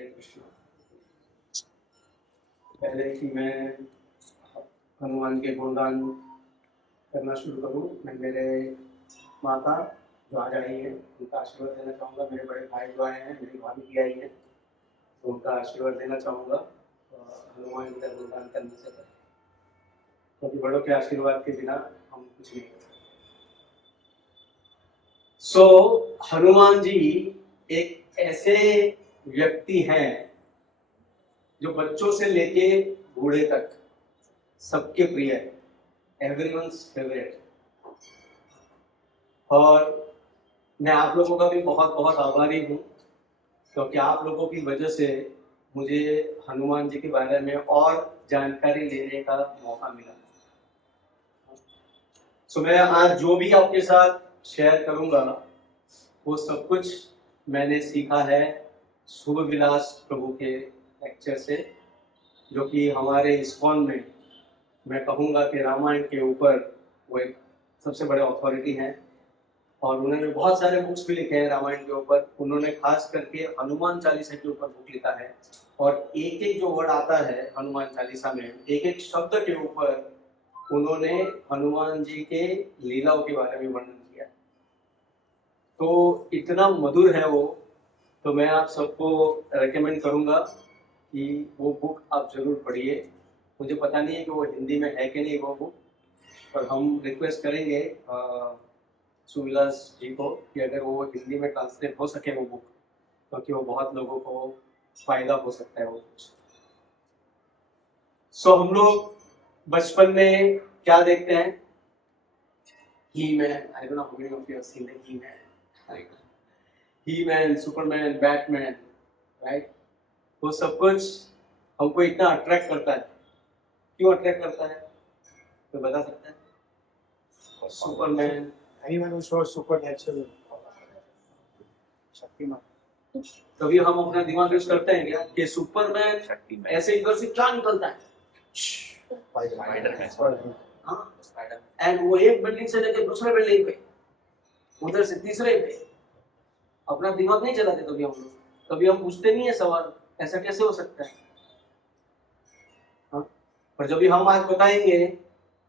हरे कृष्ण। पहले कि मैं हनुमान के गुणगान करना शुरू करूं, मैं मेरे माता जो आज आई है उनका आशीर्वाद देना चाहूँगा। मेरे बड़े भाई जो आए हैं, मेरी भाभी भी आई है, तो उनका आशीर्वाद देना चाहूँगा हनुमान जी का गुणगान करने से पहले, क्योंकि बड़ों के आशीर्वाद के बिना हम कुछ नहीं कर सकते। हनुमान जी एक ऐसे व्यक्ति हैं जो बच्चों से लेके बूढ़े तक सबके प्रिय है, एवरीवन्स फेवरेट। और मैं आप लोगों का भी बहुत बहुत आभारी हूँ, क्योंकि आप लोगों की वजह से मुझे हनुमान जी के बारे में और जानकारी लेने का मौका मिला। मैं आज जो भी आपके साथ शेयर करूंगा वो सब कुछ मैंने सीखा है शुभ विलास प्रभु के लेक्चर से, जो कि हमारे इस्कॉन में मैं कहूँगा कि रामायण के ऊपर वो एक सबसे बड़े अथॉरिटी हैं, और उन्होंने बहुत सारे बुक्स भी लिखे हैं रामायण के ऊपर। उन्होंने खास करके हनुमान चालीसा के ऊपर बुक लिखा है, और एक एक जो वर्ड आता है हनुमान चालीसा में, एक एक शब्द के ऊपर उन्होंने हनुमान जी के लीलाओं के बारे में वर्णन किया। तो इतना मधुर है वो, तो मैं आप सबको रेकमेंड करूंगा कि वो बुक आप जरूर पढ़िए। मुझे पता नहीं है कि वो हिंदी में है कि नहीं वो बुक, पर हम रिक्वेस्ट करेंगे सुविलास जी को कि अगर वो हिंदी में ट्रांसलेट हो सके वो बुक, क्योंकि वो बहुत लोगों को फायदा हो सकता है वो कुछ। हम लोग बचपन में क्या देखते हैं, He Man, I don't know how many of you have seen the He Man, He Man, Superman, Batman, right. वो सब कुछ हमको इतना अट्रैक्ट करता है। क्यों अट्रैक्ट करता है, तो बता सकता है? Superman, anyone who shows supernatural Shaktimaan. कभी हम अपना दिमाग यूज करते हैं क्या कि सुपरमैन ऐसे इधर से क्या निकलता है, एंड वो एक बिल्डिंग से लेकर दूसरे बिल्डिंग पे, उधर से तीसरे पे, अपना दिमाग नहीं चलाते कभी हम लोग। कभी हम पूछते नहीं है सवाल, ऐसा कैसे हो सकता है? हाँ? पर जब हम आज बताएंगे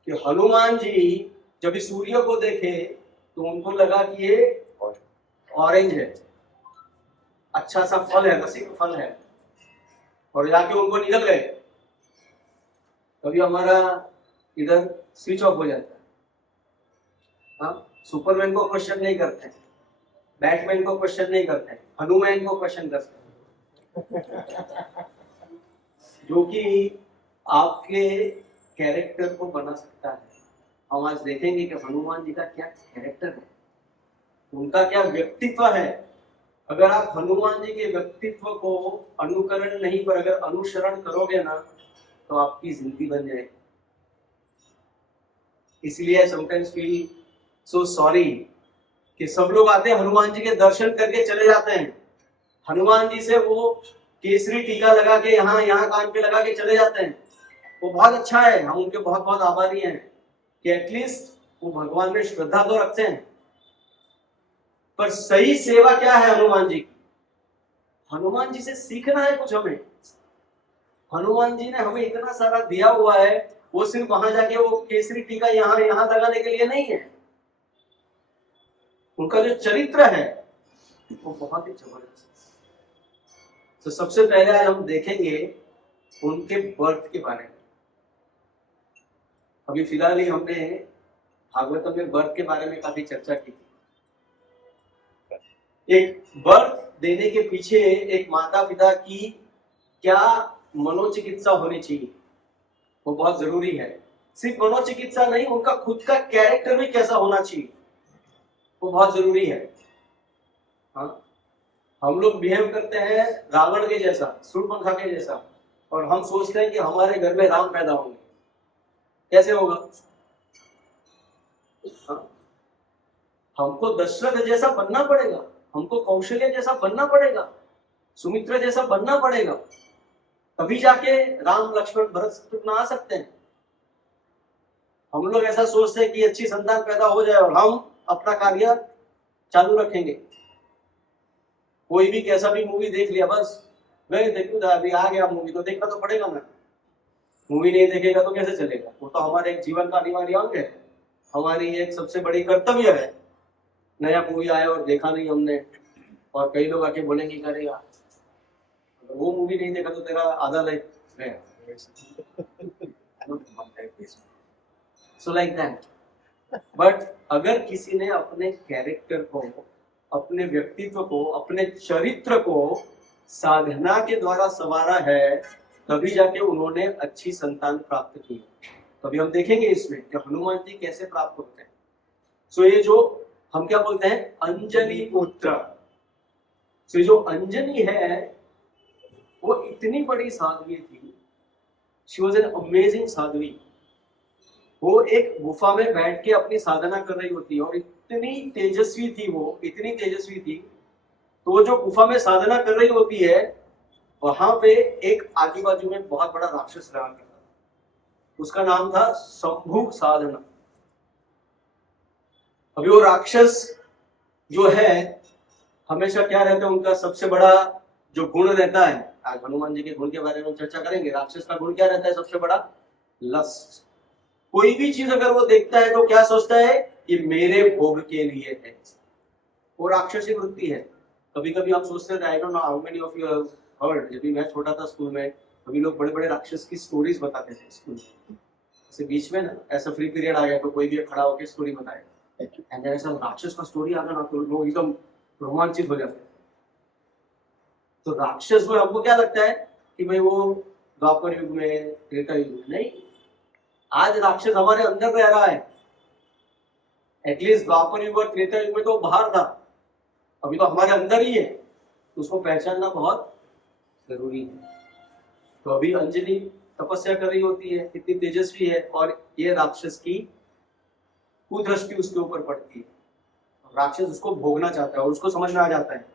कि हनुमान जी जब सूर्य को देखे तो उनको लगा कि ये ऑरेंज है, अच्छा सा फल है, रसिक फल है, और जाके उनको निकल गए। कभी हमारा इधर स्विच ऑफ हो जाता है। हाँ, सुपरमैन को क्वेश्चन नहीं करते हैं, बैटमैन को क्वेश्चन नहीं करते हैं, हनुमान को क्वेश्चन करते हैं, जो कि आपके कैरेक्टर को बना सकता है। हम आज देखेंगे कि हनुमान जी का क्या कैरेक्टर है, उनका क्या व्यक्तित्व है। अगर आप हनुमान जी के व्यक्तित्व को अनुकरण नहीं पर अगर अनुसरण करोगे ना, तो आपकी जिंदगी बन जाएगी। इसलिए समटाइम्स फील सो सॉरी कि सब लोग आते हैं हनुमान जी के दर्शन करके चले जाते हैं, हनुमान जी से वो केसरी टीका लगा के यहाँ कान पे लगा के चले जाते हैं। वो बहुत अच्छा है, हम उनके बहुत बहुत आभारी हैं कि एटलीस्ट वो भगवान में श्रद्धा तो रखते हैं। पर सही सेवा क्या है हनुमान जी की? हनुमान जी से सीखना है कुछ हमें। हनुमान जी ने हमें इतना सारा दिया हुआ है, वो सिर्फ वहां जाके वो केसरी टीका यहाँ लगाने के लिए नहीं है। उनका जो चरित्र है वो बहुत ही जबरदस्त। तो सबसे पहले आज हम देखेंगे उनके बर्थ के बारे में। अभी फिलहाल ही हमने भागवतम में बर्थ के बारे में काफी चर्चा की थी। एक बर्थ देने के पीछे एक माता पिता की क्या मनोचिकित्सा होनी चाहिए, वो बहुत जरूरी है। सिर्फ मनोचिकित्सा नहीं, उनका खुद का कैरेक्टर भी कैसा होना चाहिए, वो बहुत जरूरी है। हाँ, हम लोग बिहेव करते हैं रावण के जैसा, शूर्पणखा के जैसा, और हम सोचते हैं कि हमारे घर में राम पैदा होंगे। कैसे होगा? हाँ? हमको दशरथ जैसा बनना पड़ेगा, हमको कौशल्य जैसा बनना पड़ेगा, सुमित्रा जैसा बनना पड़ेगा, तभी जाके राम लक्ष्मण भरत शत्रुघ्न आ सकते हैं। हम लोग ऐसा सोचते हैं कि अच्छी संतान पैदा हो जाए और हम अपना कार्य चालू रखेंगे। कोई भी कैसा भी मूवी देख लिया, बस मैं देखूंगा, अभी आ गया मूवी तो देखना तो पड़ेगा ना। मूवी नहीं देखेगा तो कैसे चलेगा? वो तो हमारे एक जीवन का अनिवार्य अंग है, हमारी एक सबसे बड़ी कर्तव्य है। नया मूवी आया और देखा नहीं हमने, और कई लोग आके बोलेंगे करेगा, अगर वो मूवी नहीं देखा तो तेरा आधा लाइफ गया। So like that. बट अगर किसी ने अपने कैरेक्टर को, अपने व्यक्तित्व को, अपने चरित्र को साधना के द्वारा संवारा है, तभी जाके उन्होंने अच्छी संतान प्राप्त की। तभी हम देखेंगे इसमें कि हनुमान जी कैसे प्राप्त होते हैं। सो ये जो हम क्या बोलते हैं, अंजनी पुत्र। सो ये जो अंजनी है वो इतनी बड़ी साध्वी थी, she was an amazing Sadhvi. वो एक गुफा में बैठ के अपनी साधना कर रही होती है और इतनी तेजस्वी थी वो, इतनी तेजस्वी थी। तो वो जो गुफा में साधना कर रही होती है, वहां पे एक आजू बाजू में बहुत बड़ा राक्षस रहा करता था, उसका नाम था शंभु साधना। अभी वो राक्षस जो है हमेशा क्या रहता है, उनका सबसे बड़ा जो गुण रहता है, आज हनुमान जी के गुण के बारे में चर्चा करेंगे। राक्षस का गुण क्या रहता है सबसे बड़ा? लस्ट। कोई भी चीज अगर वो देखता है तो क्या सोचता है कि मेरे भोग के लिए है। वो राक्षसी वृत्ति है। कभी कभी हम सोचते थे, आई don't know how many of you have heard, जब भी मैं छोटा था स्कूल में, कभी लोग बड़े बड़े राक्षस की स्टोरीज बताते थे स्कूल में। जैसे बीच में ना ऐसा फ्री पीरियड आ गया तो कोई भी खड़ा होकर स्टोरी बताएगा, एंड ऐसा राक्षस का स्टोरी आ गया ना तो लोग एकदम रोमांचित हो जाते हैं। तो राक्षस में हमको क्या लगता है कि भाई वो द्वापर युग में, त्रेता युग में, नहीं, आज राक्षस हमारे अंदर रह रहा है। एटलीस्ट द्वापर युग और त्रेता युग में तो बाहर था, अभी तो हमारे अंदर ही है, तो उसको पहचानना बहुत जरूरी है। तो अभी अंजलि तपस्या कर रही होती है, कितनी तेजस्वी है, और ये राक्षस की कुदृष्टि उसके ऊपर पड़ती है। राक्षस उसको भोगना चाहता है और उसको समझ में आ जाता है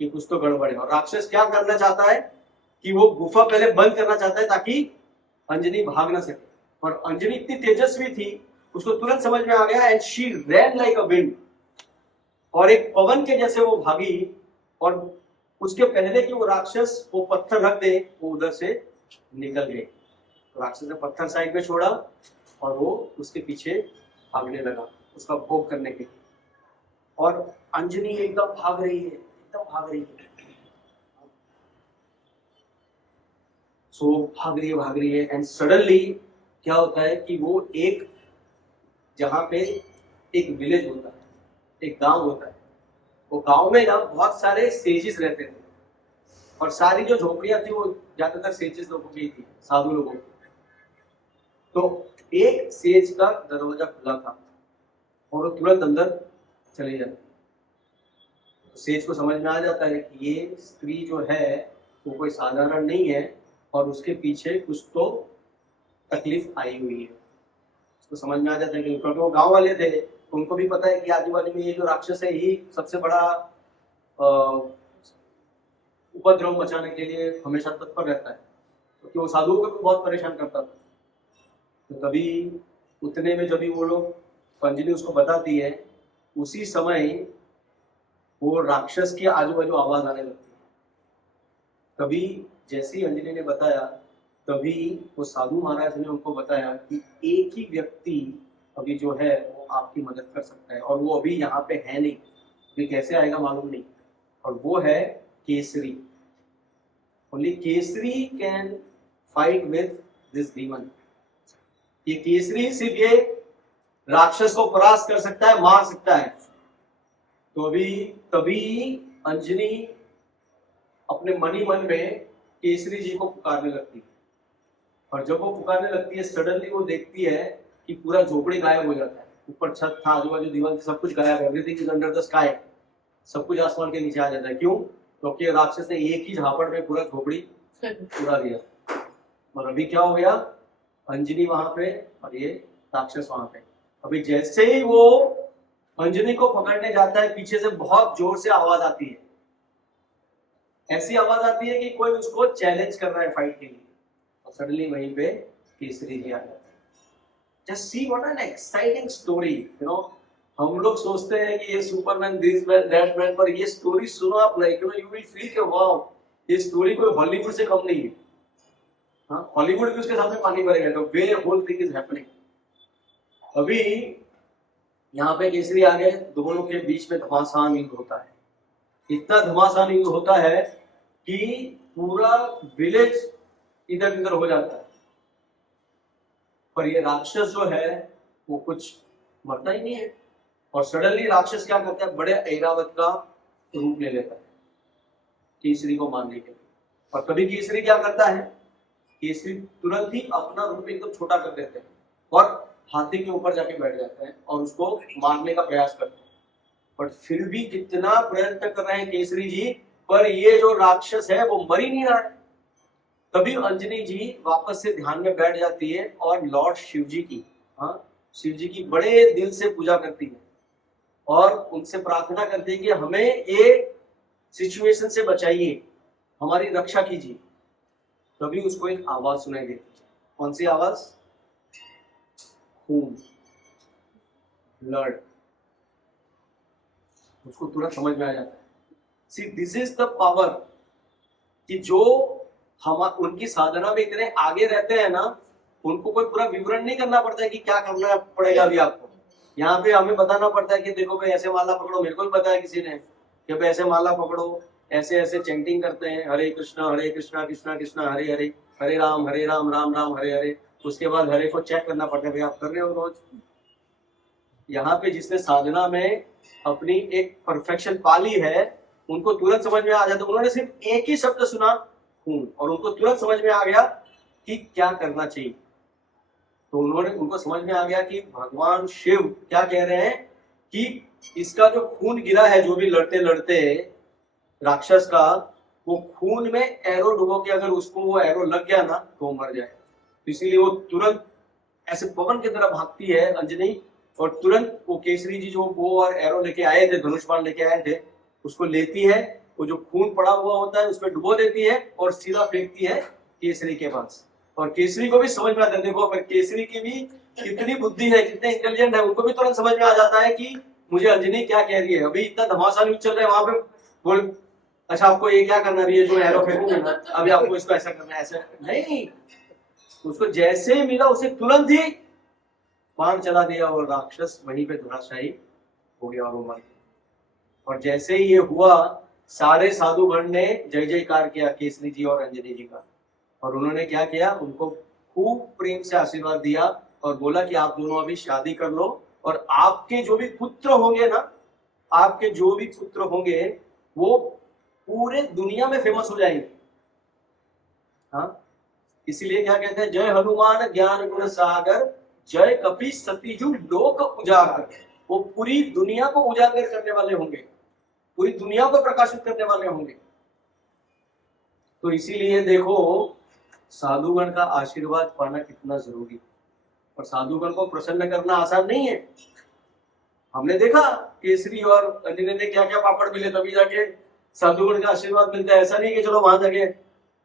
कि कुछ तो गड़बड़ है, और राक्षस क्या करना चाहता है कि वो गुफा पहले बंद करना चाहता है ताकि अंजनी भाग ना सके। और अंजनी इतनी तेजस्वी थी, उसको तुरंत समझ में आ गया, and she rain like a wind, और एक पवन के जैसे वो भागी, और उसके पहले कि वो राक्षस वो पत्थर रख दे, वो उधर से निकल गए। तो राक्षस ने पत्थर साइड में छोड़ा और वो उसके पीछे भागने लगा उसका भोग करने के लिए। और अंजनी एकदम भाग रही है, एकदम भाग रही है। सो भाग रही है, एंड सडनली क्या होता है कि वो एक, जहां पे एक विलेज होता है, एक गांव होता है, वो गांव में ना बहुत सारे सेजिस रहते थे, और सारी जो झोपड़ियां थी वो ज्यादातर सेजिस लोगों की थी, साधु लोगों की। तो एक सेज का दरवाजा खुला था और वो तुरंत अंदर चले जाते। सेज को समझ में आ जाता है कि ये स्त्री जो है वो कोई साधारण नहीं है, और उसके पीछे कुछ तो तकलीफ आई हुई है। उसको समझ में आ जाता है कि, क्योंकि वो गांव वाले थे, उनको भी पता है कि आजू बाजू में ये जो राक्षस है यही सबसे बड़ा उपद्रव मचाने के लिए हमेशा तत्पर रहता है, क्योंकि वो साधुओं को भी बहुत परेशान करता था। तो तभी उतने में जब भी वो लोग अंजलि उसको बताती है, उसी समय वो राक्षस की आजू बाजू आवाज आने लगती है। तभी जैसे ही अंजलि ने बताया, तभी वो साधु महाराज ने उनको बताया कि एक ही व्यक्ति अभी जो है वो आपकी मदद कर सकता है, और वो अभी यहाँ पे है नहीं, अभी कैसे आएगा मालूम नहीं, और वो है Kesari. Only Kesari can fight with this demon. ये केसरी सिर्फ ये राक्षस को परास्त कर सकता है, मार सकता है। तो अभी तभी अंजनी अपने मनी मन में केसरी जी को पुकारने लगती है, और जब वो पुकारने लगती है, सडनली वो देखती है कि पूरा झोपड़ी गायब हो जाता है। ऊपर छत था, आजू बाजू दीवार, सब कुछ गायब है, everything is under the sky, सब कुछ आसमान के नीचे आ जाता है। क्यों? क्योंकि राक्षस ने एक ही झापड़ में पूरा झोपड़ी उड़ा दिया। और अभी क्या हो गया, अंजनी वहां पे और ये राक्षस वहां पे। अभी जैसे ही वो अंजनी को पकड़ने जाता है, पीछे से बहुत जोर से आवाज आती है, ऐसी आवाज आती है कि कोई उसको चैलेंज कर रहा है फाइट के लिए, और सडनली वहीं पे केसरी जी आ जाता है। Just see what an exciting story, you know. हम लोग सोचते हैं कि ये Superman, this man, that man, पर ये स्टोरी सुनो आप, like you know, you will feel कि वाओ, ये स्टोरी कोई हॉलीवुड से कम नहीं है। हाँ, हॉलीवुड भी उसके सामने पानी भरेगा। तो वे होल थिंग इज हैपनिंग। अभी यहाँ पे केसरी आ गए, दोनों के बीच में घमासान युद्ध होता है। इतना घमासान युद्ध होता है कि पूरा विलेज इधर उधर हो जाता है। पर ये राक्षस जो है वो कुछ मरता ही नहीं है। और सडनली राक्षस क्या करता है, बड़े ऐरावत का रूप ले लेता है केसरी को मारने के लिए। और कभी केसरी क्या करता है, केसरी तुरंत ही अपना रूप एकदम छोटा कर देते हैं और हाथी के ऊपर जाके बैठ जाते हैं और उसको मारने का प्रयास करते हैं। पर फिर भी कितना प्रयत्न कर रहे हैं केसरी जी, पर ये जो राक्षस है वो मर ही नहीं रहा है। तभी अंजनी जी वापस से ध्यान में बैठ जाती है और लॉर्ड शिव जी की, हाँ, शिव जी की बड़े दिल से पूजा करती है और उनसे प्रार्थना करती है कि हमें ये सिचुएशन से बचाइए, हमारी रक्षा कीजिए। तभी उसको एक आवाज सुनाई देती है। कौन सी आवाज? खून, ब्लड। उसको तुरंत समझ में आ जाता है। See this is the power कि जो हम उनकी साधना में इतने आगे रहते हैं ना, उनको कोई पूरा विवरण नहीं करना पड़ता है कि क्या करना पड़ेगा अभी आपको। यहाँ पे हमें बताना पड़ता है कि देखो भाई ऐसे माला पकड़ो, मेरे को भी पता है किसी ने कि भाई ऐसे माला पकड़ो, ऐसे ऐसे चैंटिंग करते हैं, हरे कृष्णा कृष्णा कृष्णा हरे हरे, हरे राम राम राम हरे हरे। उसके बाद हरे को चेक करना पड़ता है, भाई आप कर रहे हो रोज। यहाँ पे जिसने साधना में अपनी एक परफेक्शन पाली है, उनको तुरंत समझ में आ जाता है। उन्होंने सिर्फ एक ही शब्द सुना, खून, और उनको तुरंत समझ में आ गया कि क्या करना चाहिए। तो उनको समझ में आ गया कि भगवान शिव क्या कह रहे हैं कि इसका जो खून गिरा है, जो भी लड़ते लड़ते राक्षस का, वो खून में एरो डुबो के अगर उसको वो एरो लग गया ना तो मर जाए। तो इसीलिए वो तुरंत ऐसे पवन की तरह भागती है अंजनी, और तुरंत वो केसरी जी जो वो और एरो लेके आए थे, धनुष बाण लेके आए थे, उसको लेती है, वो जो खून पड़ा हुआ होता है उसमें डुबो देती है और सीधा फेंकती है केसरी के पास। और केसरी को भी समझ में आता है, देखो पर केसरी की भी कितनी बुद्धि है, कितने इंटेलिजेंट है, उनको भी तुरंत समझ में आ जाता है कि मुझे अंजनी क्या कह रही है। अभी इतना घमासान युद्ध चल रहा है वहां पे, बोल अच्छा आपको ये क्या करना है, ये जो एरो फेंकूंगा ना अभी आपको इसको ऐसा करना है, ऐसा नहीं। उसको जैसे ही मिला उसे तुरंत ही बाण चला दिया और राक्षस वहीं पे धराशायी हो गया और वो मर गया। और जैसे ही ये हुआ, सारे साधुगण ने जय जयकार किया केसरी जी और अंजनी जी का। और उन्होंने क्या किया, उनको खूब प्रेम से आशीर्वाद दिया और बोला कि आप दोनों अभी शादी कर लो, और आपके जो भी पुत्र होंगे ना, आपके जो भी पुत्र होंगे वो पूरे दुनिया में फेमस हो जाएंगे। हाँ, इसीलिए क्या कहते हैं, जय हनुमान ज्ञान गुण सागर, जय कपि सतिजु लोक उजागर। वो पूरी दुनिया को उजागर करने वाले होंगे, पूरी दुनिया को प्रकाशित करने वाले होंगे। तो इसीलिए देखो साधुगण का आशीर्वाद पाना कितना जरूरी है, और साधुगण को प्रसन्न करना आसान नहीं है। हमने देखा केसरी और अंजनी ने क्या क्या पापड़ मिले, तभी जाके साधुगण का आशीर्वाद मिलता है। ऐसा नहीं कि चलो वहां जाके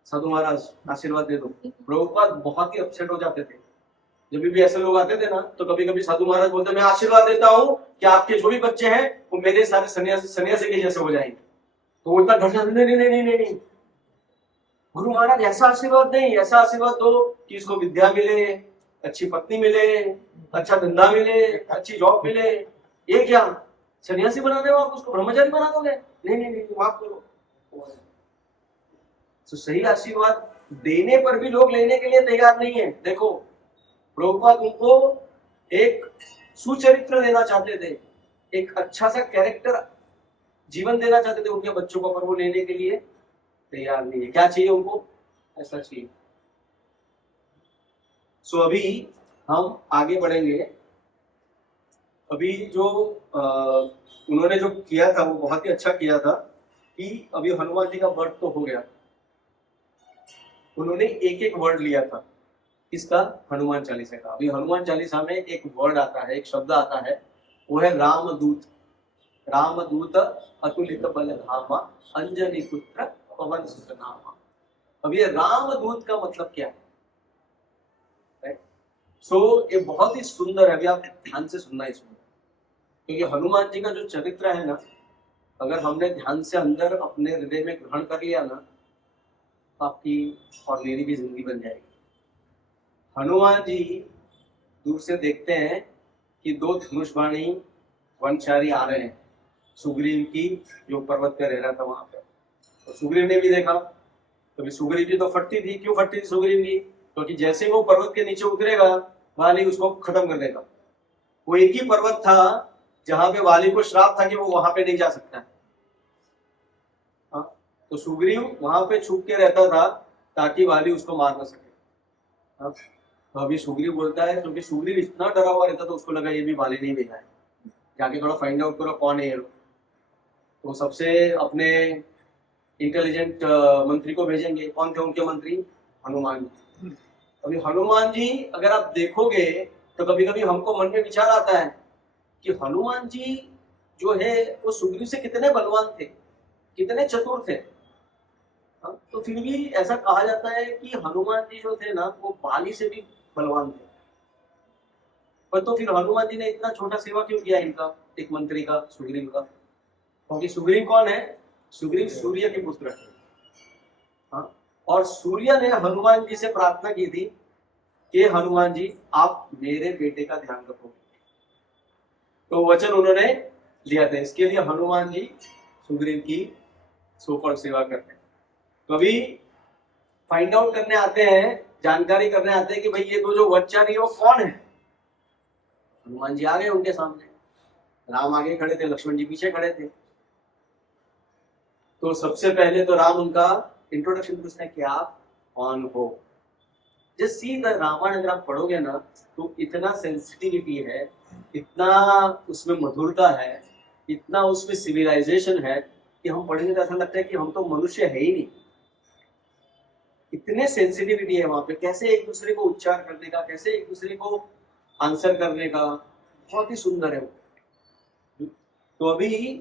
साधु महाराज आशीर्वाद दे दो। प्रभुपाद बहुत ही अपसेट हो जाते थे जब भी ऐसे लोग आते थे ना, तो कभी कभी साधु महाराज बोलते मैं आशीर्वाद देता हूँ कि आपके जो भी बच्चे हैं वो मेरे सारे सन्यासी के जैसे हो जाएंगे। तो उल्टा ढसा, नहीं नहीं नहीं नहीं नहीं, गुरु महाराज ऐसा आशीर्वाद नहीं, ऐसा आशीर्वाद दो कि इसको विद्या मिले, अच्छी पत्नी मिले, अच्छा धंधा मिले, अच्छी जॉब मिले। ये क्या सन्यासी बना दे, आप उसको ब्रह्मचारी बना दोगे? नहीं नहीं नहीं, माफ करो। तो सही आशीर्वाद देने पर भी लोग लेने के लिए तैयार नहीं है। देखो प्रभुपाद उनको एक सुचरित्र देना चाहते थे, एक अच्छा सा कैरेक्टर जीवन देना चाहते थे उनके बच्चों को, पर वो लेने के लिए तैयार नहीं है। क्या चाहिए उनको? ऐसा चाहिए। सो अभी हम आगे बढ़ेंगे। अभी जो उन्होंने जो किया था वो बहुत ही अच्छा किया था कि अभी हनुमान जी का वर्ड तो हो गया, उन्होंने एक एक वर्ड लिया था इसका, हनुमान चालीसा का। अभी हनुमान चालीसा में एक वर्ड आता है, एक शब्द आता है, वो है रामदूत। रामदूत अतुलित बल धामा, अंजनी पुत्र पवन सुत नामा। अब ये रामदूत का मतलब क्या है? ये बहुत ही सुंदर है। अभी आप ध्यान से सुनना इसमें, क्योंकि हनुमान जी का जो चरित्र है ना, अगर हमने ध्यान से अंदर अपने हृदय में ग्रहण कर लिया ना, आपकी और मेरी भी जिंदगी बन जाएगी। हनुमान जी दूर से देखते हैं कि दो धनुषबाणी वनचारी आ रहे हैं सुग्रीव की जो पर्वत पे रह रहा था वहां पे। तो सुग्रीव ने भी देखा, तो सुग्रीव की तो फटती थी। क्यों फटती थी सुग्रीव की? क्योंकि जैसे ही वो पर्वत के नीचे उतरेगा वाली उसको खत्म कर देगा। वो एक ही पर्वत था जहां पे वाली को श्राप था कि वो वहां पे नहीं जा सकता है। हाँ, तो सुग्रीव वहां पे छुप के रहता था ताकि वाली उसको मार ना सके। हाँ, तो अभी सुग्रीव बोलता है, क्योंकि सुग्रीव इतना डरा हुआ रहता तो उसको लगा ये भी वाली नहीं भेजा है, जाके थोड़ा फाइंड आउट करो कौन है ये लोग। तो सबसे अपने इंटेलिजेंट मंत्री को भेजेंगे। कौन थे उनके मंत्री? हनुमान जी। अभी हनुमान जी अगर आप देखोगे तो कभी कभी हमको मन में विचार आता है कि हनुमान जी जो है वो सुग्रीव से कितने बलवान थे, कितने चतुर थे। हाँ, तो फिर भी ऐसा कहा जाता है कि हनुमान जी जो थे ना वो बाली से भी बलवान थे। पर तो फिर हनुमान जी ने इतना छोटा सेवा क्यों किया इनका, एक मंत्री का, सुग्रीव का? क्योंकि सुग्रीव कौन है? सुग्रीव सूर्य के पुत्र है। हाँ, और सूर्य ने हनुमान जी से प्रार्थना की थी कि हनुमान जी आप मेरे बेटे का ध्यान रखो। तो वचन उन्होंने लिया था, इसके लिए हनुमान जी सुग्रीव की सुपर सेवा करते हैं। तो अभी फाइंड आउट करने आते हैं, जानकारी करने आते हैं कि भाई ये दो जो वनचारी है वो कौन है। हनुमान जी आ गए उनके सामने, राम आगे खड़े थे, लक्ष्मण जी पीछे खड़े थे। तो सबसे पहले तो राम उनका इंट्रोडक्शन पूछते हैं कि आप कौन हो। जस्ट सी द रामायण अगर आप पढ़ोगे ना तो इतना सेंसिटिविटी है, इतना उसमें मधुरता है, इतना उसमें सिविलाइजेशन है कि हम पढ़ेंगे तो ऐसा लगता है कि हम तो मनुष्य है ही नहीं। इतने सेंसिटिविटी है वहां पे, कैसे एक दूसरे को उच्चार करने का, कैसे एक दूसरे को आंसर करने का, बहुत ही सुंदर है वो। तो अभी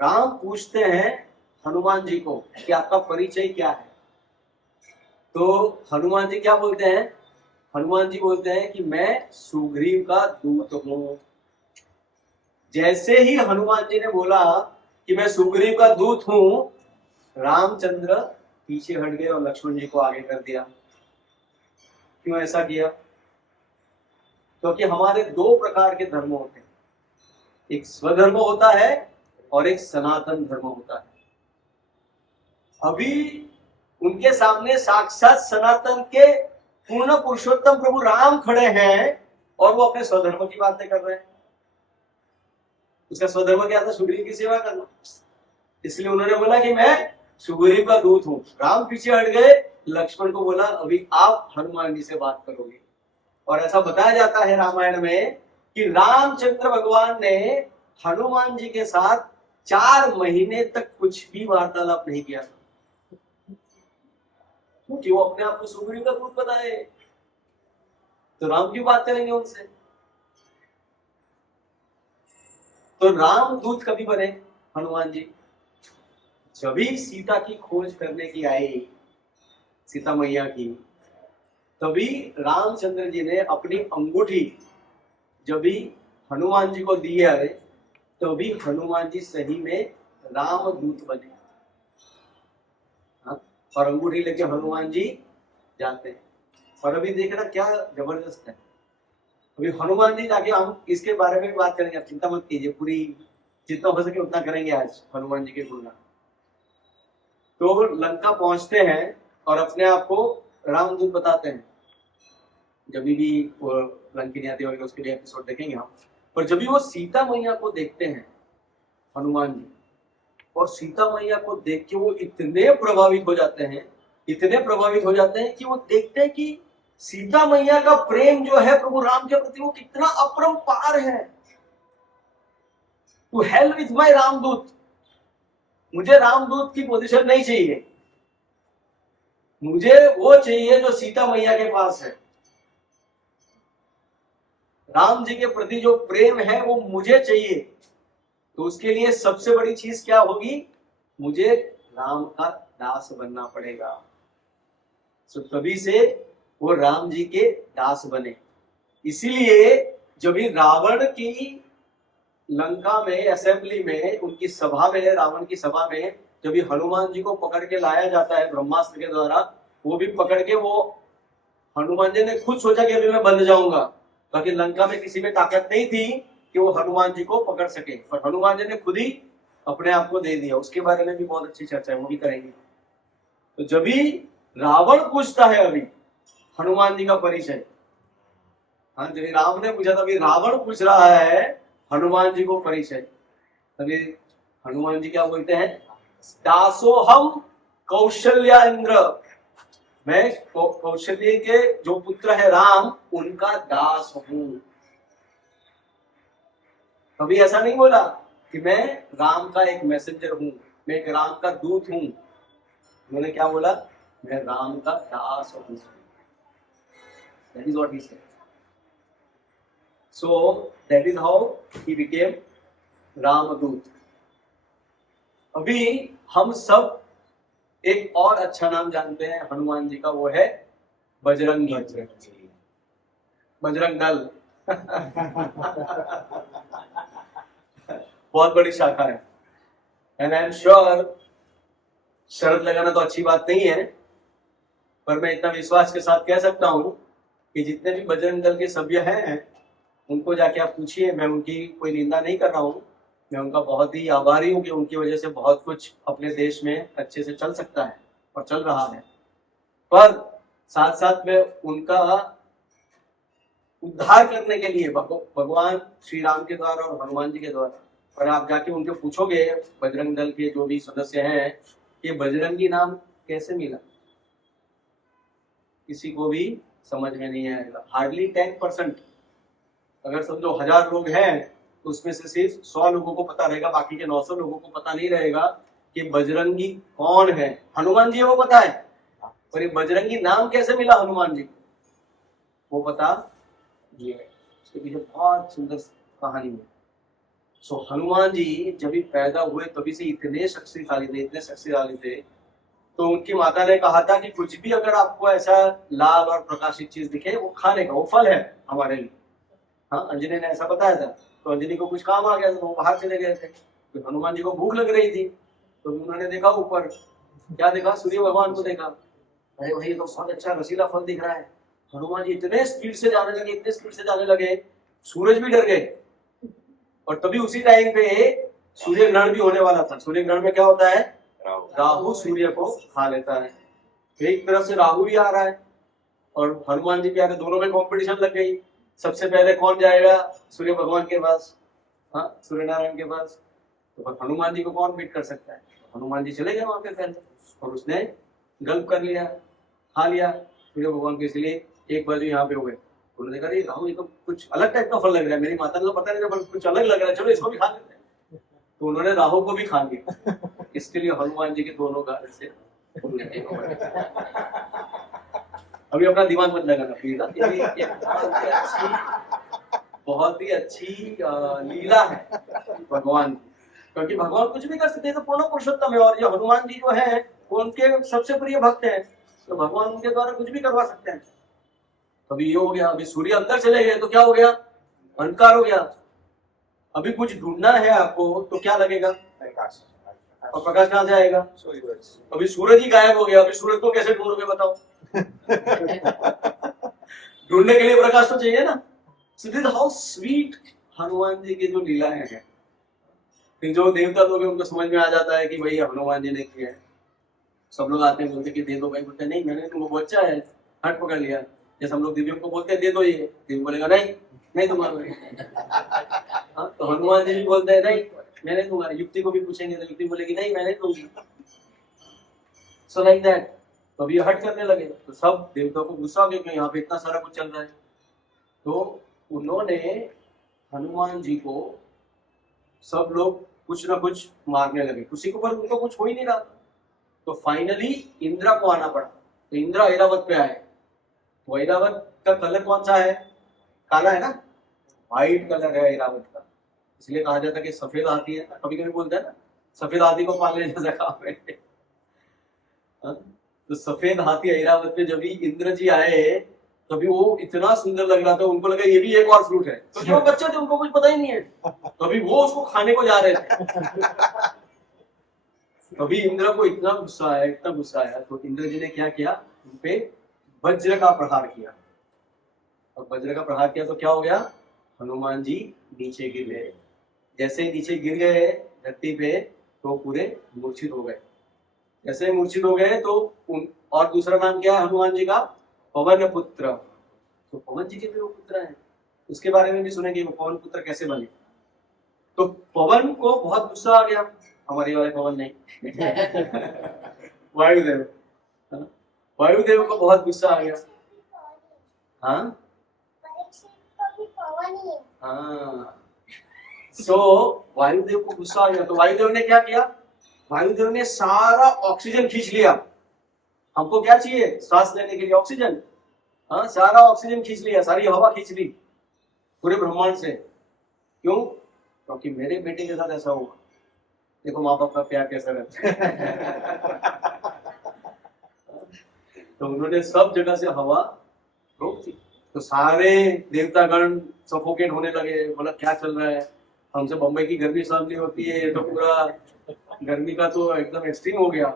राम पूछते हैं हनुमान जी को कि आपका परिचय क्या है। तो हनुमान जी क्या बोलते हैं? हनुमान जी बोलते हैं कि मैं सुग्रीव का दूत हूं। जैसे ही हनुमान जी ने बोला कि मैं सुग्रीव का दूत हूं, रामचंद्र पीछे हट गए और लक्ष्मण जी को आगे कर दिया। क्यों ऐसा किया? क्योंकि हमारे दो प्रकार के धर्म होते हैं, एक स्वधर्म होता है और एक सनातन धर्म होता है। अभी उनके सामने साक्षात सनातन के पूर्ण पुरुषोत्तम प्रभु राम खड़े हैं और वो अपने स्वधर्म की बातें कर रहे हैं। उसका स्वधर्म क्या था? सुग्रीव की सेवा करना। इसलिए उन्होंने बोला कि मैं सुग्रीव का दूत हूं। राम पीछे हट गए, लक्ष्मण को बोला अभी आप हनुमान जी से बात करोगे। और ऐसा बताया जाता है रामायण में कि रामचंद्र भगवान ने हनुमान जी के साथ 4 महीने तक कुछ भी वार्तालाप नहीं किया, क्योंकि वो अपने आप को सुग्रीव का दूत बताए। तो राम क्यों बात करेंगे उनसे? तो राम दूत कभी बने हनुमान जी? जब भी सीता की खोज करने की आई, सीता मैया की, तभी रामचंद्र जी ने अपनी अंगूठी जब भी हनुमान जी को दी है, तभी हनुमान जी सही में राम दूत बने। हाँ? और अंगूठी लेके हनुमान जी जाते हैं। और अभी देखना क्या जबरदस्त है, अभी हनुमान जी जाके हम इसके बारे में बात करेंगे, आप चिंता मत कीजिए, पूरी जितना हो सके उतना करेंगे आज हनुमान जी के गुणगान। तो लंका पहुंचते हैं और अपने आप को रामदूत बताते हैं। जब भी वो लंकिनी आती होगी उसके लिए एपिसोड देखेंगे हम। पर जब भी वो सीता मैया को देखते हैं हनुमान जी, और सीता मैया को देख के वो इतने प्रभावित हो जाते हैं, इतने प्रभावित हो जाते हैं कि वो देखते हैं कि सीता मैया का प्रेम जो है प्रभु राम के प्रति वो कितना अपरंपार है। टू हेल विथ माय रामदूत, मुझे रामदूत की पोजीशन नहीं चाहिए, मुझे वो चाहिए जो सीता मैया के पास है। राम जी के प्रति जो प्रेम है वो मुझे चाहिए, तो उसके लिए सबसे बड़ी चीज क्या होगी? मुझे राम का दास बनना पड़ेगा। तो तभी से वो राम जी के दास बने। इसीलिए जब भी रावण की लंका में असेंबली में, उनकी सभा में, रावण की सभा में जब ये हनुमान जी को पकड़ के लाया जाता है ब्रह्मास्त्र के द्वारा, वो भी पकड़ के वो हनुमान जी ने खुद सोचा कि अभी मैं बंध जाऊंगा, बाकी लंका में किसी में ताकत नहीं थी कि वो हनुमान जी को पकड़ सके, पर हनुमान जी ने खुद ही अपने आप को दे दिया। उसके बारे में भी बहुत अच्छी चर्चा है, वो भी करेंगे। तो जब भी रावण पूछता है अभी हनुमान जी का परिचय, हाँ जब राम ने पूछा तभी रावण पूछ रहा है हनुमान जी को परिचय, तभी हनुमान जी क्या बोलते हैं, दासोहम कौशल्या इंद्र, मैं कौशल्य के जो पुत्र है राम उनका दास हूं। कभी ऐसा नहीं बोला कि मैं राम का एक मैसेंजर हूं, मैं एक राम का दूत हूं। उन्होंने क्या बोला, मैं राम का दास हूं। That is what he said. So that is how he became रामदूत। अभी हम सब एक और अच्छा नाम जानते हैं हनुमान जी का, वो है बजरंगी, बजरंग दल। बहुत बड़ी शाखा है, एंड आई एम श्योर शरत लगाना तो अच्छी बात नहीं है, पर मैं इतना विश्वास के साथ कह सकता हूं कि जितने भी बजरंग दल के सभ्य हैं उनको जाके आप पूछिए। मैं उनकी कोई निंदा नहीं कर रहा हूं, मैं उनका बहुत ही आभारी हूं कि उनकी वजह से बहुत कुछ अपने देश में अच्छे से चल सकता है और चल रहा है, पर साथ साथ में उनका उद्धार करने के लिए भगवान श्री राम के द्वारा और हनुमान जी के द्वारा, और आप जाके उनके पूछोगे बजरंग दल के जो भी सदस्य हैं कि बजरंगी नाम कैसे मिला, किसी को भी समझ में नहीं आएगा। हार्डली 10%, अगर समझो 1000 लोग हैं तो उसमें से सिर्फ 100 लोगों को पता रहेगा, बाकी के 900 लोगों को पता नहीं रहेगा कि बजरंगी कौन है। हनुमान जी वो पता है, पर ये बजरंगी नाम कैसे मिला हनुमान जी को, वो पता ये है। उसके पीछे बहुत सुंदर कहानी है। सो हनुमान जी जब भी पैदा हुए तभी से इतने शक्तिशाली थे, इतने शक्तिशाली थे, तो उनकी माता ने कहा था कि कुछ भी अगर आपको ऐसा लाल और प्रकाशित चीज दिखे वो खाने का, वो फल है हमारे लिए। हाँ, अंजनी ने ऐसा बताया था, तो अंजनी को कुछ काम आ गया तो वो बाहर चले गए थे, तो हनुमान जी को भूख लग रही थी, तो उन्होंने देखा ऊपर, क्या देखा, सूर्य भगवान को देखा। अरे भाई, तो बहुत अच्छा रसीला फल दिख रहा है। हनुमान जी इतने स्पीड से जाने लगे, इतने स्पीड से जाने लगे, सूरज भी डर गए। और तभी उसी टाइम पे सूर्य ग्रहण भी होने वाला था। सूर्य ग्रहण में क्या होता है, राहु सूर्य को खा लेता है। एक तरफ से राहु भी आ रहा है और हनुमान जी भी आ रहे, दोनों में कॉम्पिटिशन लग गई। सबसे पहले कौन जाएगा सूर्य भगवान के पास, हाँ, सूर्य नारायण के पास। तो हनुमान जी को कौन बीट कर सकता है। हनुमान जी चले गए वहां पे पहले, और उसने गल्प कर लिया, खा लिया सूर्य भगवान को। इसलिए एक बाजू यहाँ पे हो गए, उन्होंने कहा राहु ये तो कुछ अलग टाइप का फल लग रहा है, मेरी माता ने तो पता नहीं था, पर कुछ अलग लग रहा है, चलो इसको भी खा लेते हैं। तो उन्होंने राहु को भी खा लिया। इसके लिए हनुमान जी के दोनों गाल से अभी अपना दिमाग मत लगाना प्लीज। बहुत ही अच्छी लीला है भगवान की, क्योंकि भगवान कुछ भी कर सकते हैं, तो पूर्ण पुरुषोत्तम है। और ये हनुमान जी जो है वो उनके सबसे प्रिय भक्त हैं, तो भगवान उनके द्वारा कुछ भी करवा सकते हैं। अभी ये हो गया, अभी सूर्य अंदर चले गए तो क्या हो गया, अंधकार हो गया। अभी कुछ ढूंढना है आपको तो क्या लगेगा, और प्रकाश कहां से आएगा, अभी सूरज ही गायब हो गया, अभी सूरज को कैसे ढूंढोगे बताओ। ढूंढने के लिए प्रकाश तो चाहिए ना। So this is how sweet Hanuman ji की जो लीलाएं हैं, फिर जो देवता लोग हैं उनको समझ में आ जाता है कि भाई हनुमान जी ने किया है। सब लोग आते हैं, बोलते कि दे दो भाई, बोलते नहीं मैंने तो वो अच्छा है, हट पकड़ लिया। जैसे हम लोग दिव्यों को बोलते हैं दे दो ये, दिव्य बोलेगा नहीं नहीं तुम्हारा। हाँ, तो हनुमान जी भी बोलते हैं नहीं मैंने दूंगा। युक्ति को भी पूछेंगे तो युक्ति बोलेगी नहीं मैंने दूंगी। So like that. तो अभी हट करने लगे, तो सब देवताओं को गुस्सा हो गया कि यहाँ पे इतना सारा कुछ चल रहा है। तो उन्होंने हनुमान जी को सब लोग कुछ ना कुछ मारने लगे, किसी को पर उनको कुछ हो ही नहीं रहा। तो फाइनली इंद्र को आना पड़ा। तो इंद्र ऐरावत पे आए। तो ऐरावत का कलर कौन सा है, काला है ना, व्हाइट कलर है ऐरावत का। इसलिए कहा जाता है कि सफेद हाथी है। कभी कभी बोलते हैं ना सफेद हाथी को पालने जैसा काम है। तो सफेद हाथी ऐरावत पे जब इंद्र जी आए तभी वो इतना सुंदर लग रहा था, उनको लगा ये भी एक और फ्रूट है। तो जो बच्चे थे उनको कुछ पता ही नहीं है, तभी वो उसको खाने को जा रहे थे। तभी इंद्र को इतना गुस्सा आया, इतना गुस्सा आया, तो इंद्र जी ने क्या किया, उन पे वज्र का प्रहार किया। और वज्र का प्रहार किया तो क्या हो गया, हनुमान जी नीचे गिर गए। जैसे ही नीचे गिर गए धरती पे तो पूरे मूर्छित हो गए। जैसे ही मूर्छित हो गए तो और दूसरा नाम क्या है हनुमान जी का, पवन पुत्र। तो पवन जी के भी वो पुत्र हैं, उसके बारे में भी सुनेंगे वो पवन पुत्र कैसे बने। तो पवन को बहुत गुस्सा आ गया, हमारे वाले पवन नहीं वायुदेव, हाँ? वायुदेव को बहुत गुस्सा आ गया। हाँ हाँ, सो वायुदेव को गुस्सा आ गया तो वायुदेव ने क्या किया, वायुदेव ने सारा ऑक्सीजन खींच लिया। हमको क्या चाहिए, सांस लेने के लिए ऑक्सीजन, हाँ सारा ऑक्सीजन खींच लिया, सारी हवा खींच ली पूरे ब्रह्मांड से। क्यों, क्योंकि मेरे बेटे के साथ ऐसा हुआ, देखो माँ बाप का प्यार कैसा रहता है तो उन्होंने सब जगह से हवा रोक दी। तो सारे देवतागण सफोकेट होने लगे, बोला क्या चल रहा है, हमसे बम्बई की गर्मी सहन नहीं होती है, ये तो पूरा गर्मी का तो एकदम एक्सट्रीम हो गया,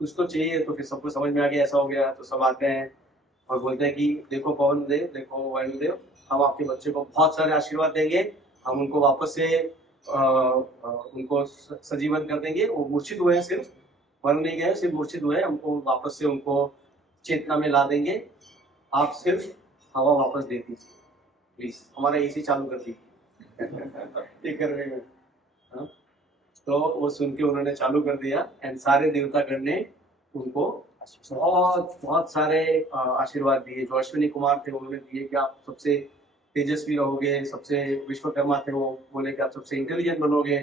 कुछ तो चाहिए। तो फिर सबको समझ में आ गया ऐसा हो गया, तो सब आते हैं और बोलते हैं कि देखो पवन देव, देखो वायुदेव, हम आपके बच्चे को बहुत सारे आशीर्वाद देंगे, हम उनको वापस से उनको सजीवन कर देंगे। वो मूर्छित हुए हैं, सिर्फ मर नहीं गए, सिर्फ मूर्छित हुए हैं, हमको वापस से उनको चेतना में ला देंगे, आप सिर्फ हवा वापस दे दीजिए प्लीज, हमारा एसी चालू कर दीजिए ये कर रहे हैं, हाँ? तो वो सुन के उन्होंने चालू कर दिया एंड सारे देवतागण ने उनको बहुत बहुत सारे आशीर्वाद दिए। जो अश्विनी कुमार थे उन्होंने दिए कि आप सबसे तेजस्वी रहोगे, सबसे विश्वकर्मा थे वो बोले कि आप सबसे इंटेलिजेंट बनोगे।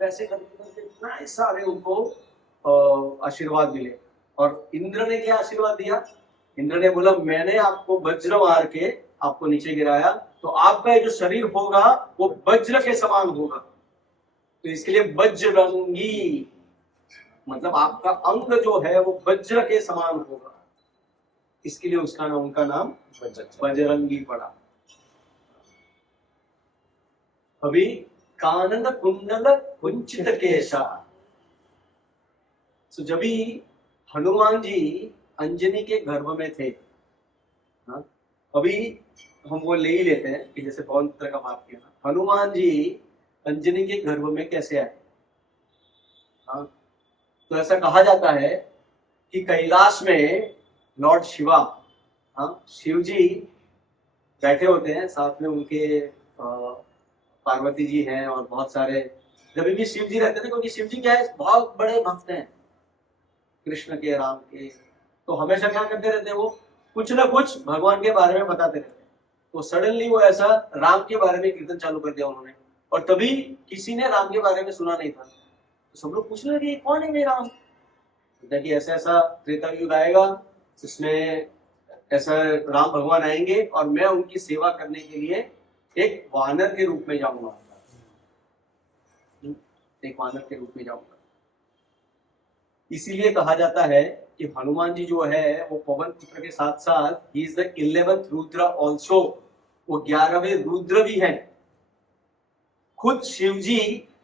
वैसे करके करके इतना सारे उनको आशीर्वाद मिले। और इंद्र ने क्या आशीर्वाद दिया, इंद्र ने बोला मैंने आपको वज्र मार के आपको नीचे गिराया, तो आपका ये जो शरीर होगा वो वज्र के समान होगा, तो इसके लिए बजरंगी, मतलब आपका अंग जो है वो वज्र के समान होगा, इसके लिए उसका नाम, उनका नाम बजरंगी पड़ा। अभी कानन कुंडल कुंचित केशा, तो जब भी हनुमान जी अंजनी के गर्भ में थे, हाँ? अभी हम वो ले ही लेते हैं कि जैसे पवन पुत्र का बात किया, हनुमान जी अंजनी के गर्भ में कैसे आए, हाँ? तो ऐसा कहा जाता है कि कैलाश में लॉर्ड शिवा, हाँ शिव जी बैठे होते हैं, साथ में उनके पार्वती जी हैं और बहुत सारे, जब भी शिव जी रहते थे, क्योंकि शिव जी क्या है बहुत बड़े भक्त हैं कृष्ण के, राम के, तो हमेशा क्या करते रहते हैं वो कुछ ना कुछ भगवान के बारे में बताते रहते हैं। तो सडनली वो ऐसा राम के बारे में कीर्तन चालू कर दिया उन्होंने, और तभी किसी ने राम के बारे में सुना नहीं था, तो सब लोग पूछने लगे कौन है ये राम, कि ऐसा ऐसा त्रेता युग आएगा, इसमें ऐसा राम भगवान आएंगे और मैं उनकी सेवा करने के लिए एक वानर के रूप में जाऊंगा, एक वानर के रूप में जाऊंगा। इसीलिए कहा जाता है कि हनुमान जी जो है वो पवन पुत्र के साथ साथ he is the 11th Rudra also, वो 11वें रुद्र भी हैं, खुद शिव जी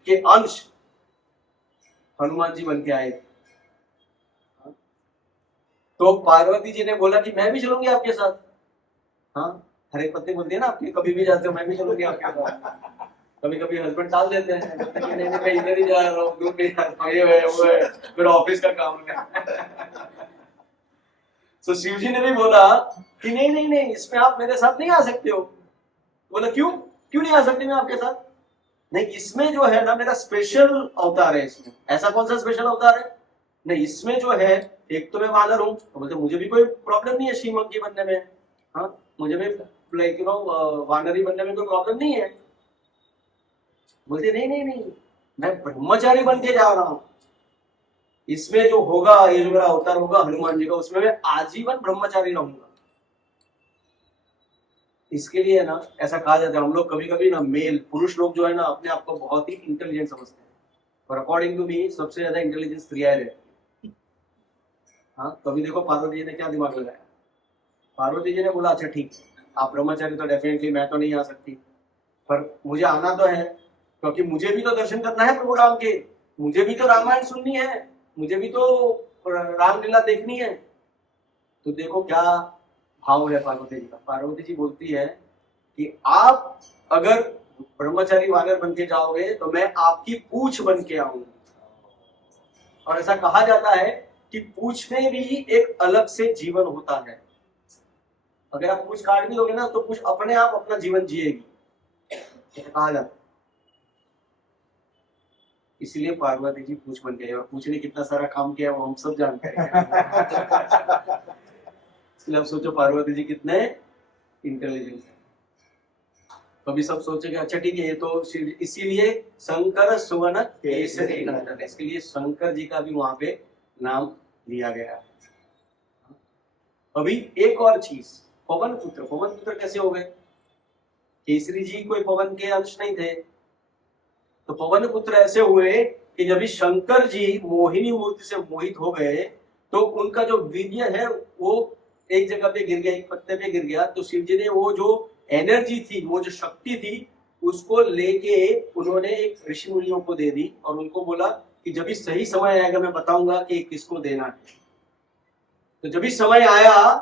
के अंश हनुमान जी बन के आए। तो पार्वती जी ने बोला कि मैं भी चलूंगी आपके साथ, हाँ हर एक पत्नी बोलती है ना आपकी, कभी भी जाते हो मैं भी चलूंगी आपके साथ। कभी कभी हस्बैंड टाल देते हैं, बोलते हैं कि नहीं मैं इधर ही जा रहा हूँ, दूर नहीं जा रहा हूँ, ये है वो है, फिर ऑफिस का काम है तो शिव जी ने भी बोला कि नहीं नहीं नहीं, इसमें आप मेरे साथ नहीं आ सकते हो। बोला क्यों, क्यों नहीं आ सकते मैं आपके साथ, नहीं इसमें जो है ना मेरा स्पेशल अवतार है, इसमें ऐसा कौन सा स्पेशल अवतार है, नहीं इसमें जो है एक तो मैं वानर हूँ, तो बोलते मुझे भी कोई प्रॉब्लम नहीं है शी मंकी बनने में, हाँ मुझे भी लाइक यू नो वानरी बनने में कोई प्रॉब्लम नहीं है। बोलते नहीं नहीं नहीं, मैं ब्रह्मचारी बन के जा रहा हूं, इसमें जो होगा ये जो मेरा अवतार होगा हनुमान जी का, उसमें मैं आजीवन ब्रह्मचारी रहूंगा। इसके लिए ना ऐसा कहा जाता है, हम लोग कभी कभी ना मेल पुरुष लोग जो है ना अपने आप को बहुत ही इंटेलिजेंट समझते हैं, और अकॉर्डिंग टू मी सबसे ज्यादा इंटेलिजेंस स्त्रियां रहती है। हाँ कभी देखो पार्वती जी ने क्या दिमाग लगाया, पार्वती जी ने बोला अच्छा ठीक है आप ब्रह्मचारी तो डेफिनेटली मैं तो नहीं आ सकती, पर मुझे आना तो है, क्योंकि मुझे भी तो दर्शन करना है प्रभु राम के, मुझे भी तो रामायण सुननी है, मुझे भी तो रामलीला देखनी है। तो देखो क्या भाव है पार्वती जी का। पार्वती जी बोलती है कि आप अगर ब्रह्मचारी वानर बन के जाओगे तो मैं आपकी पूंछ बन के आऊंगी। और ऐसा कहा जाता है कि पूंछ में भी एक अलग से जीवन होता है। अगर आप पूंछ काट भी दोगे ना तो पूंछ अपने आप अपना जीवन जिएगी, ऐसा कहा जाता है। इसलिए पार्वती जी पूंछ बन गए, और पूंछ ने कितना सारा काम किया वो हम सब जानते हैं। इसलिए अब सोचो पार्वती जी कितने इंटेलिजेंट है। कभी सब सोचेंगे अच्छा ठीक है ये तो इसीलिए शंकर सुवन केसरी नंदन, इसके लिए शंकर जी का भी वहां पे नाम लिया गया है। अभी एक और चीज, पवन पुत्र। पवन पुत्र कैसे हो गए? केसरी जी कोई पवन के अंश नहीं थे, तो पवन पुत्र ऐसे हुए कि जब शंकर जी मोहिनी मूर्ति से मोहित हो गए तो उनका जो वीर्य है वो एक जगह पे गिर गया, एक पत्ते पे गिर गया। तो शिव जी ने वो जो एनर्जी थी, वो जो शक्ति थी, उसको लेके उन्होंने एक ऋषि मुनियों को दे दी और उनको बोला कि जब भी सही समय आएगा मैं बताऊंगा कि किसको देना है। तो जब भी समय आया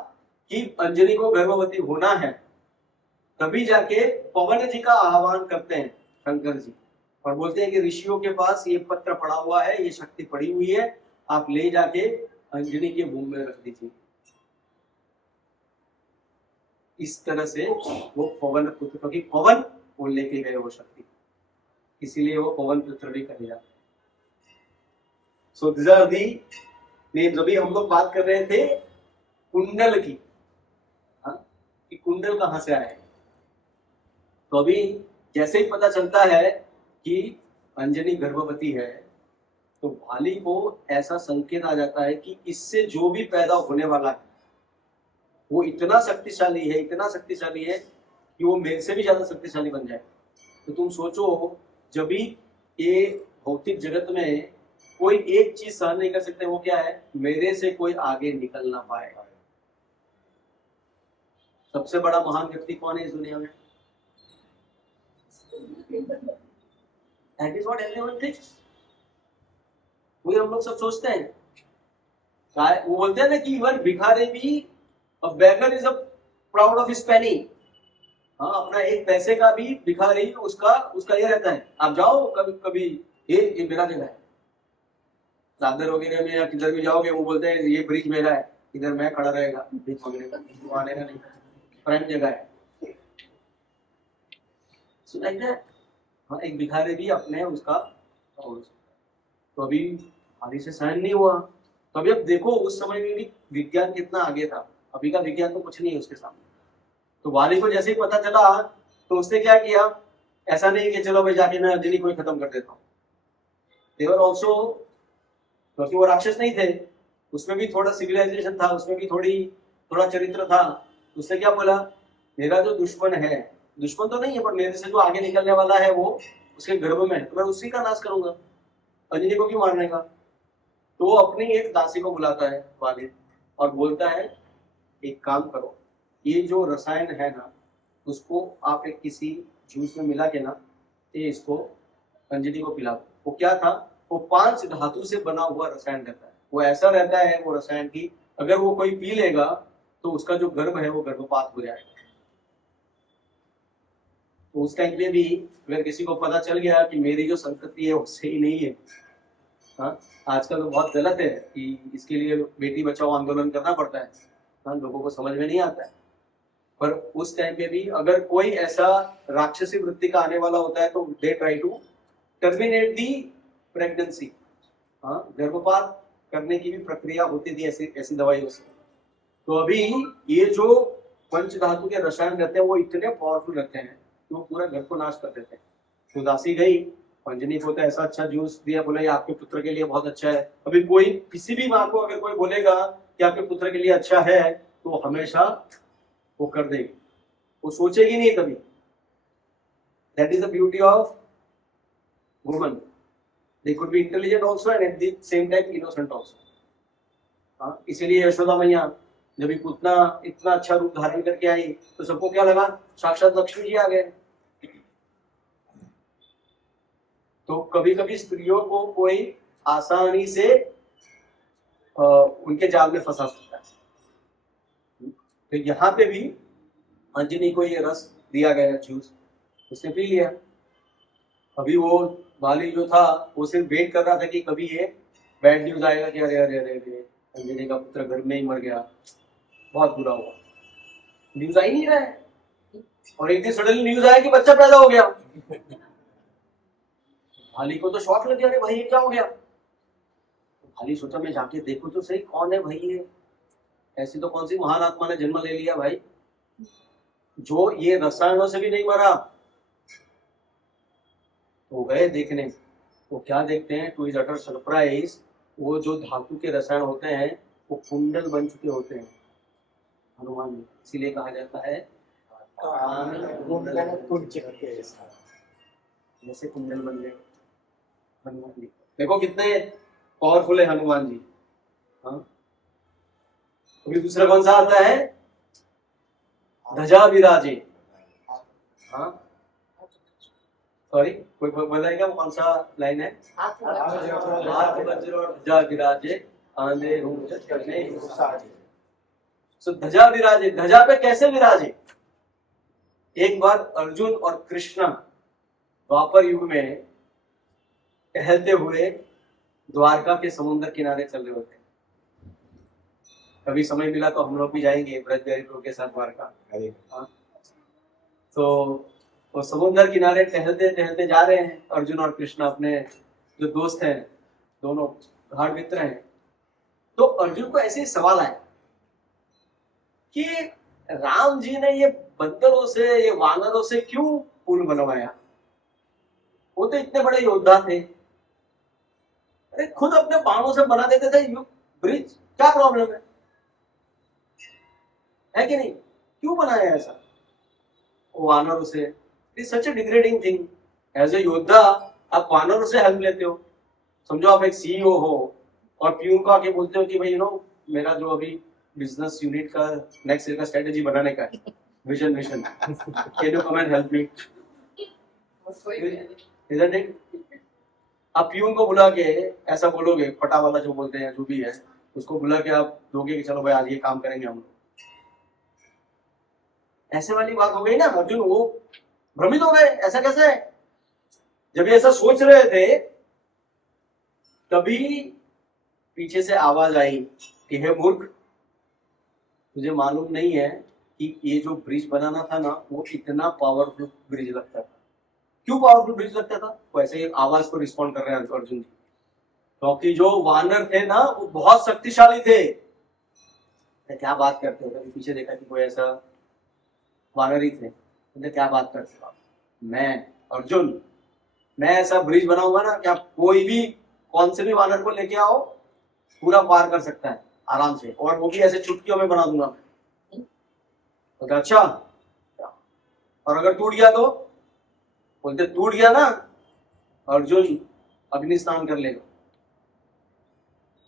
कि अंजलि को गर्भवती होना है, तभी जाके पवन जी का आह्वान करते हैं शंकर जी और बोलते हैं कि ऋषियों के पास ये पत्र पड़ा हुआ है, ये शक्ति पड़ी हुई है, आप ले जाके अंजलि के मुंह में रख दीजिए। इस तरह से वो पवन पुत्र, क्योंकि पवन वो लेके गए वो शक्ति, इसीलिए वो पवन पुत्र भी कहे जाते हैं। So this are the names. अभी हम लोग बात कर रहे थे कुंडल की, कि कुंडल कहां से आए। तो अभी जैसे ही पता चलता है कि अंजनी गर्भवती है तो भाली को ऐसा संकेत आ जाता है कि इससे जो भी पैदा होने वाला है वो इतना शक्तिशाली है, इतना शक्तिशाली है कि वो मेरे से भी ज्यादा शक्तिशाली बन जाए। तो तुम सोचो, जब भी ये भौतिक जगत में कोई एक चीज सहन नहीं कर सकते, वो क्या है? मेरे से कोई आगे निकल ना पाएगा। सबसे बड़ा महान व्यक्ति कौन है इस दुनिया में? That is what everyone thinks. वही हम लोग सब सोचते हैं। वो बोलते हैं ना कि इवन भिखारी भी, a beggar is a proud of his penny. हाँ, अपना एक पैसे का भी भिखारी उसका ये रहता है। आप जाओ कभी कभी ये मेरा जगह है, दादर वगैरह में या किधर भी जाओगे वो बोलते हैं ये ब्रिज मेरा है, इधर मैं खड़ा रहेगा, भीख मांगने का, वो आने का नहीं, प्राइम जगह है। So like that. हाँ, एक भिखारी भी अपने उसका। तो अभी भारी से सहन नहीं हुआ। तो अभी अब देखो उस समय में भी विज्ञान कितना आगे था, अभी का विज्ञान तो कुछ नहीं है उसके सामने। तो वाली को जैसे ही पता चला तो उसने क्या किया, ऐसा नहीं कि चलो भाई जाके मैं अंजलि को ही खत्म कर देता हूँ। देवर ऑल्सो, क्योंकि वो राक्षस नहीं थे, उसमें भी थोड़ा सिविलाइजेशन था, उसमें भी थोड़ा चरित्र था। उसने क्या बोला, मेरा जो दुश्मन है, दुश्मन तो नहीं है पर मेरे से जो आगे निकलने वाला है वो उसके गर्भ में है, तो मैं उसी का नाश करूंगा, अंजलि को क्यों मारने का। तो वो अपनी एक दासी को बुलाता है वाली और बोलता है एक काम करो, ये जो रसायन है ना उसको आप एक किसी जूस में मिला के ना ये इसको अंजलि को पिला दो। वो क्या था, वो 5 धातु से बना हुआ रसायन रहता है। वो ऐसा रहता है वो रसायन की अगर वो कोई पी लेगा तो उसका जो गर्भ है वो गर्भपात हो जाएगा। तो उस टाइम पे भी अगर किसी को पता चल गया कि मेरी जो संतति है वो सही नहीं है, हाँ, आजकल तो बहुत गलत है कि इसके लिए बेटी बचाओ आंदोलन करना पड़ता है, हाँ, लोगों को समझ में नहीं आता है। पर उस टाइम पे भी अगर कोई ऐसा राक्षसी वृत्ति का आने वाला होता है तो they try to terminate the pregnancy. हाँ, गर्भपात करने की भी प्रक्रिया होती थी ऐसी दवाइयों से। तो अभी ये जो पंचधातु के रसायन रहते हैं वो इतने पावरफुल रहते हैं कि वो पूरा घर को नाश कर देते हैं। तो दासी गई, अंजनी को तो ऐसा अच्छा जूस दिया, बोला ये आपके पुत्र के लिए बहुत अच्छा है। अभी कोई किसी भी माँ को अगर कोई बोलेगा कि आपके पुत्र के लिए अच्छा है तो हमेशा वो कर देगी, वो सोचेगी नहीं कभी। That is the beauty of woman, they could be intelligent also and at the same time innocent also. हाँ, इसीलिए यशोदा मैया जब इतना अच्छा रूप धारण करके आई तो सबको क्या लगा, साक्षात लक्ष्मी जी आ गए। तो कभी कभी स्त्रियों को कोई आसानी से उनके जाल में फंसा सकता है। तो यहाँ पे भी अंजनी को ये रस दिया गया जूस, उसने पी लिया। अभी वो माली जो था वो सिर्फ वेट कर रहा था कि कभी ये बैड न्यूज आएगा कि अरे अरे अरे अरे अंजनी का पुत्र घर में ही मर गया, बहुत बुरा हुआ। न्यूज आ ही नहीं रहा है, और एक दिन सडनली न्यूज आया कि बच्चा पैदा हो गया। भाली को तो शॉक लग गया, अरे भाई ये क्या हो गया। भाली सोचा मैं जाके देखूं तो सही कौन है भाई ये, ऐसी तो कौन सी महान आत्मा ने जन्म ले लिया भाई, जो ये रसायनों से भी नहीं मरा। तो गए देखने, वो क्या देखते हैं, टू इज अटर सरप्राइज, वो जो धातु के रसायन होते हैं वो कुंडल बन चुके होते हैं हनुमान जी, इसीलिए कहा जाता है जैसे कुंडल बन गए हनुमान जी। देखो कितने पावरफुल है हनुमान जी। हाँ, अभी दूसरा कौन सा आता है, ध्वजा विराजे। हाँ सॉरी, कोई बताएगा कौन सा लाइन है, हाथ वज्र और ध्वजा विराजे आंधे रूप करने साजे। सो ध्वजा विराजे, ध्वजा पे कैसे विराजे। एक बार अर्जुन और कृष्ण द्वापर युग में टहलते हुए द्वारका के समुद्र किनारे चल रहे होते हैं। कभी समय मिला तो हम लोग भी जाएंगे ब्रज बिहारी प्रभु के साथ द्वारका। हाँ, तो समुद्र किनारे टहलते टहलते जा रहे हैं अर्जुन और कृष्ण, अपने जो दोस्त हैं दोनों गाढ़ मित्र हैं। तो अर्जुन को ऐसे ही सवाल आया कि राम जी ने ये बंदरों से, ये वानरों से क्यों पुल बनवाया, वो तो इतने बड़े योद्धा थे, अरे खुद अपने बाणों से बना देते थे ब्रिज, क्या प्रॉब्लम है कि नहीं, क्यों बनाया ऐसा वानरों से। It is such a degrading thing. As a योद्धा आप वानरों से हेल्प लेते हो। समझो आप एक सीईओ हो और पीयून को आके बोलते हो कि भाई मेरा जो अभी बिजनेस यूनिट का नेक्स्ट ईयर का स्ट्रेटेजी बनाने का है, vision mission, can you come and help me, isn't it. आप पीयून को बुला के ऐसा बोलोगे, पटा वाला जो बोलते हैं जो भी है, उसको बुला के आप दोगे कि चलो भाई आज ये काम करेंगे हम लोग, ऐसे वाली बात हो गई ना। अर्जुन वो भ्रमित हो गए, ऐसा कैसे है। जब ये ऐसा सोच रहे थे तभी पीछे से आवाज आई कि हे मूर्ख, तुझे मालूम नहीं है कि ये जो ब्रिज बनाना था ना वो इतना पावरफुल ब्रिज लगता था। क्यों पावरफुल ब्रिज लगता था, वो ऐसे ही आवाज को रिस्पॉन्ड कर रहे हैं अर्जुन जी, क्योंकि जो वानर थे ना वो बहुत शक्तिशाली थे। क्या बात करते हो, कभी पीछे देखा कि कोई ऐसा वानर ही थे, क्या बात करते हो आप, मैं अर्जुन, मैं ऐसा ब्रिज बनाऊंगा ना क्या कोई भी कौन से भी वानर को लेके आओ पूरा पार कर सकता है आराम से, और वो भी ऐसे चुटकियों में बना दूंगा। तो अच्छा, और अगर टूट गया तो, बोलते टूट गया ना अर्जुन अग्नि स्नान कर लेगा,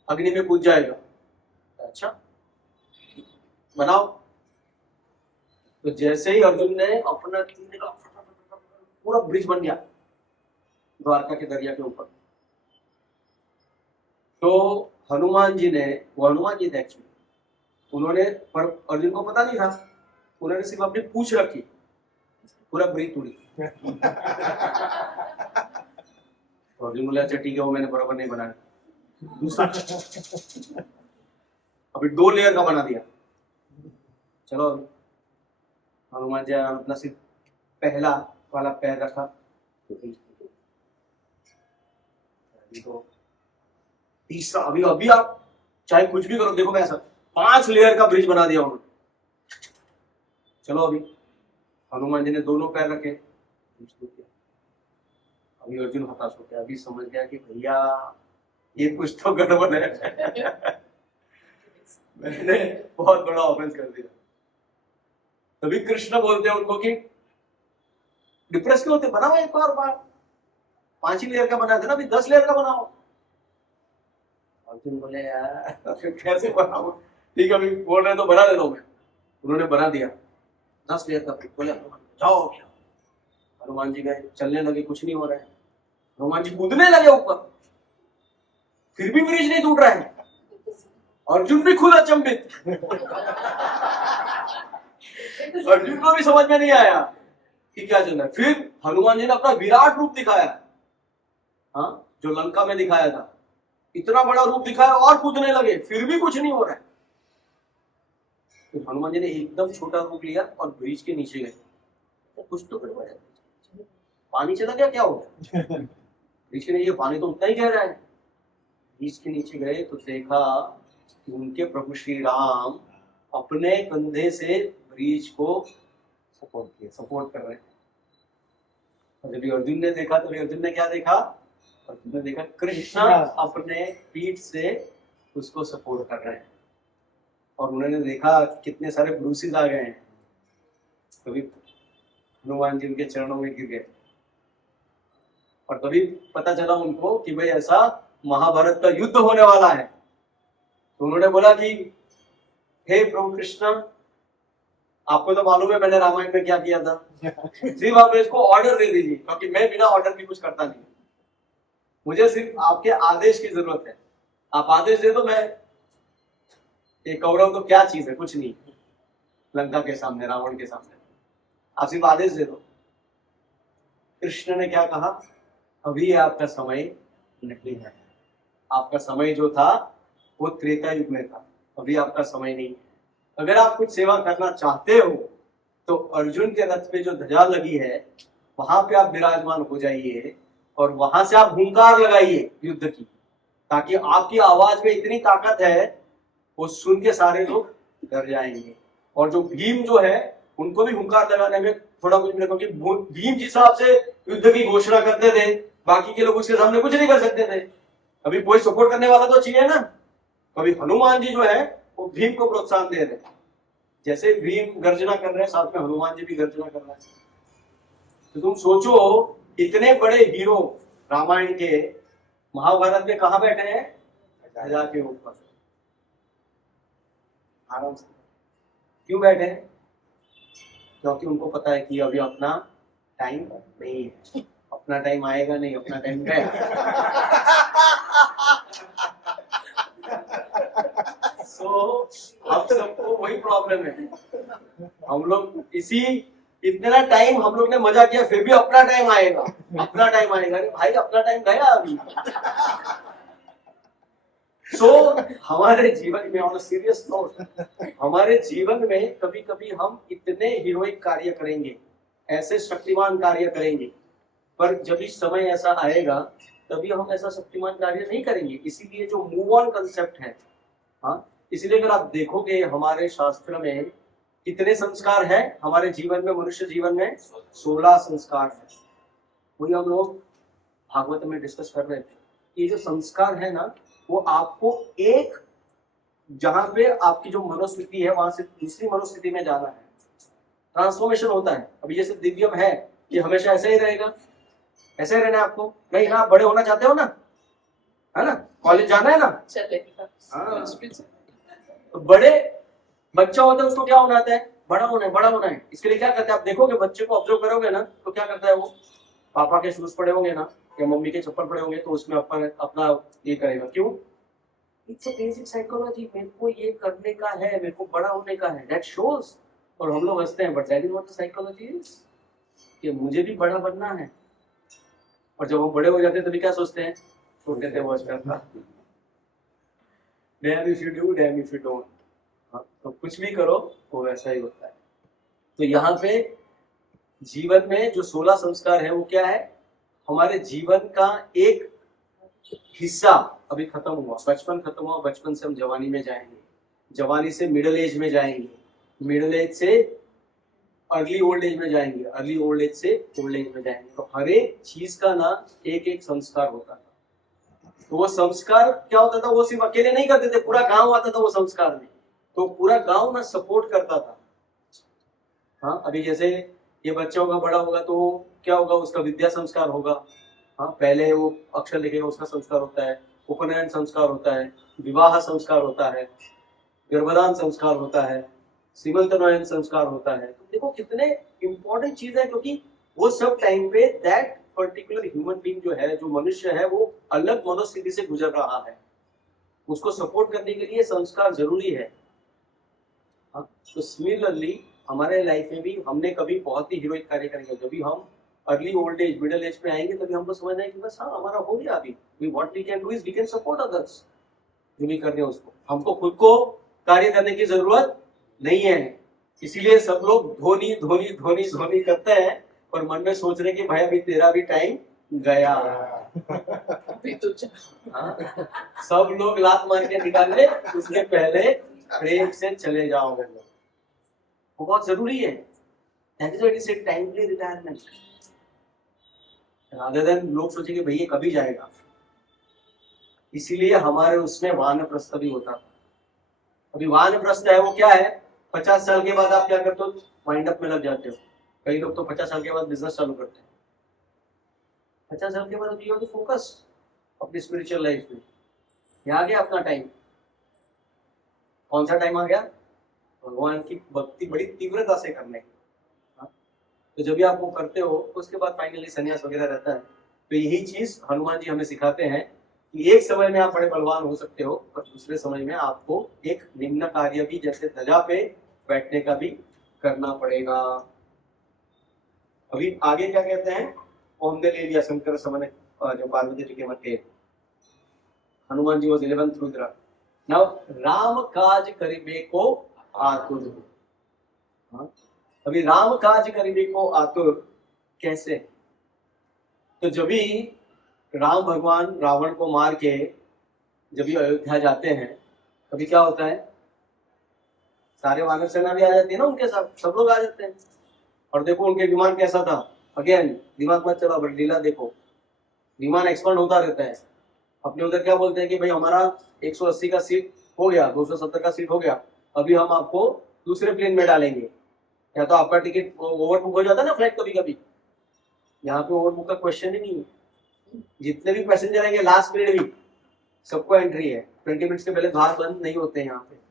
अग्नि में कूद जाएगा। अच्छा बनाओ। तो जैसे ही अर्जुन ने अपना तीर का पूरा ब्रिज बन गया द्वारका के दरिया के ऊपर। तो हनुमान जी ने, वो हनुमान जी थे एक्चुअली, उन्होंने, पर अर्जुन को पता नहीं था, उन्होंने सिर्फ अपनी पूंछ रखी, पूरा ब्रिज टूट गया। तो अर्जुन बोले अच्छा ठीक है, वो मैंने बराबर नहीं बनाया, दूसरा अभी 2 लेयर का बना दिया। चलो हनुमान जी अपना सिर्फ पहला वाला पैर रखा तो तीसरा, अभी आप चाहे कुछ भी करो, देखो मैं ऐसा 5 लेयर का ब्रिज बना दिया उन्होंने। चलो अभी हनुमान जी ने दोनों पैर रखे, अभी अर्जुन हताश हो गया, अभी समझ गया कि भैया ये कुछ तो गड़बड़ है मैंने बहुत बड़ा ऑफेंस कर दिया। तभी कृष्ण बोलते हैं उनको कि डिप्रेस क्यों होते, बनाओ एक और बार, 5 ही लेयर का बना देना, अभी 10 लेयर का बनाओ। अर्जुन बोले यार कैसे बनाओ, ठीक है अभी बोल रहे तो बना देता हूं मैं। उन्होंने बना दिया 10 लेयर का, बोले जाओ। हनुमान जी गए, चलने लगे, कुछ नहीं हो रहा है। हनुमान जी कूदने लगे ऊपर, फिर भी ब्रिज नहीं टूट रहा है। अर्जुन भी खुद अचंभित। अर्जुन को भी समझ में नहीं आया कि क्या चल रहा है। फिर हनुमान जी ने अपना विराट रूप दिखाया, हाँ, जो लंका में दिखाया था, इतना बड़ा रूप दिखाया और कूदने लगे, फिर भी कुछ नहीं हो रहा है। तो हनुमान जी ने एकदम छोटा रूप लिया और ब्रिज के नीचे गए, तो कुछ तो गड़बड़ है, पानी चला गया, क्या हो गया? ब्रिज के नीचे पानी तो उतना ही गहरा है। ब्रिज के नीचे गए तो देखा कि उनके प्रभु श्री राम अपने कंधे से ब्रिज को सपोर्ट कर रहे हैं। और जब अर्जुन ने देखा तो अर्जुन ने क्या देखा? अर्जुन ने देखा कृष्ण अपने पीठ से उसको सपोर्ट कर रहे हैं। और उन्होंने देखा कितने सारे ब्रूसेस आ गए हैं। तभी हनुमान जी उनके चरणों में गिर गए और तभी पता चला उनको कि भाई ऐसा महाभारत का युद्ध होने वाला है। तो उन्होंने बोला कि हे प्रभु कृष्ण, आपको तो मालूम है मैंने रामायण में क्या किया था, सिर्फ आप इसको ऑर्डर दे दीजिए, क्योंकि मैं बिना ऑर्डर के कुछ करता नहीं, मुझे सिर्फ आपके आदेश की जरूरत है। आप आदेश दे दो, मैं ये कौरव तो क्या चीज है, कुछ नहीं लंका के सामने, रावण के सामने, आप सिर्फ आदेश दे दो। कृष्ण ने क्या कहा? अभी आपका समय नहीं है, आपका समय जो था वो त्रेता युग में था, अभी आपका समय नहीं है। अगर आप कुछ सेवा करना चाहते हो तो अर्जुन के रथ पे जो ध्वजा लगी है वहां पे आप विराजमान हो जाइए और वहां से आप हुंकार लगाइए युद्ध की, ताकि आपकी आवाज में इतनी ताकत है वो सुन के सारे लोग डर जाएंगे। और जो भीम जो है उनको भी हुंकार लगाने में थोड़ा कुछ मिला, क्योंकि भीम जिस हिसाब से युद्ध की घोषणा करते थे बाकी के लोग उसके सामने कुछ नहीं कर सकते थे। अभी कोई सपोर्ट करने वाला तो चाहिए ना। अभी हनुमान जी जो है वो भीम को प्रोत्साहन दे रहे हैं, जैसे भीम गर्जना कर रहे हैं साथ में हनुमान जी भी गर्जना कर रहे हैं। तो तुम सोचो इतने बड़े हीरो रामायण के महाभारत में कहां बैठे हैं? ध्वजा के ऊपर आराम से। क्यों बैठे हैं? क्योंकि उनको पता है कि अभी अपना टाइम नहीं है, अपना टाइम आएगा नहीं, अपना टाइम गया। हम सबको वही प्रॉब्लम है, हम लोग इतना टाइम हम लोग ने मजा किया, फिर भी अपना टाइम आएगा, अपना टाइम आएगा। अरे भाई अपना टाइम गया अभी। हमारे जीवन में, ऑन सीरियस नोट, हमारे जीवन में कभी कभी हम इतने हीरोइक कार्य करेंगे, ऐसे शक्तिमान कार्य करेंगे, पर जब इस समय ऐसा आएगा तभी हम ऐसा शक्तिमान कार्य नहीं करेंगे। इसीलिए जो मूव ऑन कंसेप्ट है, हाँ, इसलिए अगर आप देखोगे हमारे शास्त्र में कितने संस्कार हैं हमारे जीवन में, मनुष्य जीवन में 16 संस्कार है। वही हम लोग भागवत में डिस्कस कर रहे थे। ये जो संस्कार है ना, वो आपको एक, जहां पे आपकी जो मनोस्थिति है वहां से दूसरी मनोस्थिति में जाना है, ट्रांसफॉर्मेशन होता है। अभी जैसे दिव्यम है, ये हमेशा ऐसा ही रहेगा, ऐसे ही रहना है आपको नहीं ना? बड़े होना चाहते हो ना, है ना? कॉलेज जाना है ना? हाँ। तो बड़े बच्चा होता है, उसको क्या होना आता है? बड़ा होना है, बड़ा होना है। इसके लिए क्या करते हैं? आप देखोगे बच्चे को, ऑब्जर्व करोगे ना, तो क्या करता है वो? पापा के शूज पड़े होंगे ना या मम्मी के चप्पल पड़े होंगे तो उसमें अपना ये करेगा। क्यों? इट्स अ बेसिक साइकोलॉजी, मेरे को ये करने का है, मेरे को बड़ा होने का है, दैट शोज। और हम लोग हंसते हैं, but that is what the psychology is, कि मुझे भी बड़ा बनना है। और जब हम बड़े हो जाते हैं तभी क्या सोचते हैं? छोटे थे वॉच करता, dam if you do, dam if you don't. तो कुछ भी करो वो वैसा ही होता है। तो यहाँ पे जीवन में जो 16 संस्कार है वो क्या है? हमारे जीवन का एक हिस्सा अभी खत्म हुआ, बचपन खत्म हुआ, बचपन से हम जवानी में जाएंगे, जवानी से मिडिल एज में जाएंगे, मिडिल एज से अर्ली ओल्ड एज में जाएंगे, अर्ली ओल्ड एज से ओल्ड एज में जाएंगे। तो हर एक चीज का ना एक एक संस्कार होता था। तो वो संस्कार क्या होता था? वो सिर्फ अकेले नहीं करते थे, पूरा गांव आता था वो संस्कार में, तो पूरा गांव ना सपोर्ट करता था। हाँ, अभी जैसे ये बच्चा होगा, बड़ा होगा तो क्या होगा? उसका विद्या संस्कार होगा। हाँ, पहले वो अक्षर लिखेगा, उसका संस्कार होता है, उपनयन संस्कार होता है, विवाह संस्कार होता है, गर्भदान संस्कार होता है, सीमंतनयन संस्कार होता है। तो देखो कितने इंपॉर्टेंट चीज है, क्योंकि वो सब टाइम पे दैट पर्टिकुलर ह्यूमन बीइंग जो है, जो मनुष्य है, वो अलग मनोस्थिति से गुजर रहा है, उसको सपोर्ट करने के लिए संस्कार जरूरी है। हाँ, तो सिमिलरली हमारे लाइफ में भी हमने कभी बहुत ही हीरोइक कार्य करेंगे, जब भी हम early old age middle age पे आएंगे तभी हमको समझना है कि बस हाँ हमारा हो गया, अभी what we can do is we can support others, जो भी कर रहे हैं उसको, हमको खुद को कार्य करने की जरूरत नहीं है। इसीलिए सब लोग धोनी धोनी धोनी धोनी करते हैं और मन में सोच रहे कि भाई अभी तेरा भी टाइम गया। अभी तो हाँ, सब लोग लात मार के निकाले, उसके पहले प्रेम से चले जाओ, वो बहुत जरूरी है। That is what is it, timely retirement, rather than लोग सोचेंगे भैया कभी जाएगा। इसीलिए हमारे उसमें वानप्रस्थ भी होता था। अभी वानप्रस्थ है वो क्या है, 50 साल के बाद आप क्या करते हो, वाइंड अप में लग जाते हो। कई लोग तो 50 साल के बाद बिजनेस चालू करते हैं। 50 साल के बाद यू हैव टू फोकस अपनी स्पिरिचुअल लाइफ में। ये आ गया अपना टाइम। कौन सा टाइम आ गया, भगवान की भक्ति बड़ी तीव्रता से करने की। तो जब भी आप वो करते हो उसके बाद फाइनली संन्यास वगैरह रहता है। तो यही चीज हनुमान जी हमें सिखाते हैं कि एक समय में आप बड़े बलवान हो सकते हो, पर दूसरे समय में आपको एक निम्न कार्य भी, जैसे ध्वजा पे बैठने का भी करना पड़ेगा। अभी आगे क्या कहते हैं, हमने ले लिया शंकर समन जो पार्वती जी के मत के, Hanuman ji was 11th Rudra. Now Ram काज करिबे को आतुर। हाँ? अभी राम काज करिबे को आतुर कैसे, तो जब भी राम भगवान रावण को मार के जब भी अयोध्या जाते हैं तभी क्या होता है, सारे वानर सेना भी आ जाती है ना उनके साथ, सब लोग आ जाते हैं। और देखो उनके विमान कैसा था, अगेन दिमाग मत चलाओ बट लीला देखो, विमान एक्सपांड होता रहता है। अपने उधर क्या बोलते हैं कि भाई हमारा 180 का सीट हो गया, 270 का सीट हो गया, अभी हम आपको दूसरे प्लेन में डालेंगे, या तो आपका टिकट ओवरबुक हो जाता है ना फ्लाइट कभी कभी। यहाँ पे ओवरबुक का क्वेश्चन ही नहीं है, जितने भी पैसेंजर आएंगे लास्ट मिनट भी सबको एंट्री है, 20 मिनट्स के पहले द्वार बंद नहीं होते हैं यहाँ पे।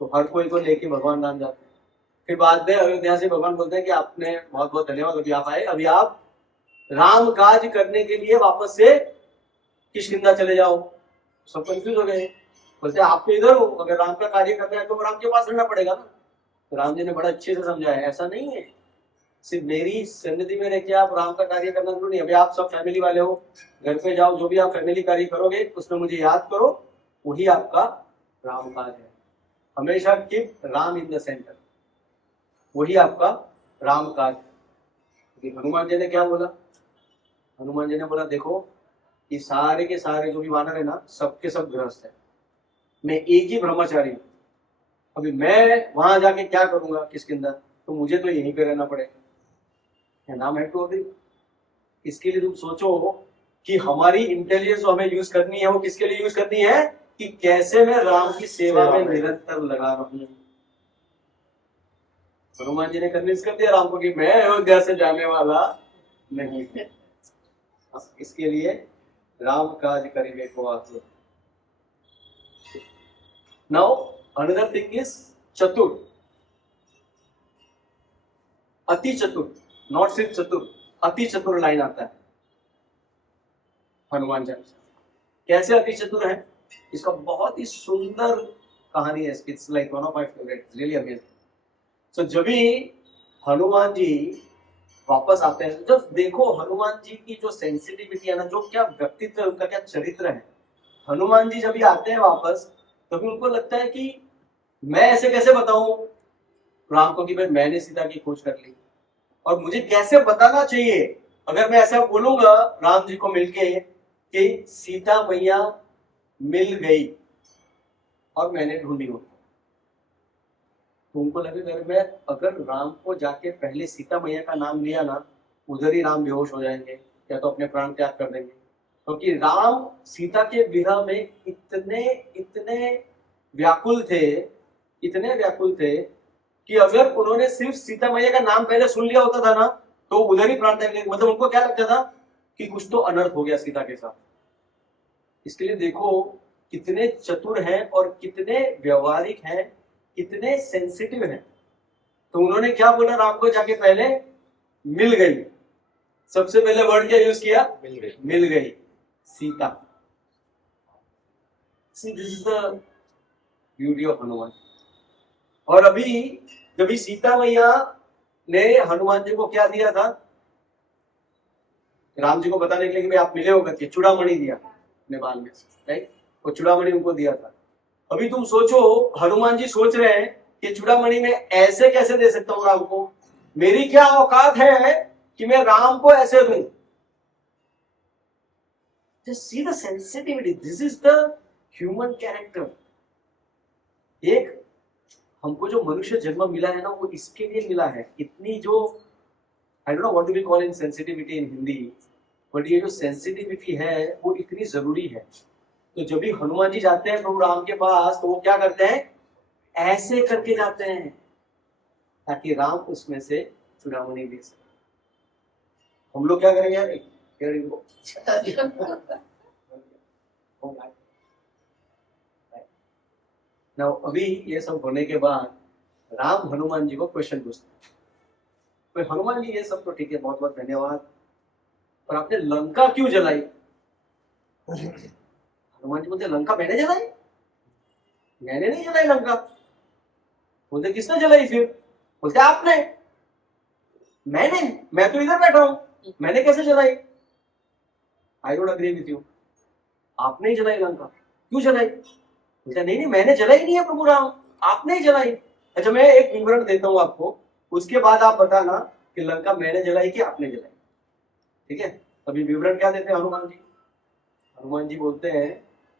तो हर कोई को लेके भगवान राम जाते हैं। फिर बाद में अयोध्या से भगवान बोलते हैं कि आपने बहुत बहुत धन्यवाद, अभी आप आए, अभी आप राम काज करने के लिए वापस से किष्किंधा चले जाओ। सब कंफ्यूज हो गए, बोलते आप तो इधर हो, अगर राम का कार्य करना है तो राम के पास रहना पड़ेगा ना। तो राम जी ने बड़ा अच्छे से समझाया, ऐसा नहीं है, सिर्फ मेरी सन्निधि में रह के आप राम का कार्य करना जरूरी नहीं। अभी आप सब फैमिली वाले हो, घर पे जाओ, जो भी आप फैमिली कार्य करोगे उसमें मुझे याद करो, वही आपका राम काज है। हमेशा keep Ram in the centre, वही आपका राम काज है। हनुमान जी ने क्या बोला, हनुमान जी ने बोला देखो ये सारे के सारे जो भी वानर है ना, सबके सब गृहस्थ है, मैं एक ही ब्रह्मचारी हूँ। अभी मैं वहां जाके क्या करूंगा किसके, तो मुझे तो यहीं पे रहना पड़ेगा। नाम है टू अग्री। इसके लिए तुम सोचो कि हमारी इंटेलिजेंस हमें यूज करनी है, वो किसके लिए यूज करनी है, कि कैसे मैं राम की सेवा में निरंतर लगा रहूं। हनुमान जी ने कन्विंस कर दिया राम को कि मैं अयोध्या से जाने वाला नहीं है। इसके लिए राम काज करिबे को आतुर। नाउ अनदर थिंग इज चतुर, अति चतुर, नॉट सिर्फ चतुर, अति चतुर लाइन आता है हनुमान चालीसा। कैसे अति चतुर है, इसका बहुत ही सुंदर कहानी है, it's like one of my favourites, really amazing. So जब भी हनुमान जी वापस आते हैं, जब देखो हनुमान जी की जो सेंसिटिविटी है ना, जो क्या व्यक्तित्व है उनका, क्या चरित्र है। हनुमान जी जब भी आते हैं वापस तभी उनको लगता है कि मैं ऐसे कैसे बताऊं राम को कि भाई मैंने सीता की खोज कर ली, और मुझे कैसे बताना चाहिए अगर मैं ऐसा बोलूंगा राम जी को मिलके कि सीता मैया मिल गई और मैंने ढूंढी हो, तो उनको लगेगा अगर राम को जाके पहले सीता मैया का नाम लिया ना, उधर ही राम बेहोश हो जाएंगे या तो अपने प्राण त्याग कर देंगे। क्योंकि राम सीता के विरह में इतने इतने व्याकुल थे, इतने व्याकुल थे कि अगर उन्होंने सिर्फ सीता मैया का नाम पहले सुन लिया होता था ना, तो उधर ही प्राण त्याग, मतलब उनको क्या लगता था कि कुछ तो अनर्थ हो गया सीता के साथ। इसके लिए देखो कितने चतुर हैं और कितने व्यवहारिक हैं, कितने सेंसिटिव हैं। तो उन्होंने क्या बोला राम को जाके, पहले मिल गई, सबसे पहले वर्ड क्या यूज किया? मिल गई। मिल गई, Sita. See, this is the beauty of Hanuman. और अभी जब भी सीता मैया ने हनुमान जी को क्या दिया था, राम जी को बताने के लिए कि भाई आप मिले हो करके, चूड़ामणि दिया अपने बाल में, राइट? वो चूड़ामणि उनको दिया था। अभी तुम सोचो, हनुमान जी सोच रहे हैं कि चूड़ामणि में ऐसे कैसे दे सकता हूं राम को, मेरी क्या औकात है कि मैं राम को ऐसे दूं। Just see the sensitivity. This is the human character. एक हमको जो मनुष्य जन्म मिला है ना, वो इसके लिए मिला है। इतनी जो I don't know what do we call in sensitivity in Hindi, but ये जो सेंसिटिविटी है वो इतनी जरूरी है। तो जब भी हनुमान जी जाते हैं प्रभु राम के पास, तो वो क्या करते हैं? ऐसे करके जाते हैं ताकि राम उसमें से चूड़ामणि ले सके। हम लोग क्या करेंगे यार? Now, अभी ये सब होने के बाद राम हनुमान जी को क्वेश्चन पूछते हैं, तो हनुमान जी ये सब तो ठीक है, बहुत बहुत धन्यवाद, पर आपने लंका क्यों जलाई? हनुमान जी बोलते लंका मैंने जलाई? मैंने नहीं जलाई लंका। बोलते किसने जलाई फिर? बोलते आपने। मैं तो इधर बैठा हूं, मैंने कैसे जलाई? I don't agree with you. आपने ही जलाई लंका। क्यों जलाई? बोलते नहीं मैंने जलाई नहीं है प्रभु राम, आपने ही जलाई। अच्छा, मैं एक विवरण देता हूं आपको, उसके बाद आप बताना कि लंका मैंने जलाई कि आपने जलाई। ठीक है? अभी विवरण क्या देते हैं हनुमान जी? हनुमान जी बोलते हैं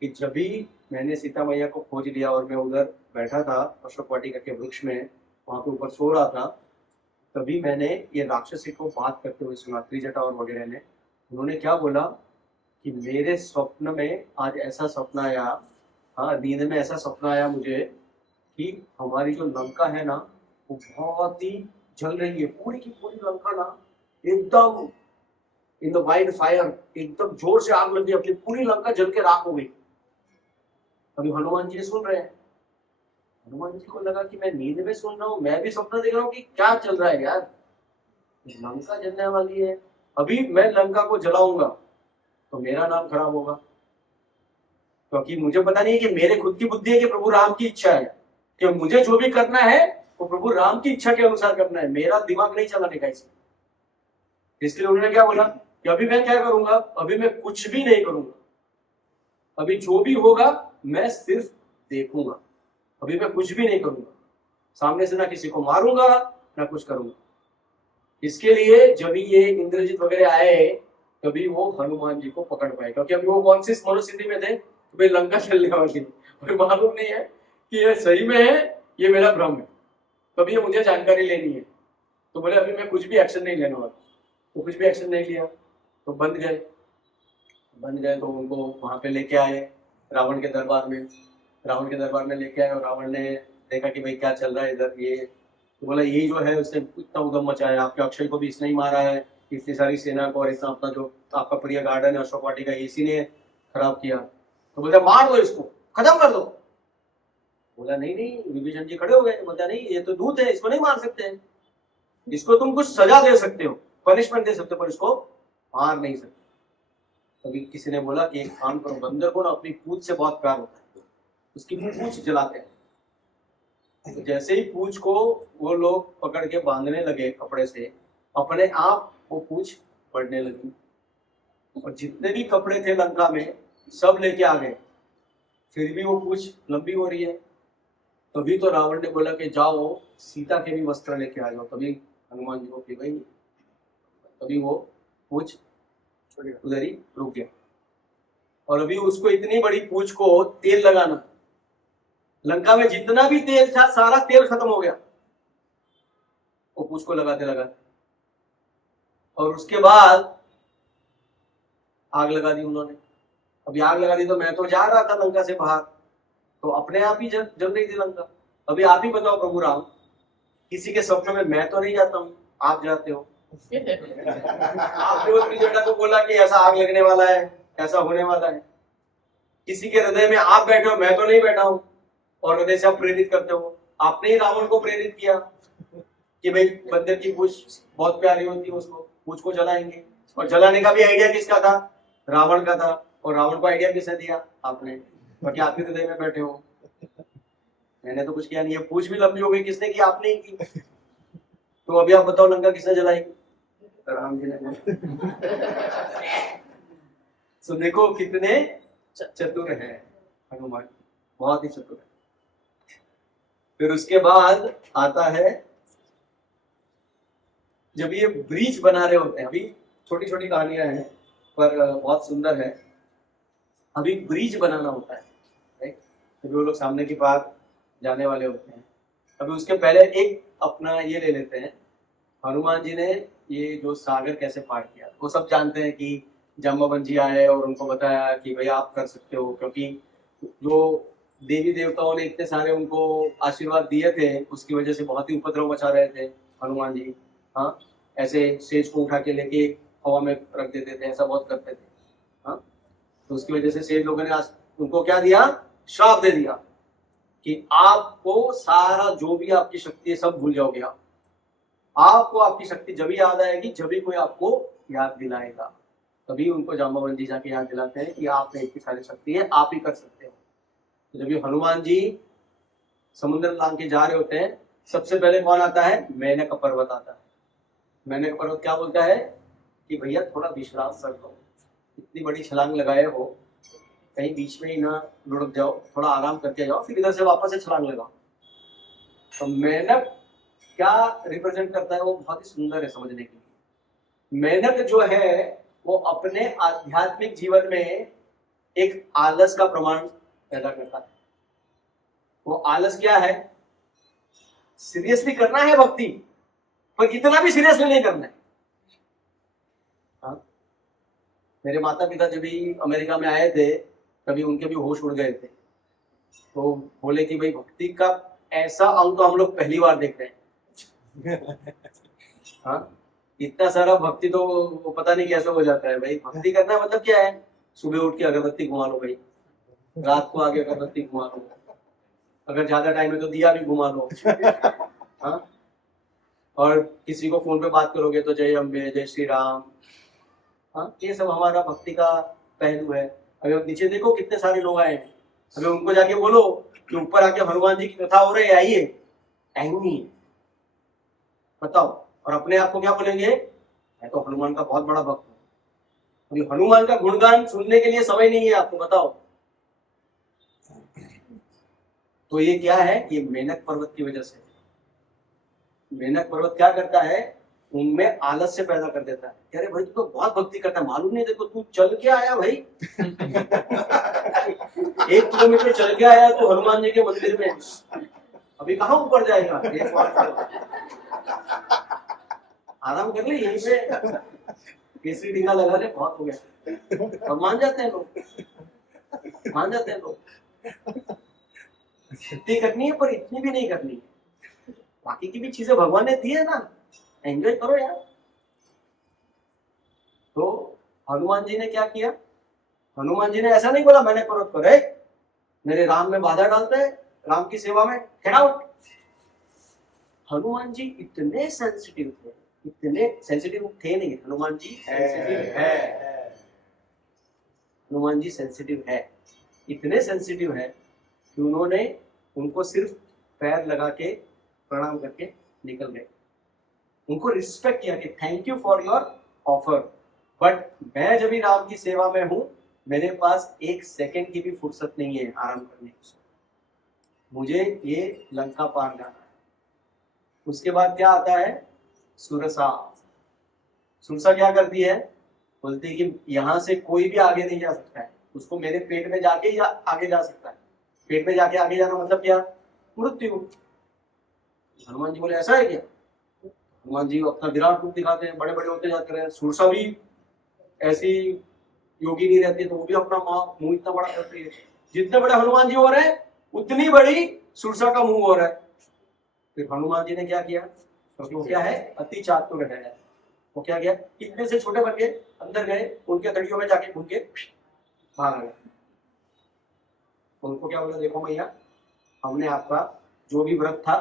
कि जब भी मैंने सीता मैया को खोज लिया और मैं उधर बैठा था अशोक वाटिका के वृक्ष में, वहां पे ऊपर सो रहा था, तभी मैंने ये राक्षसी को बात करते हुए सुना, त्रिजटा और वगैरह ने। उन्होंने क्या बोला कि मेरे स्वप्न में आज ऐसा सपना आया, हाँ नींद में ऐसा सपना आया मुझे कि हमारी जो लंका है ना, वो बहुत ही जल रही है, पूरी की पूरी लंका ना एकदम इन द वाइड फायर, एकदम जोर से आग लगी, अपनी पूरी लंका जल के राख हो गई। अभी हनुमान जी सुन रहे हैं। हनुमान जी को लगा कि मैं नींद में सुन रहा हूँ, मैं भी सपना देख रहा हूँ कि क्या चल रहा है यार, लंका जलने वाली है, अभी मैं लंका को जलाऊंगा तो मेरा नाम खराब होगा, क्योंकि मुझे पता नहीं है कि मेरे खुद की बुद्धि है कि प्रभु राम की इच्छा है कि मुझे जो भी करना है वो प्रभु राम की इच्छा के अनुसार करना है, मेरा दिमाग नहीं चलाने का इसलिए उन्होंने क्या बोला कि अभी मैं क्या करूंगा? अभी मैं कुछ भी नहीं करूंगा, अभी जो भी होगा मैं सिर्फ देखूंगा, अभी मैं कुछ भी नहीं करूंगा, सामने से ना किसी को मारूंगा ना कुछ करूंगा। इसके लिए जब ये इंद्रजीत वगैरह आए, तभी वो हनुमान जी को पकड़ पाए, क्योंकि अभी वो कौन सी मनोस्थिति में थे? तो भाई लंका चलने वाली है, और मालूम नहीं है कि ये सही में है, ये मेरा भ्रम है, तभी मुझे जानकारी लेनी है। तो बोले अभी मैं कुछ भी एक्शन नहीं लेने वाला, तो कुछ भी एक्शन नहीं लिया, तो बंद गए। तो उनको वहां पे लेके आए रावण के दरबार में लेके आए, और रावण ने देखा कि भाई क्या चल रहा है इधर, ये तो बोला यही जो है उसने इतना उद्यम मचाया, आपके अक्षय को भी इसने ही मारा है, इतनी सारी सेना को, और इतना अपना जो आपका प्रिय गार्डन है अशोक वाटिका, इसी ने खराब किया। तो बोलता मार दो इसको, खत्म कर दो। बोला नहीं, विभीषण जी खड़े हो गए, बोलता नहीं ये तो दूत है, इसको नहीं मार सकते, इसको तुम कुछ सजा दे सकते हो, पनिशमेंट दे सकते हो, पर इसको मार नहीं सकते। तभी किसी ने बोला कि एक काम करो, बंदर को ना अपनी पूंछ से बहुत प्यार होता है, उसकी पूंछ जलाते हैं। तो जैसे ही पूंछ को वो लोग पकड़ के बांधने लगे कपड़े से, अपने आप वो पूंछ बढ़ने लगी, और जितने भी कपड़े थे लंका में सब लेके आ गए, फिर भी वो पूंछ लंबी हो रही है। तभी तो रावण ने बोला कि जाओ सीता के भी वस्त्र लेके आ जाओ, तभी हनुमान जी को कि भाई, तभी वो पूंछ उधर ही रुक गया। और अभी उसको इतनी बड़ी पूंछ को तेल लगाना, लंका में जितना भी तेल था सारा तेल खत्म हो गया वो पूंछ को लगाते लगाते, और उसके बाद आग लगा दी उन्होंने। अभी आग लगा दी तो मैं तो जा रहा था लंका से बाहर, तो अपने आप ही जल रही थी लंका। अभी आप ही बताओ प्रभु राम, किसी के सपने में मैं तो नहीं जाता हूँ, आप जाते हो। आपने वो त्रिजटा को बोला कि ऐसा आग लगने वाला है, ऐसा होने वाला है, किसी के हृदय में आप बैठे हो, मैं तो नहीं बैठा हूं, और हृदय से आप प्रेरित करते हो। आपने ही रावण को प्रेरित किया कि भाई बंदर की पूंछ बहुत प्यारी होती है उसको, पूछ को जलाएंगे। और जलाने का भी आइडिया किसका था? रावण का था। और रावण को आइडिया किसने दिया? आपने, क्योंकि आप ही हृदय में बैठे हो। मैंने तो कुछ किया नहीं है। पूछ भी लंबी हो गई, किसने की? आपने ही की। तो अभी आप बताओ लंका किसने जलाई? राम जी ने। तो देखो कितने चतुर है हनुमान, बहुत ही चतुर है। फिर उसके बाद आता है, जब ये ब्रिज बना रहे होते हैं, अभी छोटी छोटी कहानियां हैं पर बहुत सुंदर है। अभी ब्रिज बनाना होता है, राइट? अभी वो लोग सामने की बात जाने वाले होते हैं। अभी उसके पहले एक अपना ये ले लेते हैं, हनुमान जी ने ये जो सागर कैसे पार किया। वो सब जानते हैं कि जाम्बवन जी आए और उनको बताया कि भाई आप कर सकते हो, क्योंकि जो देवी देवताओं ने इतने सारे उनको आशीर्वाद दिए थे, उसकी वजह से बहुत ही उपद्रव मचा रहे थे हनुमान जी। हाँ, ऐसे सेज को उठा के लेके हवा में रख देते थे, ऐसा बहुत करते थे। हाँ, तो उसकी वजह से सेज लोगों ने उनको क्या दिया? श्राप दे दिया कि आपको सारा जो भी आपकी शक्ति है सब भूल जाओगे आप। आपको आपकी शक्ति जब याद आएगी जब भी कोई आपको याद दिलाएगा, तभी उनको जाम्बवन जी जाके याद दिलाते हैं कि आप में इतनी सारी शक्ति है, आप ही कर सकते हो। तो जब ये हनुमान जी समुद्र लांग के जा रहे होते हैं, सबसे पहले कौन आता है? मेनक पर्वत आता है। मेनक पर्वत क्या बोलता है कि भैया थोड़ा विश्राम कर लो, इतनी बड़ी छलांग लगाए हो, कहीं बीच में ही ना लुढ़क जाओ, थोड़ा आराम करके जाओ, फिर इधर से वापस से छलांग लगाओ। तो मेनक क्या रिप्रेजेंट करता है वो बहुत ही सुंदर है समझने के लिए। मेनक जो है वो अपने आध्यात्मिक जीवन में एक आलस का प्रमाण पैदा करता है। वो आलस क्या है? सीरियसली करना है भक्ति, पर इतना भी सीरियसली नहीं करना है। हाँ? मेरे माता पिता जब भी अमेरिका में आए थे, कभी उनके भी होश उड़ गए थे, तो बोले कि भाई भक्ति का ऐसा अंग तो हम लोग पहली बार देख रहे हैं। हाँ, इतना सारा भक्ति तो वो पता नहीं कैसे हो जाता है। भाई भक्ति करना मतलब क्या है? सुबह उठ के अगरबत्ती घुमा लो भाई, रात को आगे अगरबत्ती घुमा लो, अगर ज्यादा टाइम है तो दिया भी घुमा लो। हाँ, और किसी को फोन पे बात करोगे तो जय अम्बे, जय श्री राम। हाँ, ये सब हमारा भक्ति का पहलू है। अभी आप नीचे देखो कितने सारे लोग आए हैं, अभी उनको जाके बोलो कि ऊपर आके हनुमान जी की कथा हो रही है, आइए, आएंगी, बताओ। और अपने आप को क्या बोलेंगे? मैं तो हनुमान का बहुत बड़ा भक्त हूँ। अभी हनुमान का गुणगान सुनने के लिए समय नहीं है आपको, बताओ। तो ये क्या है? ये मेनक पर्वत की वजह से। मेनक पर्वत क्या करता है? उनमें आलस्य पैदा कर देता है। कह रहे भाई तू तो बहुत भक्ति करता है, मालूम नहीं देखो तू चल के आया भाई। 1 किलोमीटर चल के आया तो हनुमान जी के मंदिर में, अभी कहाँ ऊपर जाएगा? एक बार आराम कर ले यहीं पे, केसरी टीका लगा ले, बहुत हो गया। अब मान जाते हैं लोग, मान जाते हैं लोग। इतनी करनी है पर इतनी भी नहीं करनी है। बाकी की भी चीजें भगवान ने दी है ना, एंजॉय करो यार। तो हनुमान जी ने क्या किया? हनुमान जी ने ऐसा नहीं बोला मैंने पर्वत पर है मेरे राम में बाधा डालते हैं, राम की सेवा में गेट आउट। हनुमान जी इतने सेंसिटिव थे, इतने सेंसिटिव थे नहीं, हनुमान जी सेंसिटिव है। हनुमान जी सेंसिटिव है, इतने सेंसिटिव है कि उन्होंने उनको सिर्फ पैर लगा के प्रणाम करके निकल गए। उनको रिस्पेक्ट किया कि thank you for your offer, but मैं जब भी राम की सेवा में हूं, मेरे पास 1 सेकंड की भी फुर्सत नहीं है आराम करने की, मुझे ये लंका पार जाना है। उसके बाद क्या आता है? सुरसा। सुरसा क्या करती है? बोलती है कि यहां से कोई भी आगे नहीं जा सकता है, उसको मेरे पेट में जाके ही आगे जा सकता है। पेट में जाके आगे जाना मतलब क्या? मृत्यु। हनुमान जी बोले ऐसा है क्या? हनुमान जी अपना विराट रूप दिखाते हैं, बड़े बड़े होते जाते हैं। सुरसा भी ऐसी योगी नहीं रहती, तो वो भी अपना मुंह इतना बड़ा करती है। जितने बड़े हनुमान जी हो रहे हैं उतनी बड़ी सुरसा का मुंह हो रहा है। फिर हनुमान जी ने क्या किया? क्योंकि वो क्या है? अति चातुर है। वो क्या किया? इतने से छोटे बन के अंदर गए, उनके तड़ियों में जाके घूम के बाहर आ गए। उनको क्या बोला? देखो भैया, हमने आपका जो भी व्रत था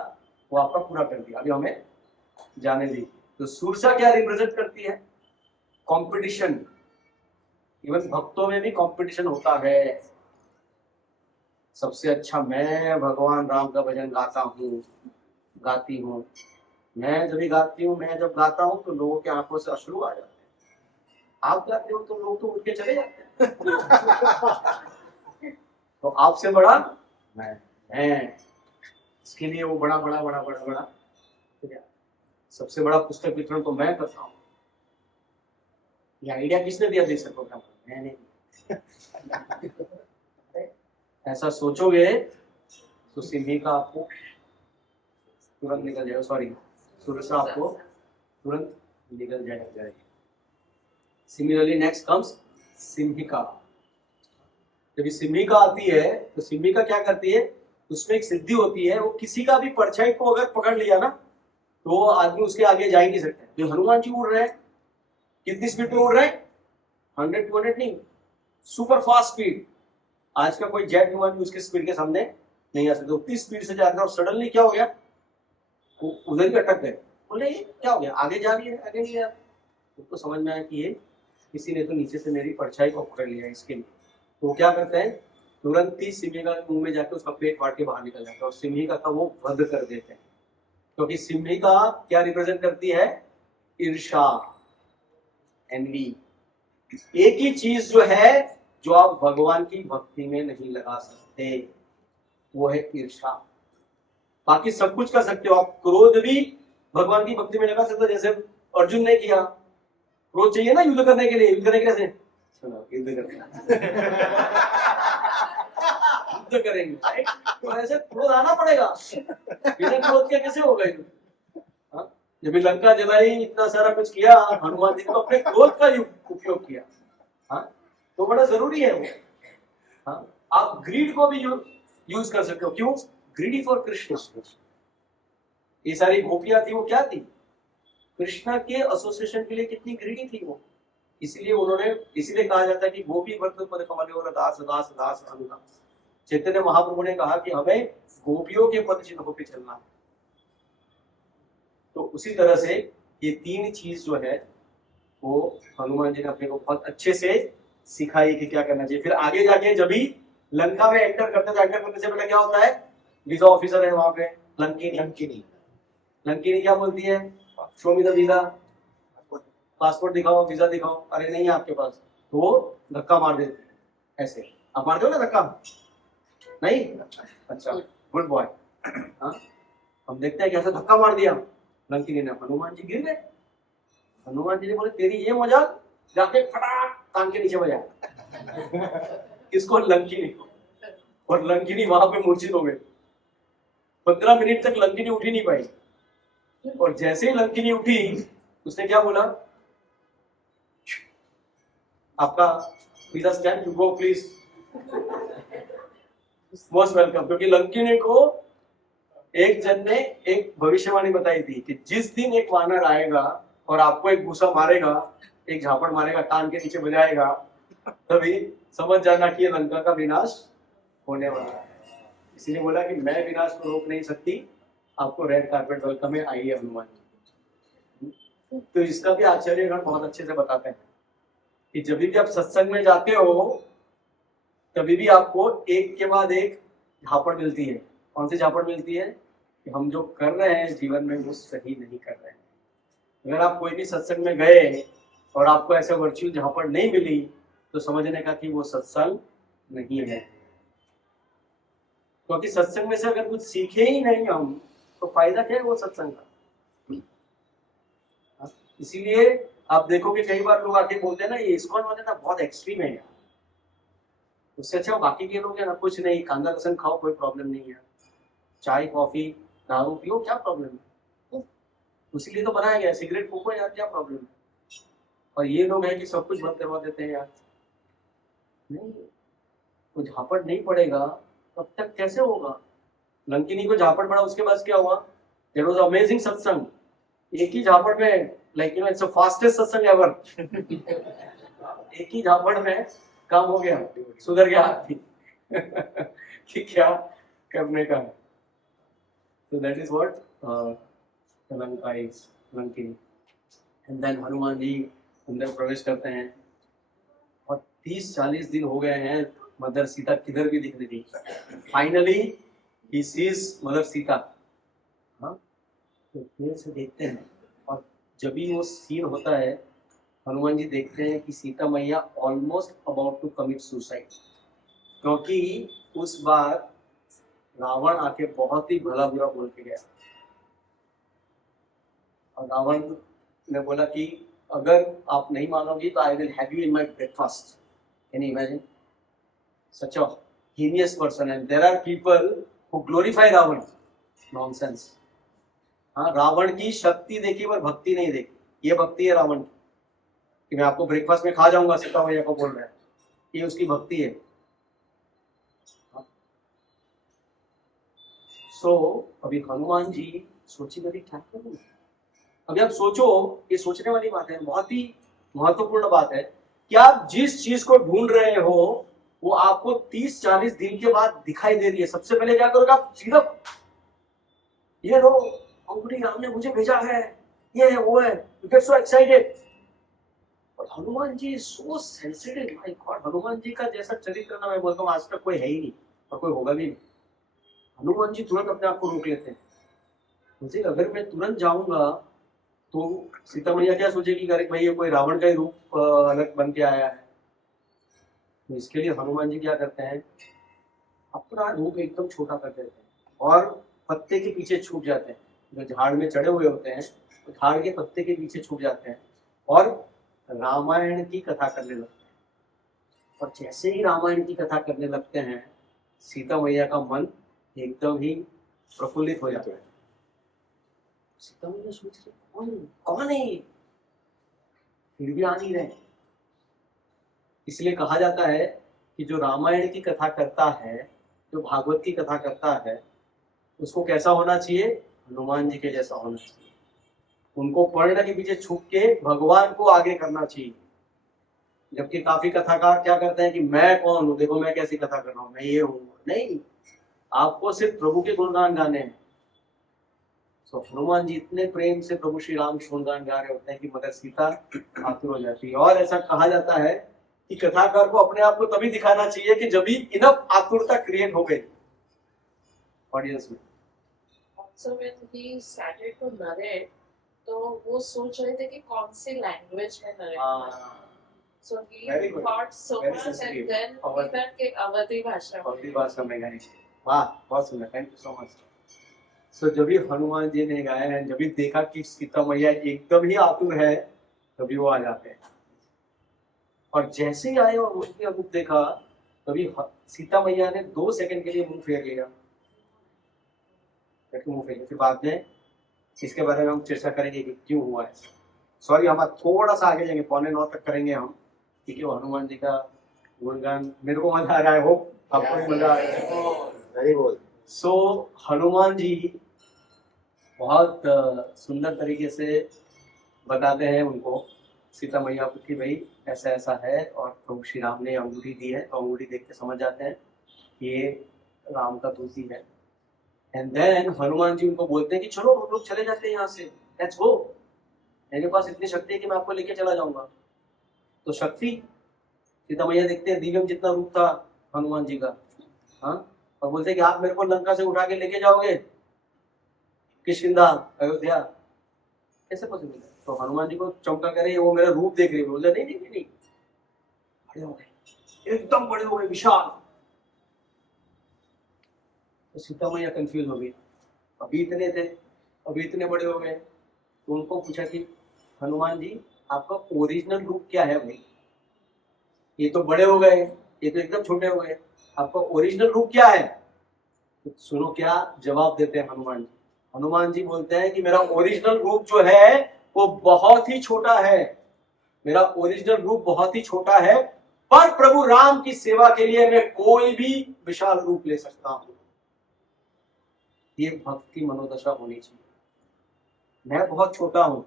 वो आपका पूरा कर दिया, अभी हमें जाने दी। तो सुरसा क्या रिप्रेजेंट करती है? कंपटीशन, इवन भक्तों में भी कंपटीशन होता है। सबसे अच्छा मैं भगवान राम का भजन गाता हूँ, गाती हूँ। मैं जब भी गाती हूँ, मैं जब गाता हूँ तो लोगों की आंखों से अश्रु आ जाते हैं। आप गाते हो तो लोग तो उठ के चले जाते हैं। तो आपसे बड़ा मैं, इसके लिए वो बड़ा बड़ा बड़ा बड़ा बड़ा सबसे बड़ा पुस्तक वितरण तो मैं करता हूँ। ये आइडिया किसने दिया था इस प्रोग्राम को? मैंने। ऐसा सोचोगे तो सिंधी का आपको तुरंत निकल जाएगा, सॉरी सुरसा आपको तुरंत निकल जाएगा। Similarly next comes Simhika. जब ये सिंहिका आती है तो सिंहिका क्या करती है, उसमें एक सिद्धि होती है, वो किसी का भी परछाई को अगर पकड़ लिया ना तो आदमी उसके आगे जा ही नहीं सकता। तो हनुमान जी उड़ रहे हैं, कितनी स्पीड में उड़ रहे हैं? 100 200 नहीं, सुपर फास्ट स्पीड। आज का कोई जेट विमान भी उसके स्पीड के सामने नहीं आ सकता। उतनी स्पीड से जा रहा है और सडनली क्या हो गया, वो उधर ही अटक गए। बोले ये क्या हो गया, आगे जा रही है, आगे नहीं जा रहा। तो समझ में आया कि ये किसी ने तो नीचे से मेरी परछाई को पकड़ लिया इसके लिए। तो वो क्या करते हैं, तुरंत ही सिंहिका के मुंह में जाकर उसका पेट फाड़ के बाहर निकल जाता है और सिंहिका का वो वध कर देते हैं। क्योंकि सिंहिका क्या रिप्रेजेंट करती है? ईर्ष्या, एनवी। एक ही चीज जो है जो आप भगवान की भक्ति में नहीं लगा सकते, वो है ईर्ष्या। बाकी सब कुछ कर सकते हो आप। क्रोध भी भगवान की भक्ति में लगा सकते हो, जैसे अर्जुन ने किया। क्रोध चाहिए ना युद्ध करने के लिए, युद्ध करने के लिए सुनो, युद्ध युद्ध करेंगे, राइट? तो ऐसे क्रोध आना पड़ेगा, बिना क्रोध के कैसे होगा युद्ध? हाँ? जब लंका जलाई, इतना सारा कुछ किया, हनुमान जी ने तो अपने क्रोध का उपयोग किया। हाँ? तो बड़ा जरूरी है वो। हाँ? आप ग्रीड को भी यूज कर सकते हो। क्यों? Greedy for Krishna. ये सारी गोपियां थी, वो क्या थी? कृष्णा के एसोसिएशन के लिए कितनी ग्रीडी थी वो। इसीलिए उन्होंने, इसीलिए कहा जाता है कि गोपी वर्त पद कमल और दास दास दास अनुदास। चैतन्य महाप्रभु ने कहा कि हमें गोपियों के पद चिन्हों पे चलना है। तो उसी तरह से ये तीन चीज जो है वो हनुमान जी ने अपने को बहुत अच्छे से सिखाई कि क्या करना चाहिए। फिर आगे जाके जब भी लंका में एंटर करते तो एंटर करने से पहले क्या होता है, वीजा ऑफिसर है वहां पे, लंकिनी क्या बोलती है, show me the visa, passport दिखाओ, वीजा दिखाओ। अरे नहीं है आपके पास, तो वो धक्का मार देती है। ऐसे आप मारते हो ना धक्का? नहीं? अच्छा, गुड बॉय। हाँ, हम देखते हैं कैसे धक्का मार दिया लंकिनी ने, हनुमान जी गिर गए। हनुमान जी ने बोले तेरी ये मजाक, जाके फटाक कान के नीचे बजा। किसको? लंकिनी को। और लंकिनी वहां पे मूर्छित हो गई। 15 मिनट तक लंकिनी उठी नहीं पाई। और जैसे ही लंकिनी उठी, उसने क्या बोला, आपका visa stamp, you go please, most welcome. क्योंकि लंकिनी को एक जन ने एक भविष्यवाणी बताई थी कि जिस दिन एक वानर आएगा और आपको एक घूसा मारेगा, एक झापड़ मारेगा, कान के नीचे बजाएगा, तभी समझ जाना कि ये लंका का विनाश होने वाला है। इसीलिए बोला कि मैं विनाश को रोक नहीं सकती, आपको रेड कार्पेट वेलकम में आइए हनुमान जी। तो इसका भी आचार्यगण बहुत अच्छे से बताते हैं कि जब भी आप सत्संग में जाते हो तभी भी आपको एक के बाद एक झापड़ मिलती है। कौन सी झापड़ मिलती है? कि हम जो कर रहे हैं जीवन में वो सही नहीं कर रहे हैं। अगर आप कोई भी सत्संग में गए और आपको ऐसे वर्चुअल झापड़ नहीं मिली तो समझने का कि वो सत्संग नहीं है। क्योंकि सत्संग में से अगर कुछ सीखे ही नहीं हम तो फायदा क्या है वो सत्संग का? इसीलिए आप देखोगे कई बार लोग आके बोलते हैं ना, ये इस्कॉन वाले ना बहुत एक्सट्रीम है यार, उससे अच्छा बाकी के लोग है ना, कुछ नहीं, कांदा लहसुन खाओ, कोई प्रॉब्लम नहीं है, चाय कॉफी दारू पियो, क्या प्रॉब्लम है? उसीलिए तो बनाया गया, सिगरेट फूको यार, क्या प्रॉब्लम है? और ये लोग हैं कि सब कुछ बंद करवा देते हैं यार। नहीं, तो झापड़ नहीं पड़ेगा तब तक कैसे होगा? लंकिनी को झापड़ पड़ा, उसके बाद क्या हुआ? देयर वाज अमेजिंग सत्संग। एक ही झापड़ में, like you know, it's the fastest सत्संग एवर। एक ही झापड़ में काम हो गया, सुधर गया आदमी। कि क्या करने का है। So that is what Lanka is, Lankini. And then Hanuman ji अंदर प्रवेश करते हैं और 30-40 दिन हो गए हैं, मदर सीता किधर भी दिख नहीं। Finally he sees mother Sita. हाँ, तो देर से देखते हैं और जब भी वो सीन होता है, हनुमान जी देखते हैं कि सीता मैया almost about to commit suicide, क्योंकि उस बार रावण आके बहुत ही भला बुरा बोल के गया और रावण ने बोला कि अगर आप नहीं मानोगे तो I will have you in my breakfast. Can you imagine such a heinous person? And there are people who glorify Ravana. Nonsense. हाँ, रावण की शक्ति देखी पर भक्ति नहीं देखी। ये भक्ति है रावण की कि मैं आपको ब्रेकफास्ट में खा जाऊंगा, सीता मैया को बोल रहा है, ये उसकी भक्ति है। सो अभी हनुमान जी सोचिए अभी क्या करूं। अभी आप सोचो, ये सोचने वाली बात है, बहुत ही महत्वपूर्ण बात है कि आप जिस चीज को ढूंढ रहे हो वो आपको 30-40 दिन के बाद दिखाई दे रही है। सबसे पहले क्या करोगे आप? सीधा ये लो अंगूठी, राम ने मुझे भेजा है, ये है वो है, यू गेट सो एक्साइटेड। और Hanuman ji so sensitive, my God, Hanuman ji का जैसा चरित्र ना मैं बोलता हूँ आज तक कोई है ही नहीं और कोई होगा भी नहीं। हनुमान जी तुरंत अपने आप को रोक लेते हैं। मुझे अगर मैं तुरंत जाऊंगा तो सीता मैया क्या सोचेगी, अरे भाई ये कोई रावण का ही रूप अलग बन के आया है। तो इसके लिए हनुमान जी क्या करते हैं, अपना रूप एकदम छोटा कर देते हैं और पत्ते के पीछे छुप जाते हैं। जो झाड़ में चढ़े हुए होते हैं तो झाड़ के पत्ते के पीछे छुप जाते हैं और रामायण की कथा करने लगते हैं। और जैसे ही रामायण की कथा करने लगते हैं, सीता मैया का मन एकदम ही प्रफुल्लित हो जाता है। सीता मैया सोच रही कौन है ये, फिर भी आ नहीं रहे। इसलिए कहा जाता है कि जो रामायण की कथा करता है, जो भागवत की कथा करता है, उसको कैसा होना चाहिए? हनुमान जी के जैसा होना चाहिए। उनको पर्ण के पीछे छुप के भगवान को आगे करना चाहिए। जबकि काफी कथाकार क्या करते हैं कि मैं कौन हूं, देखो मैं कैसी कथा कर रहा हूं, मैं ये हूं। नहीं, आपको सिर्फ प्रभु के गुणगान गाने हैं। तो हनुमान जी इतने प्रेम से प्रभु श्री राम गुणगान गा रहे होते हैं कि मदर सीता आतुर हो जाती है। और ऐसा कहा जाता है कि कथाकार को अपने आप को तभी दिखाना चाहिए कि जब भी इनफ आतुरता क्रिएट हो गई ऑडियंस में। So when he started to narrate, तो वो सोच रहे थे कि कौन सी लैंग्वेज में narrate। So he Very good. thought so Very much sensitive. and then Our- he went कि अवधी भाषा में। अवधी भाषा में गाएंगे। वाह, बहुत सुंदर, थैंक यू सो मच। सो जब भी हनुमान जी ने गाया है, जब भी देखा कि सीता मैया एकदम ही आतुर है, तभी वो आ जाते हैं। और जैसे ही आए और उनके रूप देखा, तभी सीता मैया ने 2 सेकंड के लिए मुंह फेर लिया। मुंह फेर लिया। फिर बाद में इसके बारे में हम चर्चा करेंगे कि क्यों हुआ है। सॉरी, हम थोड़ा सा आगे जाएंगे, 8:45 तक करेंगे हम, क्योंकि वो हनुमान जी का गुणगान मेरे को मजा आ रहा है, वो आपको भी मजा आ रहा है। Very good. So Hanuman ji बहुत सुंदर तरीके से बताते हैं उनको, सीता मैया को, कि भाई ऐसा ऐसा है और प्रभु श्री राम ने अंगूठी दी है, तो अंगूठी देख के समझ जाते हैं कि ये राम का दूती है। एंड देन हनुमान जी उनको बोलते हैं कि चलो हम लोग चले जाते हैं यहाँ से, लेट्स गो, मेरे पास इतनी शक्ति है कि मैं आपको लेके चला जाऊंगा। तो शक्ति, सीता मैया देखते हैं दिव्यम जितना रूप था हनुमान जी का, हाँ, और बोलते हैं कि आप मेरे को लंका से उठा के लेके जाओगे किष्किंधा, अयोध्या, कैसे पॉसिबल है? तो हनुमान जी को चमका करे, वो मेरा रूप देख रही है। बोले नहीं नहीं नहीं नहीं, बड़े हो गए, एकदम बड़े हो गए, विशाल। तो सीता मैया कंफ्यूज हो गई, अभी इतने थे, अभी इतने बड़े हो गए। तो उनको पूछा कि हनुमान जी आपका ओरिजिनल रूप क्या है भाई? ये तो बड़े हो गए, ये तो एकदम छोटे हो गए, आपका ओरिजिनल रूप क्या है? तो सुनो क्या जवाब देते हैं हनुमान जी। हनुमान जी बोलते हैं कि मेरा ओरिजिनल रूप जो है वो बहुत ही छोटा है, मेरा ओरिजिनल रूप बहुत ही छोटा है, पर प्रभु राम की सेवा के लिए मैं कोई भी विशाल रूप ले सकता हूं। ये भक्ति मनोदशा होनी चाहिए। मैं बहुत छोटा हूं,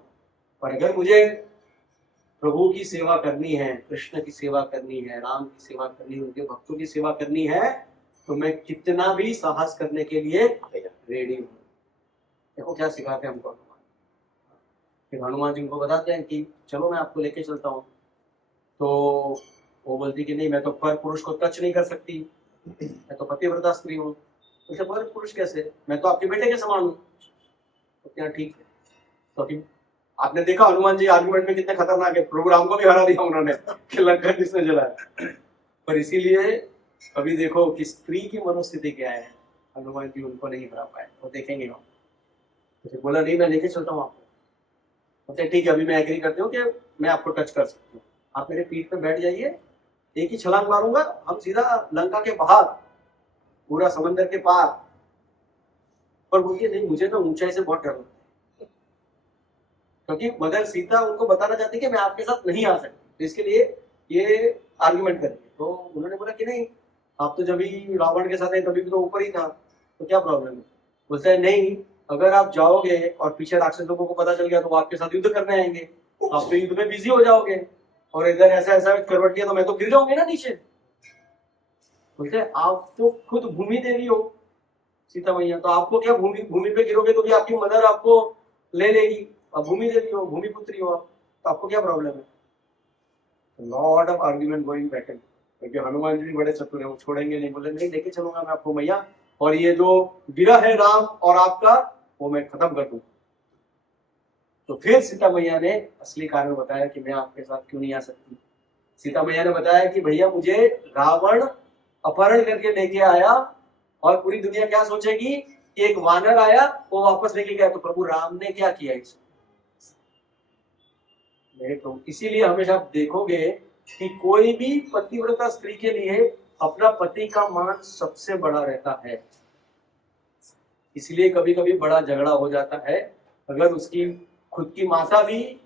पर अगर मुझे प्रभु की सेवा करनी है, कृष्ण की सेवा करनी है, राम की सेवा करनी है, उनके भक्तों की सेवा करनी है, तो मैं कितना भी साहस करने के लिए रेडी हूं। देखो क्या सिखाते हैं हमको। फिर हनुमान जी उनको बताते हैं कि चलो मैं आपको लेके चलता हूँ। तो वो बोलती कि नहीं, मैं तो पर पुरुष को टच नहीं कर सकती, मैं तो पतिव्रता स्त्री हूँ। बोलते पर पुरुष कैसे, मैं तो आपके बेटे के समान हूँ। तो क्या ठीक है। तो अभी आपने देखा हनुमान जी आर्गुमेंट में कितने खतरनाक है, प्रभु राम को भी हरा दिया उन्होंने कि लंका किसने जलाया। पर इसीलिए अभी देखो कि स्त्री की मनोस्थिति क्या है, हनुमान जी उनको नहीं हरा पाए, वो देखेंगे हम। तो फिर बोला नहीं मैं लेके चलता हूँ आपको। बोलते ठीक है, अभी मैं एग्री करती हूँ कि मैं आपको टच कर सकती हूँ, आप मेरे पीठ पे बैठ जाइए, एक ही छलांग मारूंगा, हम सीधा लंका के बाहर, पूरा समंदर के पार। पर बोलती नहीं, मुझे तो ऊंचाई से बहुत डर लगता है, क्योंकि मदर सीता उनको बताना चाहती कि मैं आपके साथ नहीं आ सकती, तो इसके लिए ये आर्ग्यूमेंट करेंगे। तो उन्होंने बोला कि नहीं, आप तो जब भी रावण के साथ है तभी भी तो ऊपर ही था, तो क्या प्रॉब्लम है। बोलता है नहीं, अगर आप जाओगे और पीछे राक्षस लोगों को पता चल गया तो वो आपके साथ युद्ध करने आएंगे, आप तो युद्ध में बिजी हो जाओगे, और इधर ऐसा ऐसा करवट लिया तो मैं तो गिर जाऊंगी ना नीचे। बोलते हैं आप तो खुद भूमि देवी हो सीता मैया, तो आपको क्या, भूमि भूमि पे गिरोगे तो भी आपकी मदर आपको ले लेगी, अब भूमि देवी हो, भूमि पुत्री हो आप, तो आपको क्या प्रॉब्लम है। Lot of argument going back and, क्योंकि हनुमान जी बड़े चतुर है, वो छोड़ेंगे नहीं, बोले नहीं लेके चलूंगा मैं आपको मैया, और ये जो विरह है राम और आपका वो मैं खत्म कर दूं। तो फिर सीता मैया ने असली कारण बताया कि मैं आपके साथ क्यों नहीं आ सकती। सीता मैया ने बताया कि भैया मुझे रावण अपहरण करके लेके आया, और पूरी दुनिया क्या सोचेगी कि एक वानर आया वो वापस लेके गया, तो प्रभु राम ने क्या किया इसको। मेरे प्रभु, इसीलिए हमेशा आप देखोगे कि कोई भी पतिव्रता स्त्री के लिए अपना पति का मान सबसे बड़ा रहता है। इसलिए कभी कभी बड़ा झगड़ा हो जाता है, अगर उसकी खुद की माता भी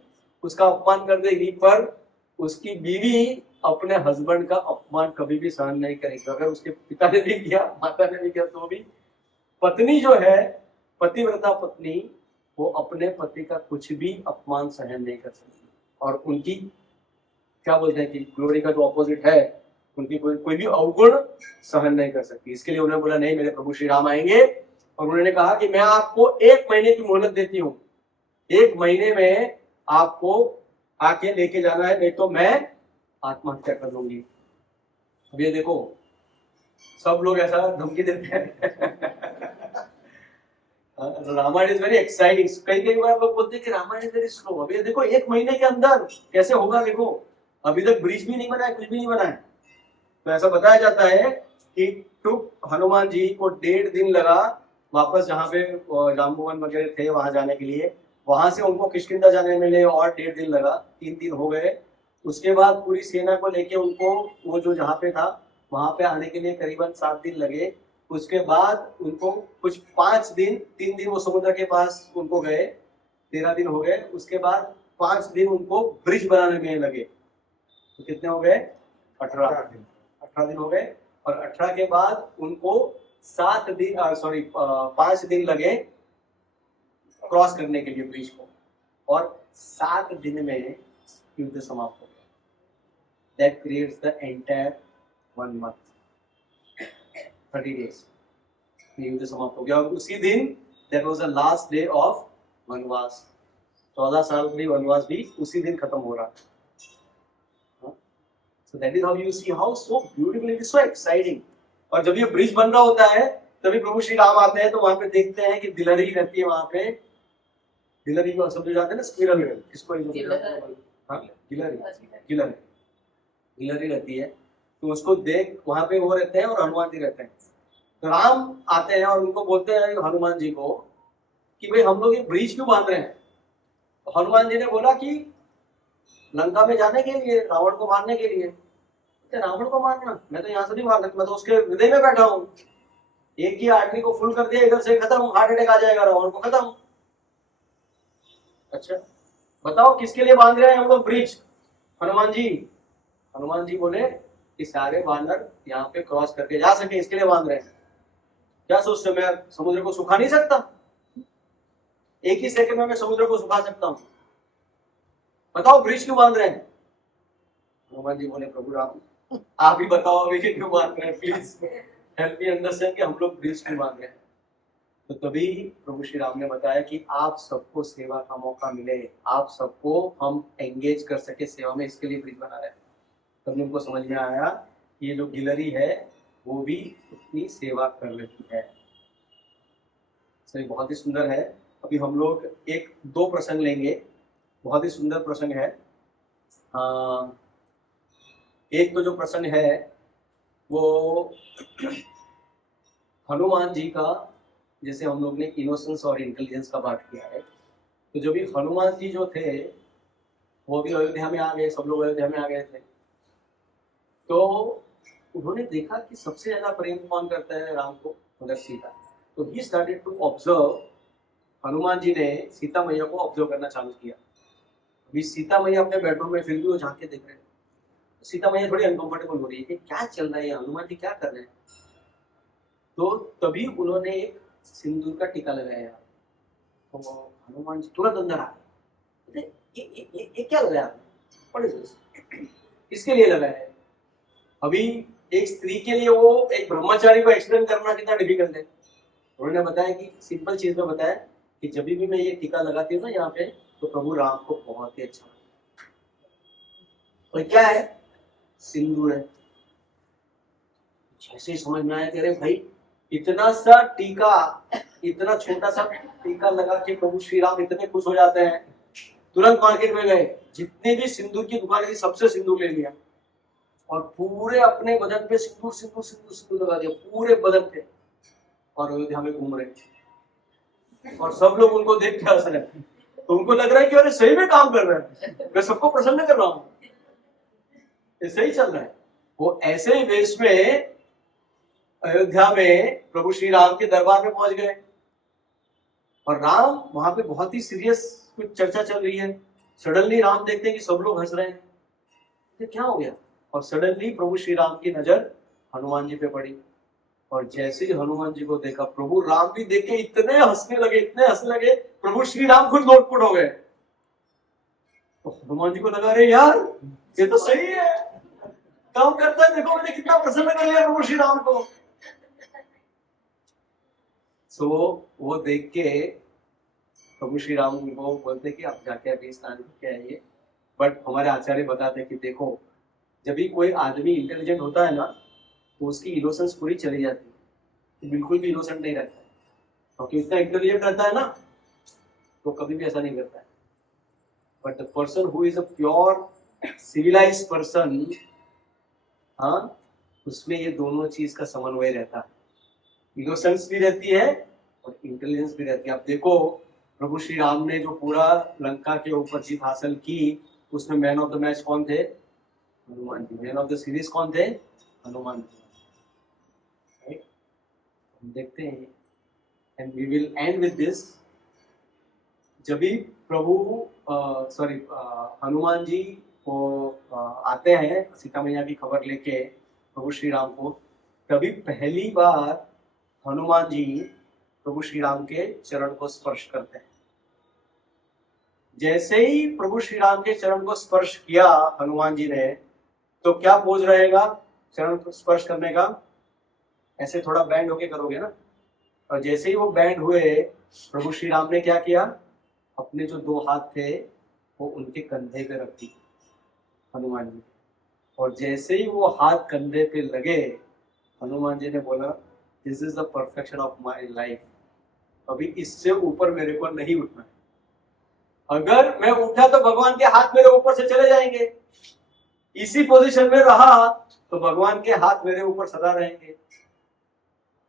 उसका अपमान कर देगी, पर उसकी बीवी अपने हस्बैंड का अपमान कभी भी सहन नहीं करेगी। अगर उसके पिता ने भी किया, माता ने भी किया, तो भी पत्नी जो है, पतिव्रता पत्नी, वो अपने पति का कुछ भी अपमान सहन नहीं कर सकती, और उनकी क्या बोलते हैं कि ग्लोरी का जो ऑपोजिट है, उनकी कोई भी अवगुण सहन नहीं कर सकती। इसके लिए उन्होंने बोला नहीं, मेरे प्रभु श्री राम आएंगे, और उन्होंने कहा कि मैं आपको 1 महीने की मोहलत देती हूँ, 1 महीने में आपको आके लेके जाना है, नहीं तो मैं आत्महत्या कर लूंगी। अब ये देखो, सब लोग ऐसा धमकी देते हैं। Ramayana is very exciting. कई बार लोग बोलते हैं कि रामायण इज वेरी स्लो। अब ये देखो 1 महीने के अंदर कैसे होगा, देखो अभी तक ब्रिज भी नहीं बना है, कुछ भी नहीं बना है। तो ऐसा बताया जाता है कि हनुमान जी को 1.5 दिन लगा वापस जहाँ पे जाम्बुवन वगैरह थे वहां जाने के लिए, वहां से उनको किष्किंधा जाने में लिए और 1.5 दिन लगा, 3 दिन हो गए। उसके बाद पूरी सेना को लेके उनको वो जो जहाँ पे था वहां पे आने के लिए करीबन 7 दिन लगे। उसके बाद उनको कुछ 5 दिन, 3 दिन वो समुद्र के पास उनको गए, 13 दिन हो गए। उसके बाद 5 दिन उनको ब्रिज बनाने में लगे, तो कितने हो गए, 18 दिन हो गए। और 18 के बाद उनको 5 दिन लगे क्रॉस करने के लिए ब्रिज को, और 7 दिन में युद्ध समाप्त हो गया। That creates the entire 1 month, 30 days युद्ध समाप्त हो गया। और उसी दिन that was the last day of वनवास, 14 साल की वनवास भी उसी दिन खत्म हो रहा था। So that is how you see how so beautiful it is, so exciting। और जब ये ब्रिज बन रहा होता है तभी प्रभु श्री राम आते हैं, तो वहां पे देखते हैं कि दिलहरी रहती है वहां पे। दिलहरी को समझ जाते हैं ना, स्क्विरल, किसको गिलहरी रहती है, तो उसको देख वहां पे वो रहते हैं और हनुमान जी रहते हैं। तो राम आते हैं और उनको बोलते हैं हनुमान जी को कि भाई हम लोग ये ब्रिज क्यों बांध रहे हैं। तो हनुमान जी ने बोला कि लंका में जाने के लिए, रावण को मारने के लिए। रावण को मारना, मैं तो यहाँ से नहीं मार सकता, मैं तो उसके हृदय में बैठा हूँ, एक ही आर्टरी को फुल कर दिया, इधर से खत्म, हार्ट अटैक आ जाएगा, रावण को खत्म। अच्छा बताओ किसके लिए बांध रहे हैं हम लोग ब्रिज। हनुमान जी बोले कि सारे वानर यहाँ पे क्रॉस करके जा सके, इसके लिए बांध रहे हैं। क्या सोचते, मैं समुद्र को सुखा नहीं सकता, एक ही सेकंड में मैं समुद्र को सुखा सकता हूँ, बताओ ब्रिज क्यों बांध रहे हैं। हनुमान जी बोले प्रभु राम आप ही बताओ अभी कि क्यों बांध रहे हैं, प्लीज हेल्प मी अंडरस्टैंड कि हम लोग ब्रिज क्यों बांध रहे हैं। तो तभी प्रभु श्री राम ने बताया कि आप सबको सेवा का मौका मिले, आप सबको हम एंगेज कर सके सेवा में, इसके लिए ब्रिज बना रहे हैं। तभी उनको समझ में आया कि ये जो गिलहरी है वो भी उतनी सेवा कर रही है। सही, बहुत ही सुंदर है। अभी हम लोग एक दो प्रसंग लेंगे, बहुत ही सुंदर प्रसंग है। एक तो जो प्रसंग है वो हनुमान जी का, जैसे हम लोग ने इनोसेंस और इंटेलिजेंस का बात किया है, तो जब भी हनुमान जी जो थे वो भी अयोध्या में आ गए, सब लोग अयोध्या में आ गए थे, तो उन्होंने देखा कि सबसे ज्यादा प्रेम कौन करता है राम को, मगर सीता। तो he started to observe, Hanuman ji ने सीता मैया को ऑब्जर्व करना चालू किया। अभी सीता मैया अपने बेडरूम में, फिर भी वो झांक के देख रहे हैं। सीता मैया थोड़ी अनकंफर्टेबल हो रही है कि क्या चल रहा है, हनुमान जी क्या कर रहे हैं। तो तभी उन्होंने एक सिंदूर का टीका लगाया, तो हनुमान जी तुरंत अंदर आ गए। ये क्या लगाया आपने, किसके लिए लगाया है? अभी एक स्त्री के लिए वो एक ब्रह्मचारी को एक्सप्लेन करना कितना डिफिकल्ट है। उन्होंने बताया कि सिंपल चीज में बताया कि जब भी मैं ये टीका लगाती हूँ ना यहाँ पे, तो प्रभु राम को बहुत ही अच्छा लगता है। और क्या है, सिंदूर है। जैसे ही समझ में आया कि अरे भाई इतना सा टीका, इतना छोटा सा टीका लगा के प्रभु श्री राम इतने खुश हो जाते हैं। तुरंत मार्केट में गए, जितनी भी सिंदूर की दुकान थी सबसे सिंदूर ले लिया और पूरे अपने बदन पे सिंदूर सिंदूर सिंदूर सिंदूर लगा दिया पूरे बदन पे, और अयोध्या में घूम रहे। और सब लोग उनको देख के हंस रहे हैं। तो उनको लग रहा है कि अरे सही में काम कर रहे हैं, मैं सबको प्रसन्न कर रहा हूँ, ये सही चल रहा है। वो ऐसे ही वेश में अयोध्या में प्रभु श्री राम के दरबार में पहुंच गए, और राम वहां पे बहुत ही सीरियस कुछ चर्चा चल रही है। सडनली राम देखते हैं कि सब लोग हंस रहे हैं, तो क्या हो गया? और सडनली प्रभु श्री राम की नजर हनुमान जी पे पड़ी, और जैसे ही हनुमान जी को देखा, प्रभु राम भी देख के इतने हंसने लगे, इतने हंसने लगे, प्रभु श्री राम खुद लोटपोट हो गए। तो हनुमान जी को लगा अरे यार ये तो सही है, काम करता है, देखो मैंने कितना प्रसन्न कर लिया प्रभु श्री राम को। सो वो देख के प्रभु श्री राम को बोलते कि आप जाके अभी स्नान करके आइए। बट हमारे आचार्य बताते कि देखो, जब भी कोई आदमी इंटेलिजेंट होता है ना, तो उसकी इनोसेंस पूरी चली जाती है, तो बिल्कुल भी इनोसेंट नहीं रहता है। क्योंकि इतना इंटेलिजेंट रहता है ना, तो कभी भी ऐसा नहीं करता है। But the person who is a pure civilised person, हाँ, उसमें ये दोनों चीज का समन्वय रहता है, इनोसेंस भी रहती है और इंटेलिजेंस भी रहती है। आप देखो प्रभु श्री राम ने जो पूरा लंका के ऊपर जीत हासिल की, उसमें मैन ऑफ द मैच कौन थे? Hanuman ji. Man of the series कौन थे? हनुमान जी। हम देखते हैं, and we will end with this. जब भी प्रभु हनुमान जी को आते हैं सीता मैया की खबर लेके प्रभु श्री राम को, तभी पहली बार हनुमान जी प्रभु श्री राम के चरण को स्पर्श करते हैं। जैसे ही प्रभु श्री राम के चरण को स्पर्श किया हनुमान जी ने, तो क्या पोज रहेगा चरण को स्पर्श करने का? ऐसे थोड़ा बैंड होके करोगे ना। और जैसे ही वो बैंड हुए, प्रभु श्री राम ने क्या किया? अपने जो दो हाथ थे वो उनके कंधे पे रख दी हनुमान जी। और जैसे ही वो हाथ कंधे पे लगे, हनुमान जी ने बोला this is the perfection of my life, अभी इससे ऊपर मेरे को नहीं उठना है। अगर मैं उठा तो भगवान के हाथ मेरे ऊपर से चले जाएंगे, इसी पोजीशन में रहा तो भगवान के हाथ मेरे ऊपर सदा रहेंगे।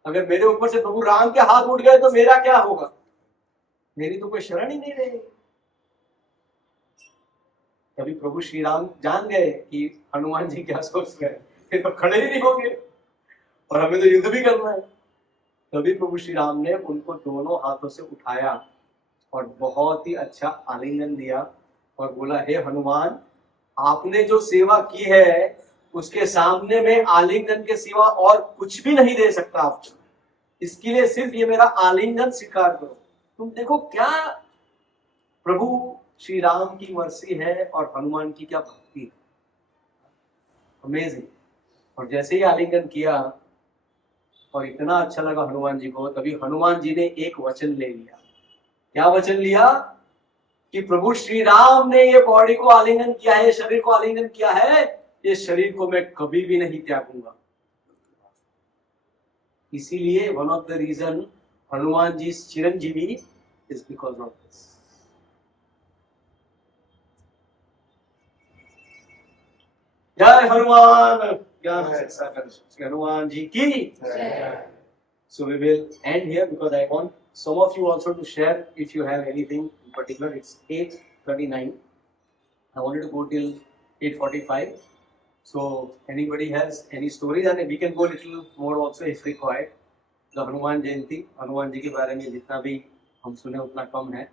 अगर मेरे ऊपर से प्रभु राम के हाथ उठ गए तो मेरा क्या होगा? मेरी तो कोई शरण ही नहीं रहेगी। तभी प्रभु श्री राम जान गए कि हनुमान जी क्या सोच गए, फिर तो खड़े ही नहीं होंगे और हमें तो युद्ध भी करना है। तभी प्रभु श्री राम ने उनको दोनों हाथों से उठाया और बहुत ही अच्छा आलिंगन दिया और बोला, हे हनुमान, आपने जो सेवा की है उसके सामने में आलिंगन के सिवा और कुछ भी नहीं दे सकता आपको। इसके लिए सिर्फ ये मेरा आलिंगन स्वीकार करो। तुम देखो क्या प्रभु श्री राम की मर्सी है और हनुमान की क्या भक्ति है, अमेजिंग। और जैसे ही आलिंगन किया और इतना अच्छा लगा हनुमान जी को, तभी हनुमान जी ने एक वचन ले लिया। क्या वचन लिया? कि प्रभु श्री राम ने ये बॉडी को आलिंगन किया है, शरीर को आलिंगन किया है, ये शरीर को मैं कभी भी नहीं त्यागूंगा। इसीलिए one of the reason Hanuman ji चिरंजीवी इज बिकॉज ऑफ दिस। जय हनुमान ज्ञान है सागर श्री हनुमान जी की। So we will end here because I want some of you also to share if you have anything in particular. It's 8:39. I wanted to go till 8:45. So anybody has any stories, and we can go little more also if required. The Hanuman Jayanti, Hanuman ji के बारे में जितना भी हम सुने उतना कम है।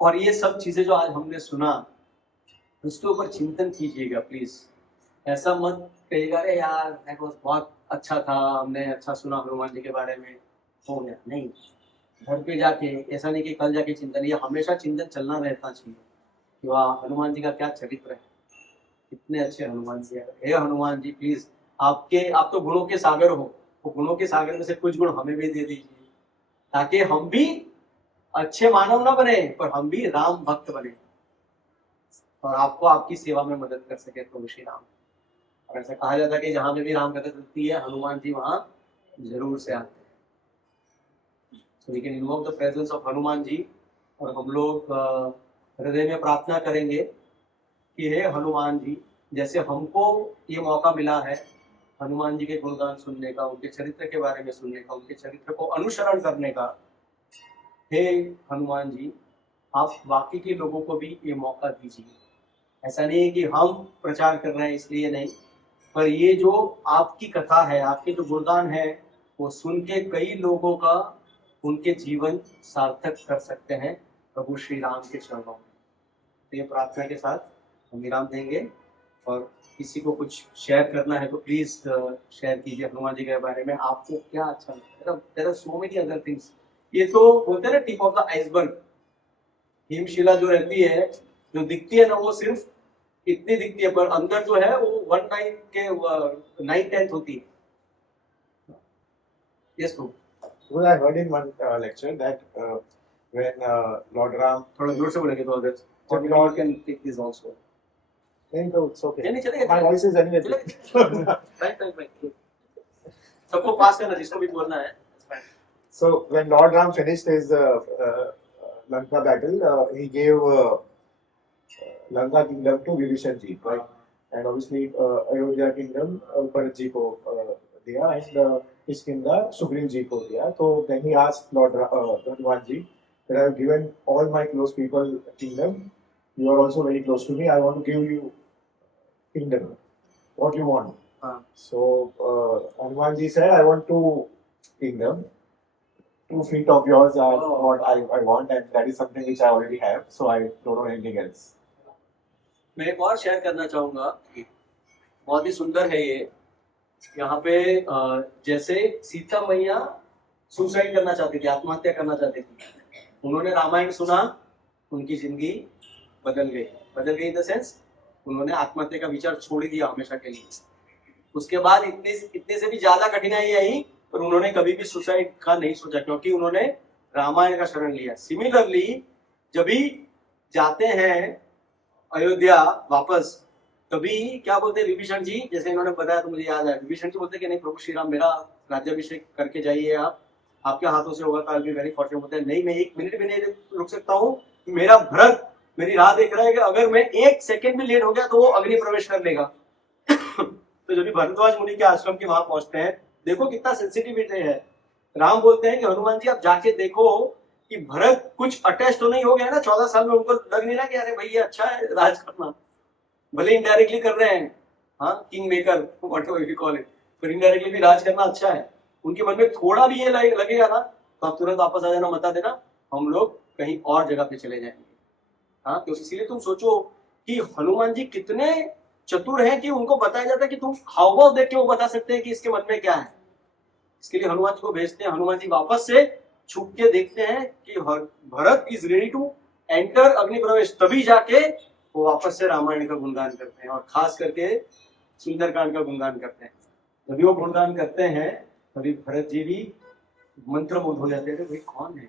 और ये सब चीजें जो आज हमने सुना उसके ऊपर चिंतन कीजिएगा प्लीज। ऐसा मत कहिएगा अरे यार बहुत अच्छा था, हमने अच्छा सुना हनुमान जी के बारे में, हो गया। नहीं, घर पे जाके ऐसा नहीं कि कल जाके चिंतन, ये हमेशा चिंतन चलना रहना चाहिए कि वाह हनुमान जी का क्या चरित्र है, कितने अच्छे हनुमान जी है। हे हनुमान जी प्लीज आप तो गुणों के सागर हो, वो गुणों के सागर में से कुछ गुण हमें भी दे दीजिए ताकि हम भी अच्छे मानव न बने पर हम भी राम भक्त बने और आपको आपकी सेवा में मदद कर सके प्रभु श्री राम। और ऐसा कहा जाता है कि जहां पे भी राम कथा चलती है हनुमान जी वहां जरूर से आते हैं। So we can invoke the presence of Hanuman ji और हम लोग हृदय में प्रार्थना करेंगे कि हे हनुमान जी, जैसे हमको ये मौका मिला है हनुमान जी के गुणगान सुनने का, उनके चरित्र के बारे में सुनने का, उनके चरित्र को अनुसरण करने का, हे हनुमान जी आप बाकी के लोगों को भी ये मौका दीजिए। ऐसा नहीं है कि हम प्रचार कर रहे हैं इसलिए नहीं, पर ये जो आपकी कथा है, आपके जो गुणगान है, वो सुन के कई लोगों का उनके जीवन सार्थक कर सकते हैं प्रभु श्री राम के चरणों में। तो ये प्रार्थना के साथ हम विराम देंगे और किसी को कुछ शेयर करना है तो प्लीज शेयर कीजिए हनुमान जी के बारे में, आपको क्या अच्छा लगता है। There are so many other things. ये तो बोलते हैं ना टिप ऑफ द आइसबर्ग। हिमशिला जो रहती है, जो दिखती है ना, वो सिर्फ इतनी दिखती है पर अंदर जो है वो 1/9 के 9/10 होती है। Yes Prabhu. Well, I heard in one lecture that when Lord Ram, थोड़ा जोर से बोलेंगे तो other When Lord Lord- can take this also। no, it's okay. नहीं चलेगा, My voice is anyway. right. सबको पास करना जिसको भी बोलना है। So when Lord Ram finished his Lanka battle, he gave Lanka kingdom to Vibhishan ji, right? And obviously Ayodhya kingdom Bharat ji ko diya, and Kiskindha Sugriv ji ko diya. So then he asked Lord Hanuman ji that I have given all my close people kingdom. You are also very close to me. I want to give you kingdom. What you want? So Hanuman ji said, I want 2 kingdom. 2 feet of yours are what I want, and that is something which I already have. So I don't know anything else. मैं एक और share करना चाहूंगा, बहुत ही सुंदर है ये। यहाँ पे जैसे सीता मैया सुसाइड करना चाहती थी, आत्महत्या करना चाहती थी, उन्होंने रामायण सुना, उनकी जिंदगी बदल गई इन द सेंस उन्होंने आत्महत्या का विचार छोड़ दिया हमेशा के लिए। उसके बाद इतने से भी ज्यादा कठिनाई आई पर उन्होंने कभी भी सुसाइड का नहीं सोचा क्योंकि उन्होंने रामायण का शरण लिया। सिमिलरली जब भी जाते हैं अयोध्या वापस, तभी क्या बोलते हैं विभीषण जी, जैसे इन्होंने बताया तो मुझे याद आया, विभीषण जी बोलते कि नहीं प्रभु श्री राम मेरा राज्याभिषेक करके जाइए, आपके हाथों से होगा तो आई बी वेरी फॉर्चुनेट। बोलते हैं नहीं मैं 1 मिनट भी नहीं रुक सकता हूँ, मेरा भरत मेरी राह देख रहा है कि अगर मैं 1 सेकंड भी लेट हो गया तो वो अग्नि प्रवेश कर लेगा। तो जब भी भरद्वाज मुनि के आश्रम के वहां पहुंचते हैं, देखो कितना सेंसिटिविटी है। राम बोलते हैं कि हनुमान जी आप जाके देखो कि भरत कुछ अटैच तो नहीं हो गया ना 14 साल में, उनको लग नहीं रहा कि अरे भैया अच्छा है राज करना, भले इनडायरेक्टली कर रहे हैं, हाँ king maker whatever you call it, पर इनडायरेक्टली भी राज करना अच्छा है। उनके मन में थोड़ा भी ये लगेगा ना तो आप तुरंत वापस आ जाना, बता देना हम लोग कहीं और जगह पे चले जाएंगे। हाँ तो इसीलिए तुम सोचो कि हनुमान जी कितने चतुर हैं कि उनको बताया जाता है कि तुम हाव भाव देख के वो बता सकते हैं कि इसके मन में क्या है। इसके लिए हनुमान जी को भेजते हैं, हनुमान जी वापस से छुप के देखते हैं कि Bharat is ready to enter अग्नि प्रवेश, तभी जाके वो वापस से रामायण का गुणगान करते हैं और खास करके सुंदरकांड का गुणगान करते हैं। तभी वो गुणगान करते हैं, तभी भरत जी भी मंत्रमुग्ध हो जाते थे, भाई कौन है।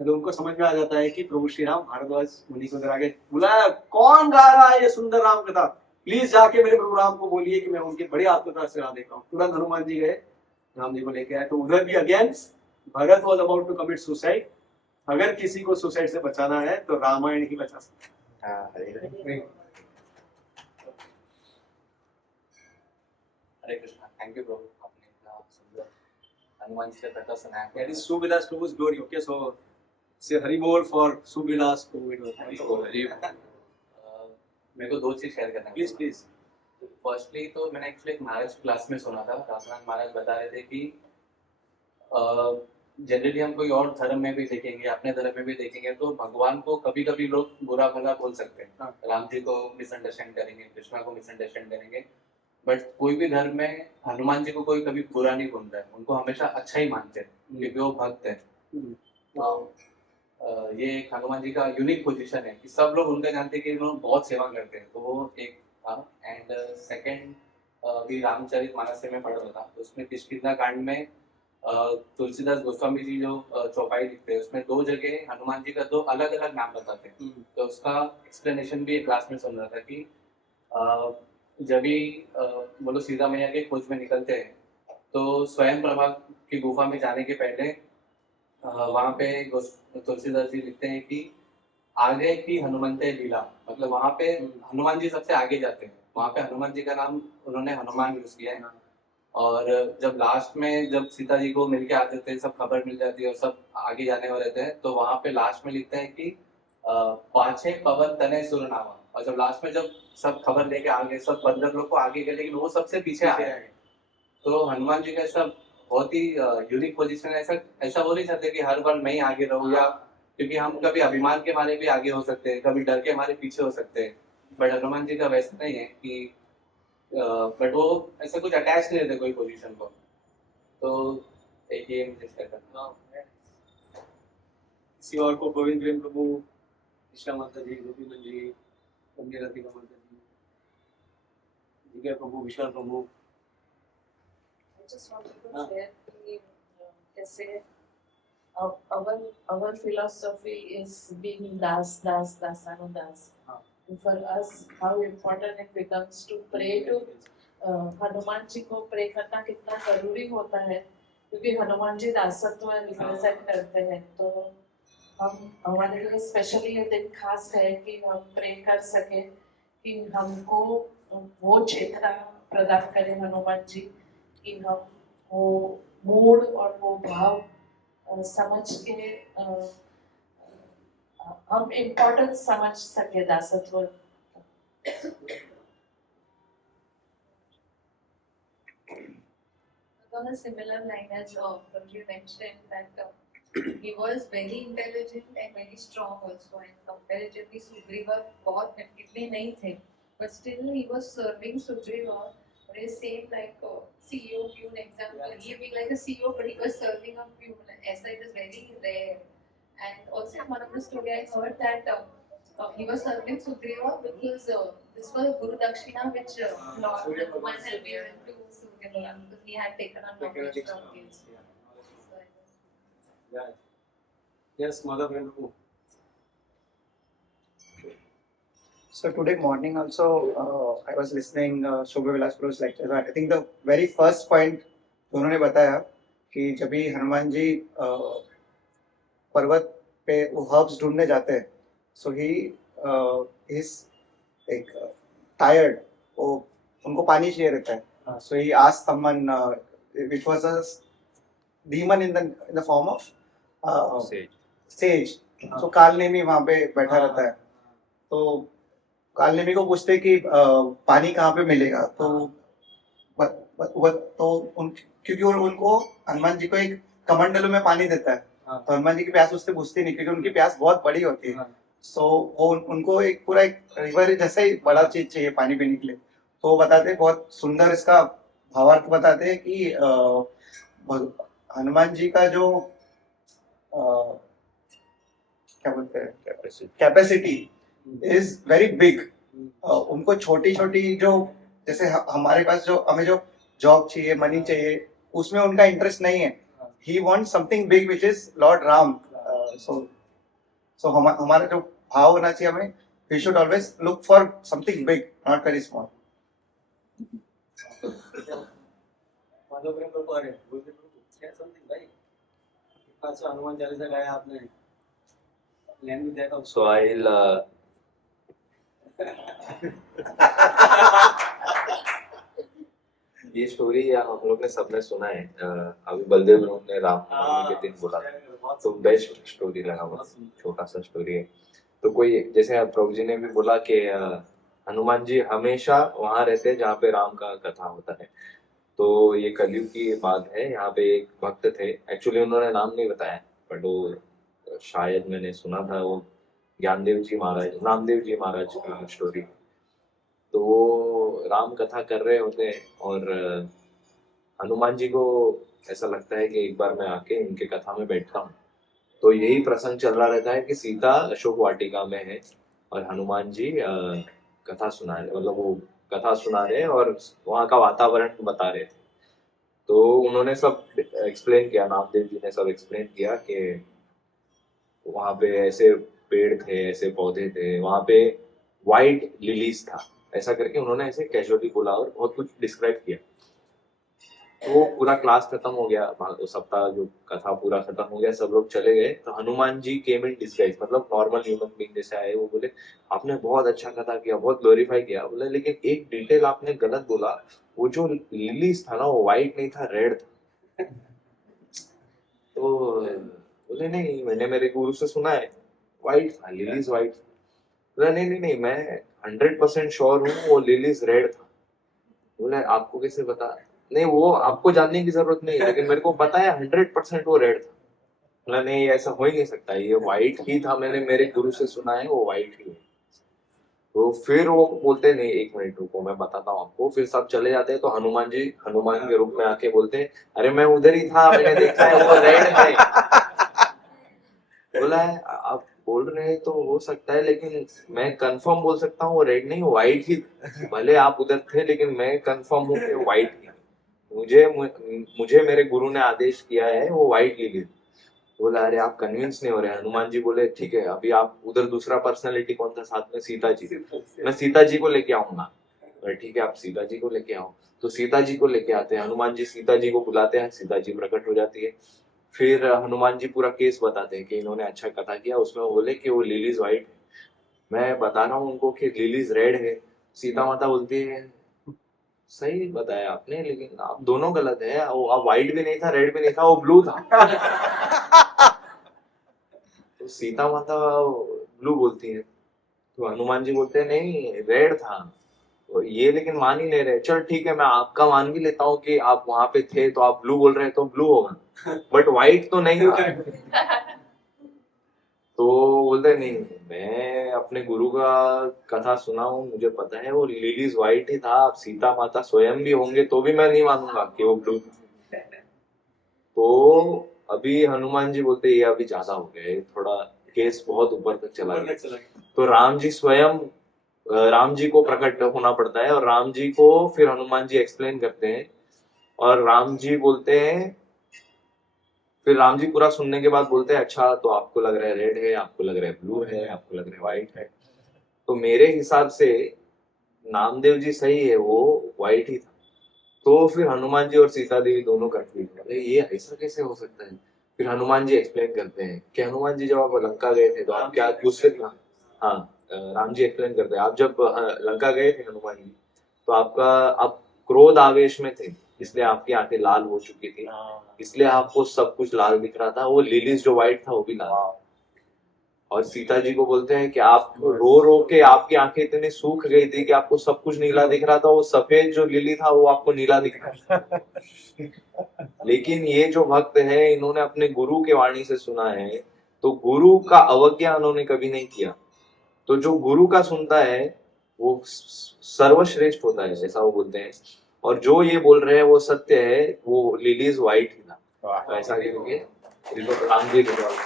तो उनको समझ में आ जाता है कि प्रभु श्री राम भारद्वाज मुनि को आगे बुलाया, कौन गा रहा है ये सुंदर राम कथा, प्लीज जाके मेरे प्रभु राम को बोलिए कि मैं उनकी बड़ी आत्मकथा से देखा हूँ। तुरंत हनुमान जी गए, राम जी को लेके आए। तो उधर भी again Bharat was about to commit suicide. अगर किसी को सुसाइड से बचाना है तो रामायण ही बचा सकता है। हरे कृष्णा, थैंक यू प्रभु, आपने इतना सुंदर हनुमान जी का कथा सुनाया। That is Subilas Prabhu's glory. Okay, so say Hari Bol for Subilas Prabhu. मेरे को दो चीज शेयर करना है। Please, please. फर्स्टली तो मैंने एक्चुअली एक महाराज क्लास में सुना था, रामनाथ महाराज बता रहे थे कि जनरली हम कोई और धर्म में भी देखेंगे, अपने धर्म में भी देखेंगे, तो भगवान को कभी कभी लोग बुरा भला बोल सकते हैं। हाँ। राम जी को मिसअंडरस्टैंड करेंगे, कृष्णा को मिसअंडरस्टैंड करेंगे, बट कोई भी धर्म में हनुमान जी को कोई कभी बुरा नहीं बोलता है, उनको हमेशा अच्छा ही मानते हैं क्योंकि वो भक्त है। तो ये एक हनुमान जी का यूनिक पोजीशन है कि सब लोग उनका जानते हैं कि उन्होंने बहुत सेवा करते हैं, तो वो एक था। एंड सेकंड, अभी रामचरितमानस में पढ़ रहा था, तो उसमें किष्किंधा कांड में तुलसीदास गोस्वामी जी जो चौपाई लिखते हैं, उसमें दो जगह हनुमान जी का दो अलग अलग नाम बताते हैं। तो उसका एक्सप्लेनेशन भी एक क्लास में सुन रहा था कि जब भी वो लोग सीता मैया के खोज में निकलते हैं, तो स्वयं प्रभा की गुफा में जाने के पहले वहाँ पे तुलसीदास जी लिखते हैं कि आगे की हनुमंते लीला, मतलब वहाँ पे हनुमान जी सबसे आगे जाते हैं, वहाँ पे हनुमान जी का नाम उन्होंने हनुमान यूज किया है। और जब लास्ट में जब सीता जी को मिलके आते थे, सब खबर मिल जाती है और सब आगे जाने वाले थे, तो वहाँ पे लास्ट में लिखते हैं कि पाछे पवन तने सुरनावा, और जब लास्ट में जब सब खबर लेके आ गए, सब बंदर लोग को आगे गए, लेकिन वो सबसे पीछे आ गए। तो हनुमान जी का ऐसा बहुत ही यूनिक पोजीशन है। ऐसा बोल नहीं सकते कि हर बार मैं ही आगे रहूं, या क्योंकि हम कभी अभिमान के मारे भी आगे हो सकते हैं, कभी डर के मारे पीछे हो सकते हैं, बट हनुमान जी का वैसा नहीं है कि बट वो ऐसा कुछ अटैच नहीं रहते कोई पोजीशन को। तो एक ये मुझे शेयर करना। किसी और को गोविंद प्रेम प्रभु, कृष्णा माता जी, गोपीनंद जी, कन्या राधिका माता जी, जिगर प्रभु, विशाल प्रभु। I just wanted to share कि कैसे our philosophy is being dasanudas. And for us, how important it becomes to pray to Hanuman ji को प्रे करना कितना जरूरी होता है, क्योंकि हनुमान जी दासत्व रिप्रेजेंट करते हैं। तो हम हमारे लिए स्पेशली ये दिन खास है कि हम प्रे कर सके कि हमको वो चेतना प्रदान करें हनुमान जी, कि हम वो मूड और वो भाव समझ के हम इम्पोर्टेंस समझ सके दासत्व। On a similar line as you mentioned that he was very intelligent and very strong also, and comparatively Sugriva बहुत इतने नहीं थे, but still he was serving Sugriva. Or a same like CEO Pune example, he being like a CEO but he was serving a Pune. ऐसा it is very rare. And also in one of the story I heard that he was serving Sugriva because this was Guru Dakshina which Lord Hanuman had given to Sugriva because he had taken on knowledge from him. Yeah. Yes, Mother Prem Prabhu. So today morning also I was listening Shobha Vilas Prabhu's lecture. I think the very first point उन्होंने बताया कि जब भी हनुमान जी पर्वत पे वो herbs ढूंढने जाते हैं, so he is like tired, वो उनको पानी चाहिए रहता है, so he asked someone which was a demon in the form of sage. So Kalanemi वहाँ पे बैठा रहता है, तो कालनेमी को पूछते कि पानी कहाँ पे मिलेगा, तो क्योंकि उनको हनुमान जी को एक कमंडलों में पानी देता है, तो हनुमान जी की प्यास उससे बुझती नहीं क्योंकि उनकी प्यास बहुत बड़ी होती है। सो वो उनको एक पूरा एक रिवर जैसा ही बड़ा चीज चाहिए पानी पीने के लिए। तो वो बताते हैं, बहुत सुंदर इसका भावार्थ बताते हैं कि हनुमान जी का जो क्या बोलते हैं कैपेसिटी इज वेरी बिग। उनको छोटी छोटी जो जैसे हमारे पास जो हमें जो जॉब चाहिए, मनी चाहिए, उसमें उनका इंटरेस्ट नहीं है. He wants something big, which is Lord Ram. So हमारा जो भाव होना चाहिए हमें, we should always look for something big, not very small. Madhav प्रेम को कह रहे हैं, बोलते क्या समथिंग भाई, अच्छा हनुमान चालीसा गाया आपने, लैंड में देखा. So I'll ये स्टोरी हम लोग ने सबने सुना है. अभी बलदेव लोग ने रामनवमी के दिन बोला, तो बेस्ट स्टोरी लगा मुझे. छोटा सा स्टोरी है. तो कोई जैसे प्रभु जी ने भी बोला कि हनुमान जी हमेशा वहां रहते हैं जहाँ पे राम का कथा होता है. तो ये कलयुग की बात है. यहाँ पे एक भक्त थे, एक्चुअली उन्होंने नाम नहीं बताया, बट वो शायद मैंने सुना था, वो ज्ञानदेव जी महाराज, नामदेव जी महाराज की स्टोरी. तो वो राम कथा कर रहे होते हैं और हनुमान जी को ऐसा लगता है कि एक बार मैं आके इनके कथा में बैठता हूँ. तो यही प्रसंग चल रहा रहता है कि सीता अशोक वाटिका में है और हनुमान जी कथा सुना रहे, मतलब वो कथा सुना रहे और वहाँ का वातावरण बता रहे थे. तो उन्होंने सब एक्सप्लेन किया, नामदेव जी ने सब एक्सप्लेन किया कि वहाँ पे ऐसे पेड़ थे, ऐसे पौधे थे, वहाँ पे वाइट लिलीज था, ऐसा करके उन्होंने ऐसे कैजुअली बोला और बहुत कुछ डिस्क्राइब किया. तो पूरा क्लास खत्म हो गया, सप्ताह जो कथा पूरा खत्म हो गया, सब लोग चले गए. तो हनुमान जी केम इन डिस्गाइज, मतलब नॉर्मल ह्यूमन बीइंग जैसे आए. वो बोले आपने बहुत अच्छा कथा किया, बहुत ग्लोरीफाई किया. बोले लेकिन एक डिटेल आपने गलत बोला, वो जो लिलीज था ना वो व्हाइट नहीं था, रेड था. तो बोले नहीं, मैंने मेरे गुरु से सुना है व्हाइट था, लिलीज व्हाइट. बोला नहीं नहीं नहीं, मैं 100% श्योर हूँ वो लिलीज रेड था. बोले आपको कैसे पता? नहीं वो आपको जानने की जरूरत नहीं है, लेकिन मेरे को पता है 100% वो रेड था. बोला नहीं ऐसा हो ही नहीं सकता, ये व्हाइट ही था, मैंने मेरे गुरु से सुना है वो व्हाइट ही है. तो फिर वो बोलते नहीं, एक मिनट रुको मैं बताता हूँ आपको. फिर सब चले जाते हैं. तो हनुमान जी हनुमान के रूप में आके बोलते हैं अरे मैं उधर ही था, मैंने देखा है वो रेड है. बोला है आप बोल रहे हैं तो हो सकता है, लेकिन मैं कंफर्म बोल सकता हूँ वो रेड नहीं व्हाइट ही. भले आप उधर थे लेकिन मैं कंफर्म हूँ कि व्हाइट ही. मुझे मेरे गुरु ने आदेश किया है वो व्हाइट लिली. बोला अरे आप कन्विंस नहीं हो रहे. हनुमान जी बोले ठीक है, अभी आप उधर दूसरा पर्सनालिटी कौन था साथ में? सीता जी. मैं सीता जी को लेके आऊंगा. ठीक है आप सीता जी को लेके आओ. तो सीता जी को लेके आते हैं. हनुमान जी सीता जी को बुलाते हैं, सीता जी प्रकट हो जाती है. फिर हनुमान जी पूरा केस बताते हैं कि इन्होंने अच्छा कथा किया. उसमें वो बोले कि वो लिलीज व्हाइट है, मैं बता रहा हूँ उनको कि लिलीज रेड है. सीता माता बोलती है सही बताया आपने, लेकिन आप दोनों गलत है. वो अब व्हाइट भी नहीं था, रेड भी नहीं था, वो ब्लू था. तो सीता माता ब्लू बोलती है. तो हनुमान जी बोलते हैं नहीं रेड था. तो ये लेकिन मान ही नहीं रहे. चल ठीक है मैं आपका मान भी लेता हूँ कि आप वहां पे थे तो आप ब्लू बोल रहे हैं तो ब्लू होगा, बट व्हाइट तो नहीं था. तो बोलते नहीं मैं अपने गुरु का कथा सुना हूँ, मुझे पता है वो लिलीज व्हाइट ही था. आप सीता माता स्वयं भी होंगे तो भी मैं नहीं मानूंगा कि वो ब्लू. तो अभी हनुमान जी बोलते ये अभी ज्यादा हो गया, थोड़ा केस बहुत ऊपर तक चला गया. तो राम जी स्वयं राम जी को प्रकट होना पड़ता है और राम जी को फिर हनुमान जी एक्सप्लेन करते हैं. और राम जी बोलते हैं, फिर राम जी पूरा सुनने के बाद बोलते हैं अच्छा तो आपको लग रहा है रेड है, आपको लग रहा है ब्लू है, आपको लग रहा है व्हाइट है. तो मेरे हिसाब से नामदेव जी सही है, वो व्हाइट ही था. तो फिर हनुमान जी और सीता देवी दोनों कंफ्यूज हो, ये ऐसा कैसे हो सकता है? फिर हनुमान जी एक्सप्लेन करते हैं कि हनुमान जी जब आप लंका गए थे तो आप क्या गुस्से थे? हाँ राम जी एक्सप्लेन करते हैं आप जब लंका गए थे हनुमान जी तो आप क्रोध आवेश में थे, इसलिए आपकी आंखें लाल हो चुकी थी, इसलिए आपको सब कुछ लाल दिख रहा था. वो लिलीज जो व्हाइट था वो भी लाल. और सीता जी को बोलते हैं कि आप रो रो के आपकी आंखें इतनी सूख गई थी कि आपको सब कुछ नीला दिख रहा था, वो सफेद जो लिली था वो आपको नीला दिख रहा था. लेकिन ये जो भक्त है इन्होंने अपने गुरु के वाणी से सुना है, तो गुरु का अवज्ञा उन्होंने कभी नहीं किया. तो जो गुरु का सुनता है वो सर्वश्रेष्ठ होता है, ऐसा वो बोलते हैं. और जो ये बोल रहे हैं वो सत्य है, वो लिलीज व्हाइट ही था. तो ऐसा कहेंगे राम जी के द्वारा.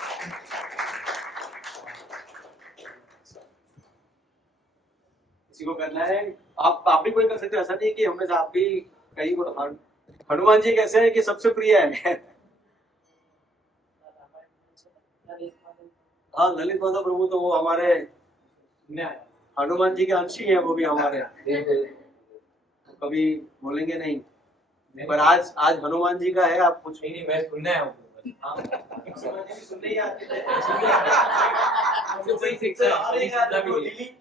किसी को करना है आप भी कोई कर सकते हो. ऐसा नहीं कि हमेशा आप भी कहीं को हनुमान जी कैसे हैं कि सबसे प्रिय है? हाँ, ललित माधव प्रभु तो वो हमारे हनुमान जी के अंश ही है, वो भी हमारे, कभी बोलेंगे नहीं। पर आज हनुमान जी का है, आप कुछ नहीं, मैं सुनना है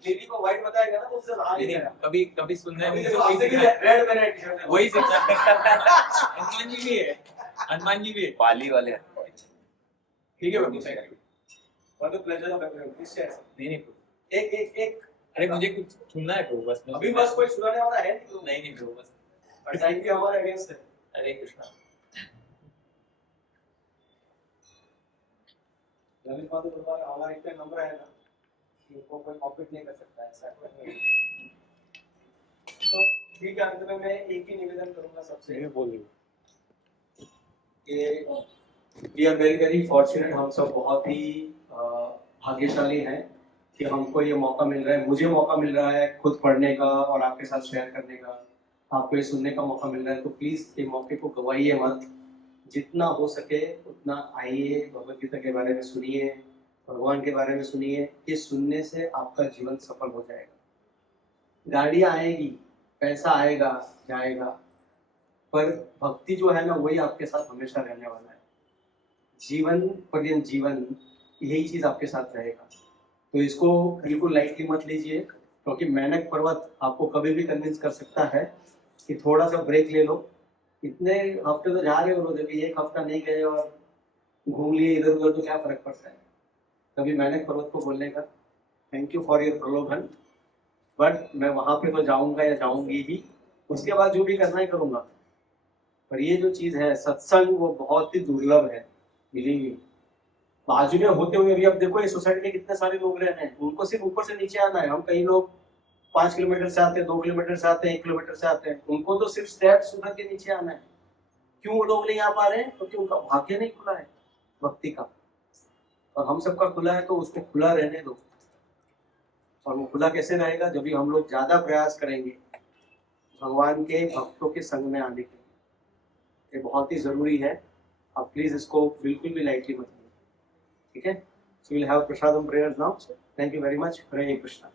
लिली को व्हाइट बताएगा ना, तो उससे कभी कभी सुनना है मुझे, रेड मैंने टी-शर्ट में वही सीखना है। हनुमान जी भी है, हनुमान जी भी है। पाली वाले ठीक है बाबू, what the pleasure of everyone. नहीं नहीं, एक अरे मुझे कुछ सुनना है प्रभु बस। अभी बस कोई सुनाने वाला है नहीं, नहीं नहीं प्रभु बस। टाइम भी हमारे अगेंस्ट है। हरे कृष्णा। ललित माधव प्रभु हमारा इतना नंबर है ना कि उनको कोई कॉपीट नहीं कर सकता है, ऐसा नहीं है। तो ठीक है, अंत में मैं एक ही निवेदन करूंगा सबसे, कि we are very very fortunate, हम सब बहुत ही भाग्यशाली हैं कि हमको ये मौका मिल रहा है, मुझे मौका मिल रहा है खुद पढ़ने का और आपके साथ शेयर करने का, आपको ये सुनने का मौका मिल रहा है। तो प्लीज ये मौके को गवाइए मत, जितना हो सके उतना आइए, भगवत गीता के बारे में सुनिए, भगवान के बारे में सुनिए। ये सुनने से आपका जीवन सफल हो जाएगा। गाड़ियां आएगी, पैसा आएगा जाएगा, पर भक्ति जो है ना वही आपके साथ हमेशा रहने वाला है। जीवन पर्यंत जीवन यही चीज आपके साथ रहेगा। तो इसको बिल्कुल लाइटली मत लीजिए, क्योंकि मेंढक पर्वत आपको कभी भी कन्विंस कर सकता है कि थोड़ा सा ब्रेक ले लो। इतने हफ्ते तो जा रहे हो, जब एक हफ्ता नहीं गए और घूम लिए इधर उधर, तो क्या फर्क पड़ता है। कभी मेंढक पर्वत को बोलने का थैंक यू फॉर योर प्रलोभन, बट मैं वहां पे तो जाऊंगा या जाऊंगी ही, उसके बाद जो भी करना है करूंगा। पर ये जो चीज है सत्संग, वो बहुत ही दुर्लभ है, बिलीव मी। बाजू में होते हुए भी अब देखो इस सोसाइटी में कितने सारे लोग रह रहे हैं, उनको सिर्फ ऊपर से नीचे आना है। हम कई लोग 5 किलोमीटर से आते हैं, 2 किलोमीटर से आते हैं, 1 किलोमीटर से आते हैं, उनको तो सिर्फ स्टेप्स उधर के नीचे आना है। क्यों वो लोग नहीं आ पा रहे हैं? क्योंकि उनका भाग्य नहीं खुला है भक्ति का, और हम सबका खुला है, तो उसको खुला रहने दो। और वो खुला कैसे रहेगा? जब भी हम लोग ज्यादा प्रयास करेंगे भगवान के भक्तों के संग में आने के लिए। ये बहुत ही जरूरी है, आप प्लीज इसको बिल्कुल भी लाइटली मत लीजिए, ठीक है? So we'll have prasadam prayers now. Thank you very much. Hare Krishna.